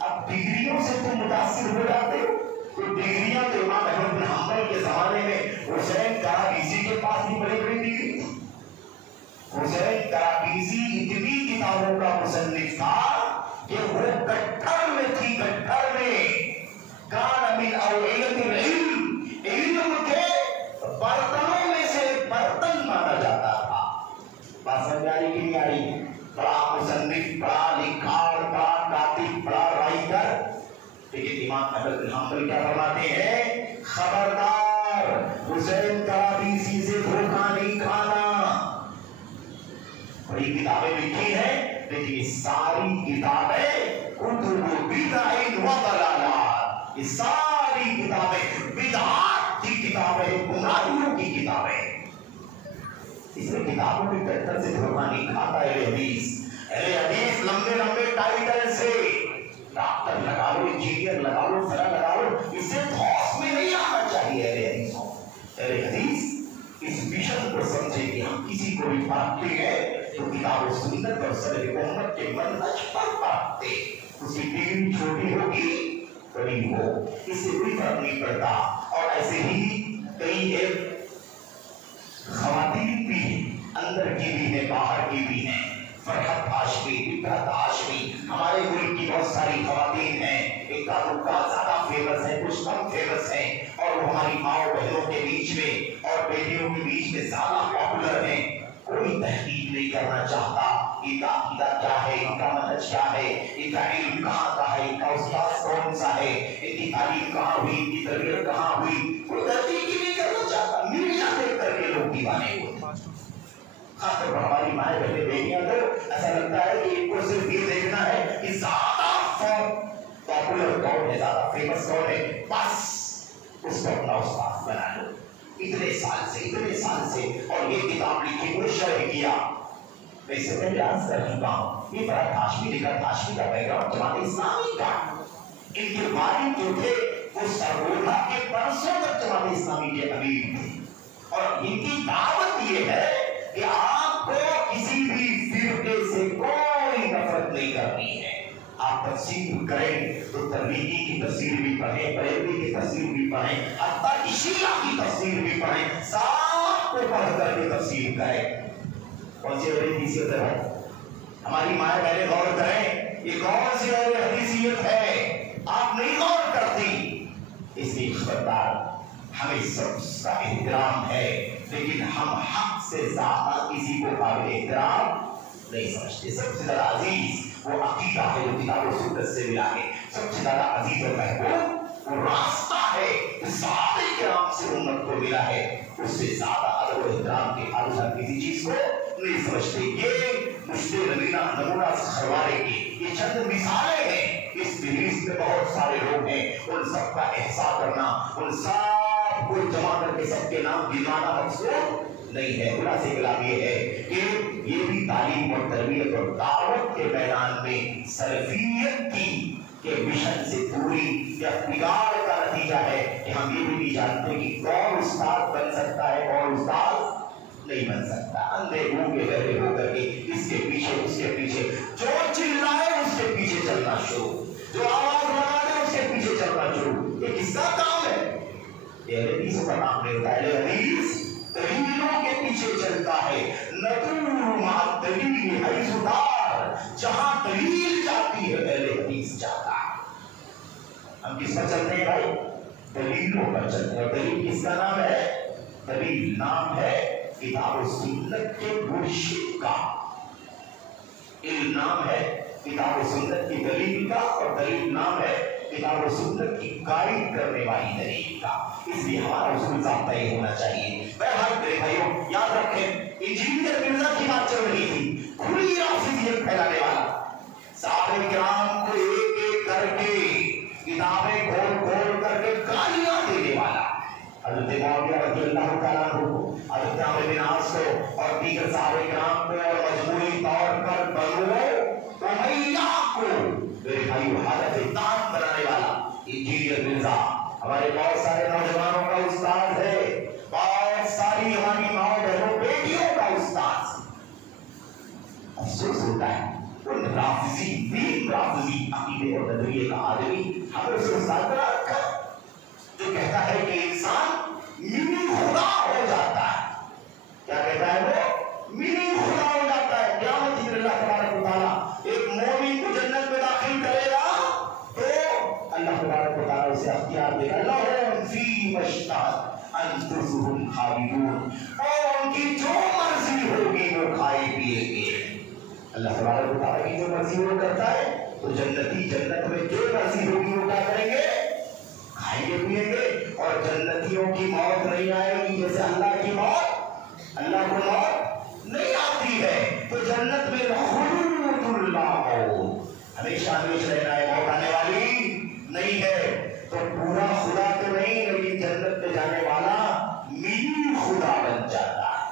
اب ڈگریوں سے تم متاثر ہو جاتے ہو، تو ڈگریاں تو امام احمد بن حنبل کے زمانے میں حسین کرابیزی کے پاس بھی بڑی بڑی ڈگری تھی۔ حسین کرابیزی اتنی کتابوں کا مصنف تھا کہ وہ گٹھر میں تھی، گٹھر میں کان من اوعیت العلم، علم کے برتنوں میں سے برتن مانا جاتا تھا۔ بات سمجھ آ رہی کہ نہیں آ رہی؟ بڑا مصنف، بڑا لکھار، بڑا کاتب، بڑا رائٹر، لیکن امام احمد بن حنبل کیا فرماتے ہیں؟ خبردار حسین کرابیسی سے دھوکہ نہیں کھانا۔ بڑی کتابیں لکھی ہیں لیکن یہ ساری کتابیں کتب بدع و ضلالات، یہ ساری کتابیں بدعات کی کتابیں، گمراہیوں کی کتابیں۔ اس میں کتابوں کے کٹر سے دھوکہ نہیں کھاتا اہل حدیث۔ اہل حدیث لمبے لمبے ٹائٹل سے ڈاکٹر لگا لو، انجینئر لگا لو، فلاں لگا لو، اس سے دھوس میں نہیں آنا چاہیے اہل حدیثوں۔ اہل حدیث اس ویژن کو سمجھے کہ ہم کسی کو بھی پڑھتے ہیں تو کتاب و سنت اور سلف امت کے منہج پر پڑھتے، اس کی ڈگری چھوٹی ہوگی بڑی ہو، اس سے کوئی فرق نہیں پڑتا۔ اور ایسے ہی کئی ایک خواتین بھی ہیں، اندر کی بھی ہیں، باہر کی بھی ہیں۔ فرحت ہاشمی، فکرت ہاشمی، ہمارے ملک کی بہت ساری خواتین ہیں، ایک کا زیادہ فیمس ہے، کچھ کم فیمس ہیں، اور وہ ہماری ماں بہنوں کے بیچ میں اور بیٹیوں کے بیچ میں زیادہ پاپولر ہیں۔ کوئی تحقیق نہیں کرنا چاہتا ان کا عقیدہ کیا ہے، ان کا منہج کیا ہے، ان کا علم کہاں کا ہے، ان کا استاد کون سا ہے، ان کی تعلیم کہاں ہوئی، ان کی تربیت کہاں ہوئی، کوئی تحقیق ہی نہیں کرنا چاہتا۔ میڈیا دیکھ کر کے لوگ دیوانے ہوتے ہیں۔ خاص طور پر ہماری مائیں بہنیں بیٹیاں تو ایسا لگتا ہے کہ ان کو صرف یہ دیکھنا ہے کہ زیادہ پاپولر کون ہے، زیادہ فیمس کون ہے، بس اس کو اپنا استاد بنا لو۔ اتنے سال سے اور یہ کتاب لکھی، کوئی شرح کیا، میں اس سے پہلے عرض کر چکا ہوں، یہ بڑا ہاشمی کا بیک گراؤنڈ جماعت اسلامی کا، ان کے والد جو تھے وہ سرگودا کے برسوں تک جماعت اسلامی کے امیر تھے، اور ان کی دعوت یہ ہے کہ آپ کو کسی بھی فرقے سے کوئی نفرت نہیں کرنی ہے۔ آپ تفسیر کریں تو ترغیبی کی تفسیر بھی پڑھیں، بریلوی کی تفسیر بھی پڑھیں، حتیٰ کہ شیعہ کی تفسیر بھی پڑھیں، سب کو پڑھ کر کے تفسیر کریں۔ کون سی بڑی حیثیت ہے بھائی؟ ہماری مائیں بہنیں غور کریں، یہ کون سی بڑی حیثیت ہے؟ آپ نہیں غور کرتی، اس لیے خبردار، ہمیں سب کا احترام ہے، لیکن ہم حق سے زیادہ کسی کو قابل احترام نہیں سمجھتے۔ سب سے زیادہ عزیز وہ عقیدہ ہے جو کتاب و سنت سے ملا ہے، سب سے زیادہ عزیز اور محبوب وہ راستہ ہے جو صحابہ کرام سے امت کو ملا ہے، اس سے زیادہ ادب و احترام کے خالص کسی چیز کو نہیں سمجھتے۔ یہ مشتے نمونہ سکھروارے کی یہ چند مثالیں ہیں، اس فہرست میں بہت سارے لوگ ہیں، ان سب کا احساس کرنا، ان سب کو جمع کر کے سب کے نام گنوانا مقصود نہیں ہے۔ خلاصہ کلام یہ ہے کہ یہ بھی تعلیم اور تربیت اور دعوت کے میدان میں سلفیت کی کے مشن سے دوری یا بگاڑ کا نتیجہ ہے کہ ہم یہ بھی نہیں جانتے کہ کون استاد بن سکتا ہے، کون استاد نہیں بن سکتا۔ اندھے گونگے بہرے ہو کر کے اس کے پیچھے اس کے پیچھے، جو چلائے اس کے پیچھے چلنا شروع، جو آواز لگا دے اس کے پیچھے چلنا شروع، یہ کس کا کام ہے؟ یہ اہل حدیث کا کام نہیں ہوتا ہے۔ اہل حدیث دلیلوں کے پیچھے چلتا ہے، ندور مع الدلیل حیث دار، جہاں دلیل جاتی ہے اہل حدیث جاتا ہے۔ ہم کس پر چلتے ہیں بھائی؟ دلیلوں پر چلتے ہیں، اور دلیل کس کا نام ہے؟ دلیل نام ہے کتاب و سنت کے مرشد کا، علم نام ہے کتاب و سنت کی دلیل کا، اور دلیل نام ہے کتاب و سنت کی گائیڈ کرنے والی دلیل کا۔ اس لیے ہمارا اصول ضابطہ یہ ہونا چاہیے۔ بہرحال میرے بھائیوں یاد رکھیں، انجینئر مرزا کی بات چل رہی تھی، کھلی رافضیت پھیلانے والا، صحابہ کرام کو ایک ایک کر کے کتابیں کھول کھول کر کے گالیاں دینے والا، حضرت معاویہ رضی اللہ تعالیٰ عنہ، حضرت عمرو بن عاص کو اور دیگر صحابہ کرام کو، اور مجموعی طور پر بنو امیہ کو میرے بھائیو حالت تان بنانے والا انجینئر مرزا ہمارے بہت سارے نوجوانوں کا استاد ہے، بہت ساری ہماری ماں بہنوں بیٹیوں کا استاد۔ افسوس ہوتا ہے ان رافضی دین رافضی عقیدے اور نظریے کا آدمی ہمیں اسے استاد بنا رکھا، جو کہتا ہے کہ انسان منی خدا ہو جاتا ہے۔ کیا کہتا ہے وہ؟ منی خدا ہو جاتا ہے۔ قیامت میں اللہ تبارک و تعالیٰ ایک مومن کو جنت میں داخل کرے گا تو اللہ تبارک و تعالیٰ اسے اختیار دے گا، لَهُمْ فِيمَا اشْتَهَتْ أَنفُسُهُمْ خَالِدُونَ، اور ان کی جو مرضی ہوگی وہ کھائے پیئیں گے۔ اللہ تبارک و تعالیٰ کی جو مرضی وہ کرتا ہے تو جنتی جنت میں جو مرضی ہوگی وہ کیا کریں گے؟ کھائیں گے پیئیں گے۔ اور جنتیوں کی موت نہیں آئے گی جیسے اللہ کی موت، اللہ کو موت نہیں آتی ہے، تو جنت میں خلود اللہ ہمیشہ ہمیشہ رہنا ہے، موت آنے والی نہیں ہے۔ تو پورا خدا تو نہیں، لیکن جنت میں جانے والا منی خدا بن جاتا ہے۔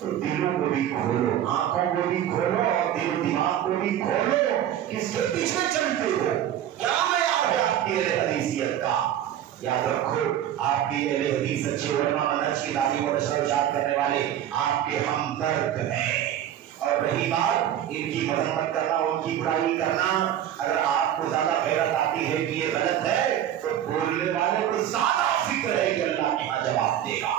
تو دلوں کو بھی کھولو، آنکھوں کو بھی کھولو، اور دل و دماغ کو بھی کھولو، کس کے پیچھے چلتے ہو؟ کیا معیار ہے آپ کی اہل حدیثیت کا؟ یاد رکھو، آپ کی اہل حدیث اچھے علماء منہج کی تعلیم اور نشر و اشاعت کرنے والے آپ کے ہمدرد ہیں، اور رہی بات ان کی مذمت کرنا، ان کی برائی کرنا، اگر آپ کو زیادہ غیرت آتی ہے کہ یہ غلط ہے تو بولنے والے کو زیادہ فکر ہے کہ اللہ کے ہاں جواب دے گا۔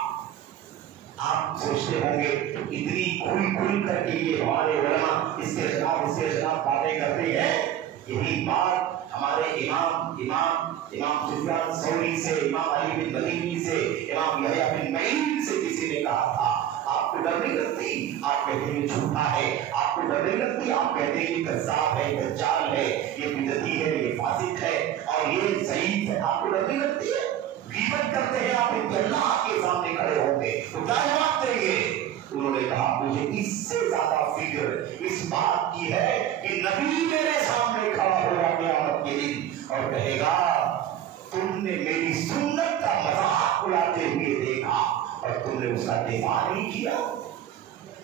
آپ سوچتے ہوں گے اتنی کھل کر کے یہ ہمارے علماء اس کے خلاف باتیں کرتے ہیں، یہی بات ہمارے امام سفیان ثوری سے، امام علی بن مدینی سے، امام یحییٰ بن معین سے کسی نے کہا تھا، آپ کو ڈر نہیں لگتی؟ آپ کہتے ہیں جھوٹا ہے، آپ کو ڈر نہیں لگتی؟ آپ کہتے ہیں یہ کذاب ہے، دجال ہے، یہ بدعتی ہے، یہ فاسق ہے، اور یہ ضعیف ہے، آپ کو ڈر نہیں لگتی ہے؟ غیبت کرتے ہیں آپ، ان کے اللہ کے سامنے کھڑے ہوں گے تو کہے گا تم نے میری سنت کا مذاق اڑاتے ہوئے دیکھا اور تم نے اس کا دفاع نہیں کیا.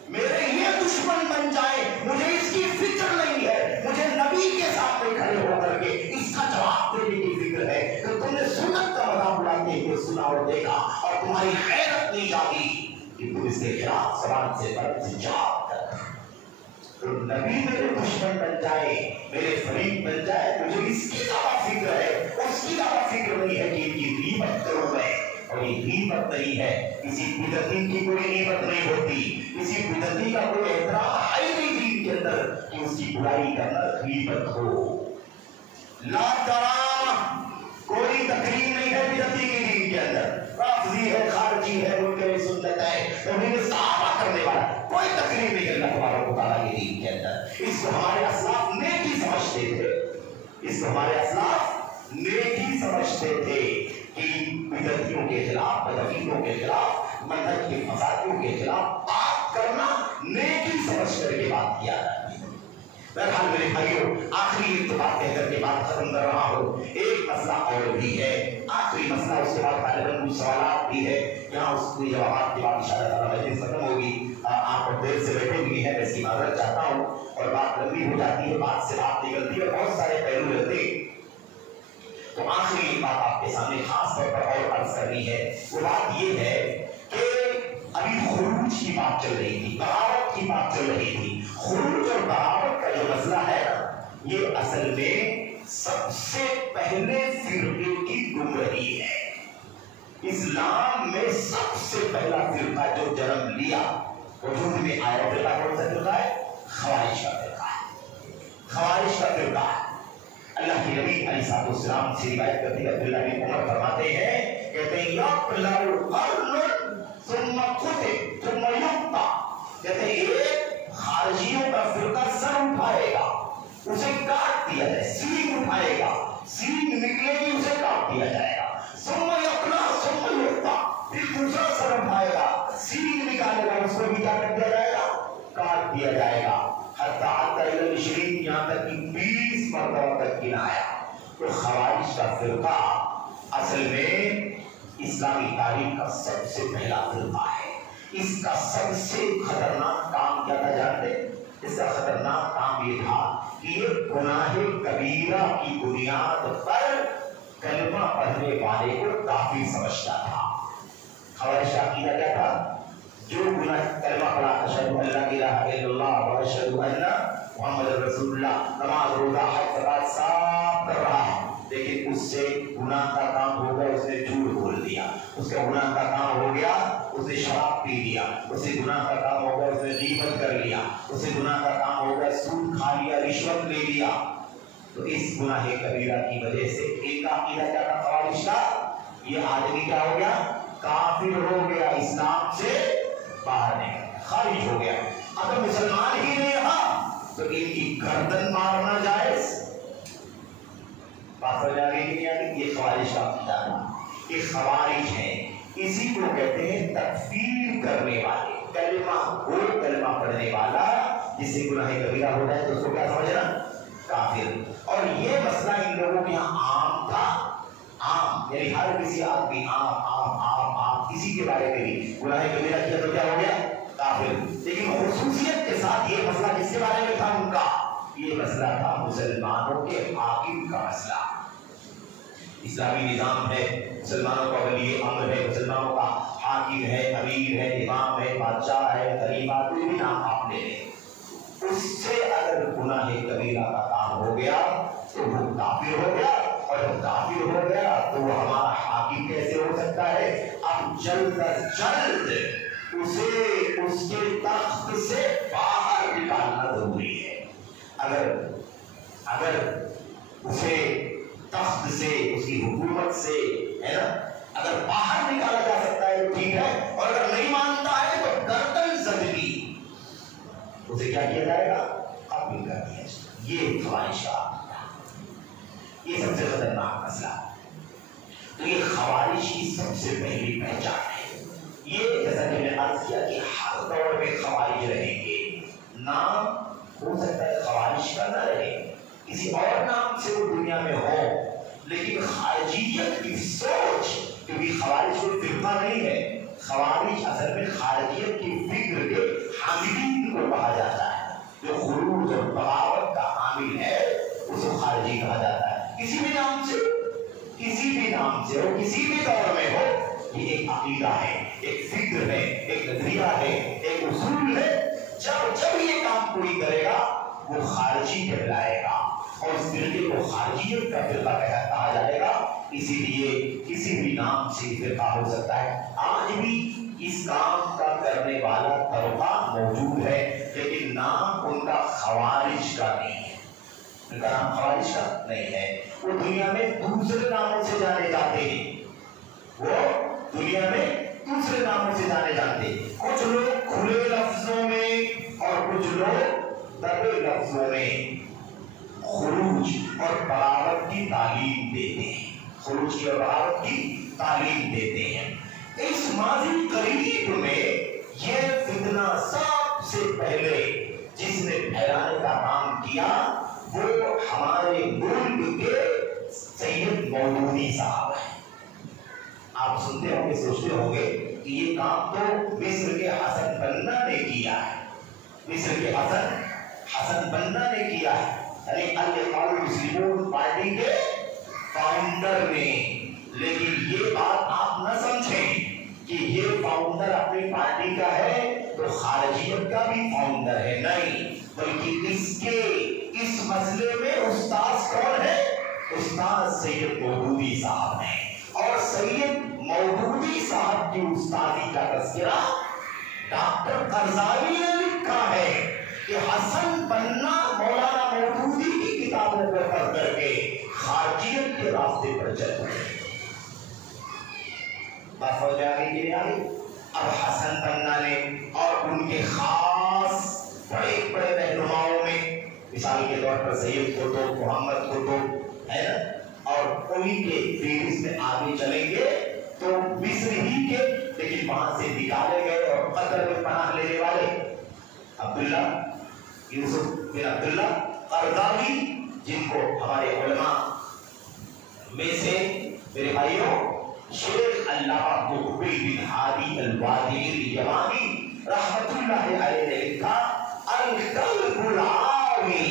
میرے یہ دشمن بن جائے, مجھے اس کی فکر نہیں ہے, مجھے نبی کے سامنے کھڑے ہو کر کے اس کا جواب دینے کی فکر ہے کہ تم نے سنت کا مذاق اڑاتے ہوئے سنا اور دیکھا اور تمہاری غیرت نہیں جاگی کہ تم اس کے خلاف زبان سے برد جواب کر. تو نبی میرے دشمن بن جائے, میرے فریق بن جائے, مجھے اس کی زیادہ فکر ہے, اس کی زیادہ فکر نہیں ہے کہ ان کی غیبت کروں میں. اور یہ غیبت نہیں ہے, کسی بدعتی کی کوئی غیبت نہیں ہوتی, کسی بدعتی کا کوئی احترام ہے نہیں دین کے اندر کہ اس کی برائی کرنا غیبت ہو. لا کرام, کوئی تقریر نہیں ہے بدعتی کے دین کے اندر. رافضی ہے, خارجی ہے, منکر سنت ہے, توہین صحابہ کرنے والا, کوئی تقریر نہیں ہے اللہ تبارک و تعالیٰ کے دین کے اندر. اس کو ہمارے اسلاف نیکی سمجھتے تھے, اس کو ہمارے اسلاف نیکی سمجھتے تھے کہ بدعتیوں کے خلاف, بدعتیوں کے خلاف, منہج کے فسادیوں کے خلاف بات کرنا نیکی سمجھ کر کے بات کیا جاتی ہے. بہرحال میرے بھائیوں, آخری اتفاق کہہ کر کے بات ختم کر رہا ہوں. ایک مسئلہ اور بھی ہے, آخری مسئلہ, اس کے بعد غالباً کچھ سوالات بھی ہے. یہاں اس کے جوابات کے بعد اشارہ تعالیٰ مجلس ختم ہوگی. آپ دیر سے بیٹھے ہوئی ہیں, میں اس کی معذرت چاہتا ہوں, اور بات لمبی ہو جاتی ہے, بات سے بات نکلتی ہے, بہت سارے پہلو رہتے ہیں. تو آخری بات آپ کے سامنے خاص طور پر اور عرض کرنی ہے, وہ بات یہ ہے کہ ابھی خروج کی بات چل رہی تھی, بغاوت کی بات چل رہی تھی. خروج اور بغاوت کا جو مسئلہ ہے نا, یہ اصل میں سب سے پہلے فرقے کی گمراہی ہے. اسلام میں سب سے پہلا فرقہ جو جنم لیا, وجود میں آیا, فرقہ کون سا فرقہ ہے؟ خوارج کا فرقہ ہے. خوارج کا فرقہ ہے. اللہ کے نبی علیہ السلام سے روایت کرتے ہیں, عبداللہ بن عمر فرماتے ہیں, کہتے ہیں یقلع القرن ثم قتل ثم یقطع, کہتے ہیں ایک خارجیوں کا فرقہ سر اٹھائے گا, اسے کاٹ دیا جائے, سینگ اٹھائے گا, سینگ نکلے گی, اسے کاٹ دیا جائے گا. ثم یقلع ثم یقطع, پھر دوسرا سر اٹھائے گا, سینگ نکالے گا, اس کو بھی کیا کر دیا جائے گا؟ کاٹ دیا جائے گا. یہاں تک کہ 20 مرتبہ تک گنایا. تو خوارج کا فرقہ اصل میں اسلامی تاریخ کا سب سے پہلا فرقہ ہے. اس کا سب سے خطرناک کام کیا تھا جانتے؟ اس کا خطرناک کام یہ تھا کہ یہ گناہ کبیرہ کی بنیاد پر کلمہ پڑھنے والے کو کافی سمجھتا تھا. خوارج کا عقیدہ کیا تھا؟ جو گناہ کلمہ پڑھا, اشہد ان لا الہ الا اللہ و اشہد ان محمد رسول اللہ, نماز روزہ حج زکات سب کر رہا ہے, لیکن اس سے گناہ کا کام ہو گیا, اس نے جھوٹ بول دیا. اس کا گناہ کا کام ہو گیا, اس نے شراب پی لیا. اس سے گناہ کا کام ہو گیا, اس نے غیبت کر لیا. اس سے گناہ کا کام ہو گیا, سود کھا لیا, رشوت لے لیا. تو اس گناہ کبیرہ کی وجہ سے ان کا عقیدہ کیا تھا خوارج کا؟ یہ آدمی کیا ہو گیا؟ کافر ہو گیا, اسلام سے باہر نکل, خارج ہو گیا. اگر مسلمان ہی نہیں رہا تو ان کی گردن مارنا جائز. بات ہو جا رہی ہے کہ یہ خوارج کا عقیدہ تھا. یہ خوارج ہیں, اسی کو کہتے ہیں تکفیر کرنے والے. کلمہ گو کلمہ پڑھنے والا جس سے گناہ کبیرہ ہو جائے تو اس کو کیا سمجھنا؟ کافر. اور یہ مسئلہ ان لوگوں کے یہاں عام تھا, عام, یعنی ہر کسی آدمی عام کسی کے بارے میں بھی گناہ کبیرہ کیا تو کیا ہو گیا؟ کافر. لیکن خصوصیت کے ساتھ یہ مسئلہ کس کے بارے میں تھا ان کا؟ یہ مسئلہ تھا مسلمانوں کے حاکم کا مسئلہ. اسلامی نظام ہے, مسلمانوں کا ولی امر ہے, مسلمانوں کا حاکم ہے, امیر ہے, امام ہے, بادشاہ ہے, خلیفہ, کوئی بھی نام آپ لے لیں, اس سے اگر گناہ کبیرہ کا کام ہو گیا تو وہ کافر ہو گیا. اور جب کافر ہو گیا تو وہ ہمارا حاکم کیسے ہو سکتا ہے؟ اب جلد از جلد اسے اس کے تخت سے باہر نکالنا ضروری ہے. اگر اسے تخت سے, اس کی حکومت سے, ہے نا, اگر باہر نکالا جا سکتا ہے تو ٹھیک ہے, اور اگر نہیں مانتا ہے تو گردن زدگی, اسے کیا کیا جائے گا؟ قتل کر دیا جائے. یہ خوارج کا یہ سب سے خطرناک مسئلہ. تو یہ خوارج کی سب سے پہلی پہچان ہے. یہ جیسا کہ میں نے عرض کیا کہ ہر دور میں خوارج رہیں گے. نام ہو سکتا ہے خوارج کا نہ رہے, کسی اور نام سے وہ دنیا میں ہو, خوارج اصل میں خارجیت کی فکر کے حاملین کو کہا جاتا ہے. جو خروج اور بغاوت کا حامل ہے اس کو خارجی کہا جاتا ہے. کسی بھی نام سے ہو, کسی بھی دور میں ہو, یہ ایک عقیدہ ہے, ایک فکر ہے, ایک نظریہ ہے, ایک اصول ہے. جب یہ کام کوئی کرے گا وہ خارجی کہلائے گا اور اس فرقے کو خارجیت کا فرقہ کہا جائے گا. اسی لیے کسی بھی نام سے فرقہ ہو سکتا ہے. آج بھی اس کام کا کرنے والا طبقہ موجود ہے, لیکن نام ان کا خوارج کا نہیں ہے. ان کا نام خوارج کا نہیں ہے. وہ دنیا میں دوسرے ناموں سے جانے جاتے ہیں. کچھ لوگ کھلے لفظوں میں اور کچھ لوگ دبے لفظوں میں خروج اور بغاوت کی تعلیم دیتے ہیں. اس ماضی قریب میں یہ فتنہ سب سے پہلے جس نے پھیلانے کا کام کیا وہ ہمارے ملک کے سید مودودی صاحب ہیں. آپ سنتے ہوں گے, سوچتے ہوں گے کہ یہ کام تو مصر کے حسن بنا نے کیا ہے. حسن بنا نے کیا ہے, یعنی الاخوان المسلمون پارٹی کے فاؤنڈر نے. لیکن یہ بات آپ نہ سمجھیں کہ یہ فاؤنڈر اپنی پارٹی کا ہے تو خارجیت کا بھی فاؤنڈر ہے. نہیں, بلکہ اس مسئلے میں استاد کون ہے؟ استاد سید مودودی صاحب ہیں. اور سید مودودی صاحب کی استادی کا تذکرہ ڈاکٹر قرضاوی نے لکھا ہے کہ حسن بنا مولانا مودودی کی کتابوں کو پڑھ کر کے خارجیت کے راستے پر چل پڑے. بات ہو جائے گی. اب حسن بنا نے اور ان کے خاص بڑے رہنماؤں میں, مثال کے طور پر سید قطب, محمد قطب ہے نا, اور انہی کے فہرست میں آگے چلیں گے تو مصر ہی کے, لیکن وہاں سے نکالے گئے اور قطر میں پناہ لینے والے یوسف بن عبداللہ قرضاوی, جن کو ہمارے علماء میں سے میرے بھائیوں شیخ علامہ مقبل بن ہادی الوادعی الیمانی رحمت اللہ علیہ نے لکھا القلب العاوی,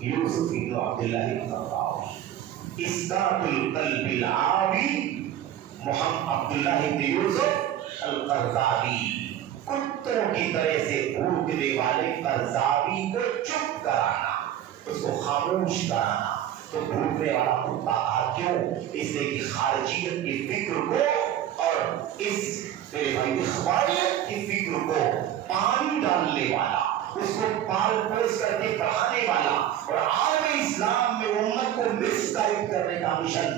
یوسف بن عبداللہ القرضاوی. اسقاط القلب العاوی محمد عبداللہ بن یوسف القرضاوی. کتوں کی طرح سے بھوکنے والے قرضاوی کو چپ کرانا, اس کو خاموش کرانا. تو بھوکنے والا کتا آ کیوں؟ اس لیے کہ خارجیت کی فکر کو اور اس میرے بھائی اخباریت کی فکر کو پانی ڈالنے والا, اس کو پال پوس کر کے پڑھانے والا اور عالم اسلام میں امت کو مس گائیڈ کرنے کا مشن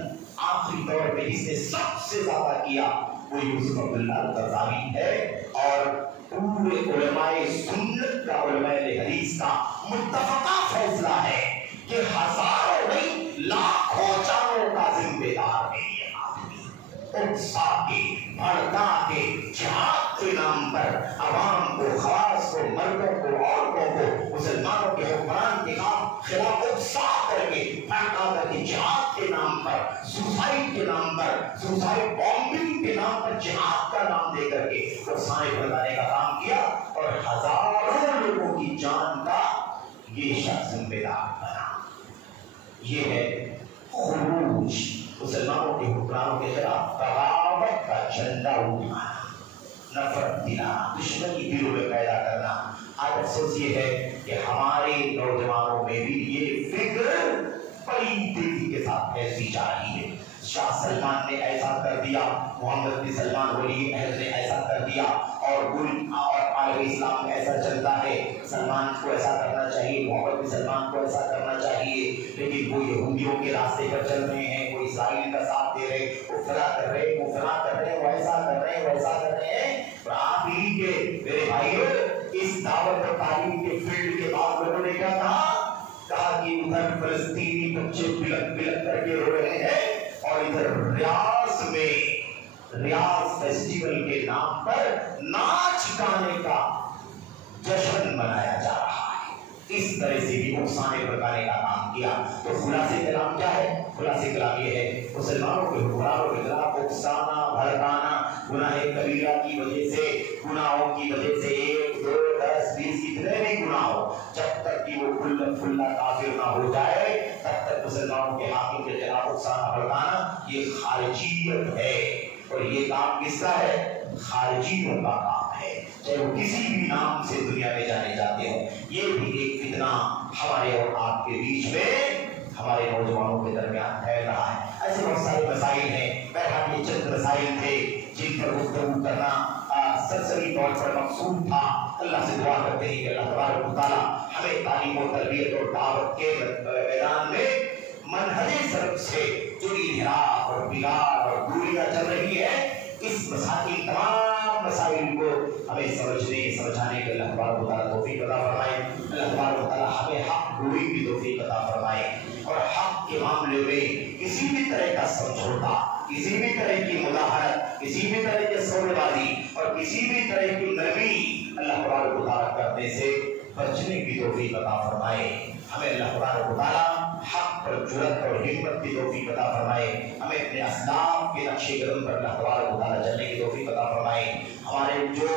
آخری دور میں جس نے سب سے زیادہ کیا وہ یوسف عبداللہ القرضاوی ہے. اور پورے علماء سنت کا, علماء حدیث کا متفقہ فیصلہ ہے کہ ہزاروں نہیں لاکھوں جانوں کا ذمہ دار ہے یہ آدمی. اکسا کے, بھڑکا کے, جہاد کے نام پر عوام کو, خواص کو, مردوں کو, عورتوں کو مسلمانوں کے حکمران کے خلاف اکسا کر کے, بھڑکا کر کے جہاد کے نام پر, سوسائڈ کے نام پر, سوسائڈ بامبنگ کے نام پر جہاد کا نام دے کر کے اکسائے بھڑکانے کا کام کیا اور ہزاروں لوگوں کی جان کا یہ شخص ذمہ دار بنا. یہ ہے خروج, مسلمانوں کے حکمرانوں کے خلاف بغاوت کا جھنڈا اٹھانا, نفرت دلانا, دشمنی دلوں میں پیدا کرنا. آج افسوس یہ ہے کہ ہمارے نوجوانوں میں بھی یہ فکر بڑی تیزی کے ساتھ پھیلتی جا رہی ہے. شاہ سلمان نے ایسا کر دیا, محمد بن سلمان ولی عہد نے ایسا کر دیا, اور عالم اسلام میں ایسا چلتا ہے, سلمان کو ایسا کرنا چاہیے, محمد بن سلمان کو ایسا کرنا چاہیے. لیکن وہ یہودیوں کے راستے پر چل رہے ہیں, وہ اسرائیل کا ساتھ دے رہے, وہ فلاں کر رہے, وہ فلاں کر رہے, وہ ایسا کر رہے, وہ ایسا کر رہے ہیں. اور آپ ہی کے میرے بھائیوں اس دعوت اور تعلیم کے فیلڈ کے بعد لوگوں نے کیا کہا کہ ادھر فلسطینی بچے بلک بلک کر کے رو رہے ہیں اور ادھر ریاض فیسٹیول کے نام پر ناچ گانے کا جشن منایا جا رہا ہے. اس طرح سے بھی اکسانے بھڑکانے کا کام کیا. تو خلاصے کلام کیا ہے؟ خلاصے کلام یہ ہے مسلمانوں کے حکمرانوں کے خلاف اکسانا, بھڑکانا, گناہ کبیرہ کی وجہ سے، گناہوں کی وجہ سے 1 2 10 20 کتنے بھی گناہ ہو، جب تک کہ وہ کھلا کافر نہ ہو جائے تب تک مسلمانوں کے حاکم کے خلاف اکسانا بھڑکانا یہ خارجیت ہے، اور یہ کام کس کا ہے؟ خارجیوں کا کام ہے، چاہے وہ کسی بھی نام سے دنیا میں جانے جاتے ہوں۔ یہ بھی ایک فتنہ ہمارے اور آپ کے بیچ میں، ہمارے نوجوانوں کے درمیان پھیل رہا ہے۔ ایسے بہت سارے مسائل ہیں، بہرحال یہ چند مسائل تھے جن پر گفتگو کرنا سرسری طور پر مقصود تھا۔ اللہ سے دعا کرتے ہیں کہ اللہ تبارک و تعالیٰ ہمیں تعلیم و تربیت اور دعوت کے میدان میں منہج سلف سے جو انحراف اور بگاڑ اور دوریاں چل رہی ہے، اس مسائل تمام مسائل کو ہمیں سمجھانے کے اللہ تبارک و تعالیٰ توفیق عطا فرمائے۔ اللہ تبارک و تعالیٰ ہمیں حق گوئی کی توفیق عطا فرمائے، اور حق کے معاملے میں کسی بھی طرح کا سمجھوتا، کسی بھی طرح کی مداحنت، کسی بھی طرح کی سودے بازی اور کسی بھی طرح کی نرمی اللہ تبارک و تعالیٰ کرنے سے بچنے کی توفیق عطا فرمائے۔ ہمیں اللہ تبارک و تعالیٰ حق پر جرأت اور ہمت کی توفیق عطا فرمائے۔ ہمیں اپنے اسلاف کے نقش قدم پر اللہ تبارک و تعالیٰ چلنے کی توفیق عطا فرمائے۔ ہمارے جو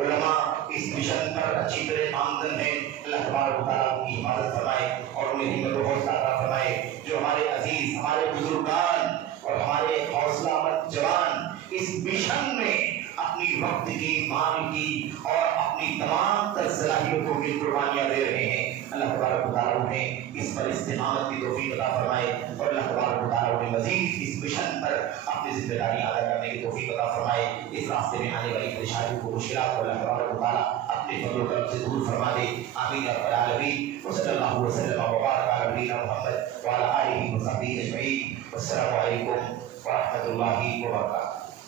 علماء اس مشن پر اچھی طرح آمدن ہیں، اللہ تبارک و تعالیٰ ان کی حفاظت فرمائے اور انہیں ہمت و حوصلہ عطا فرمائے۔ جو ہمارے عزیز، ہمارے بزرگان اور ہمارے حوصلہ مند جوان اس مشن میں اپنی وقت کی، مال کی اور اپنی تمام تر صلاحیتوں کی قربانیاں دے رہے ہیں، اللہ تبارک و تعالیٰ انہیں اس پر استقامت کی توفیق عطا فرمائے، اور اللہ تبارک و تعالیٰ انہیں مزید اس مشن پر اپنی ذمہ داری ادا کرنے کی توفیق عطا فرمائے۔ اس راستے میں آنے والی پریشانیوں کو، مشکلات کو اللہ تبارک و تعالیٰ اپنے فضل و کرم سے دور فرما دے۔ آمین یا رب العالمین۔ وصلی اللہ وسلم وبارک علی نبینا محمد وعلی آلہ وصحبہ اجمعین۔ والسلام علیکم ورحمۃ اللہ وبرکاتہ۔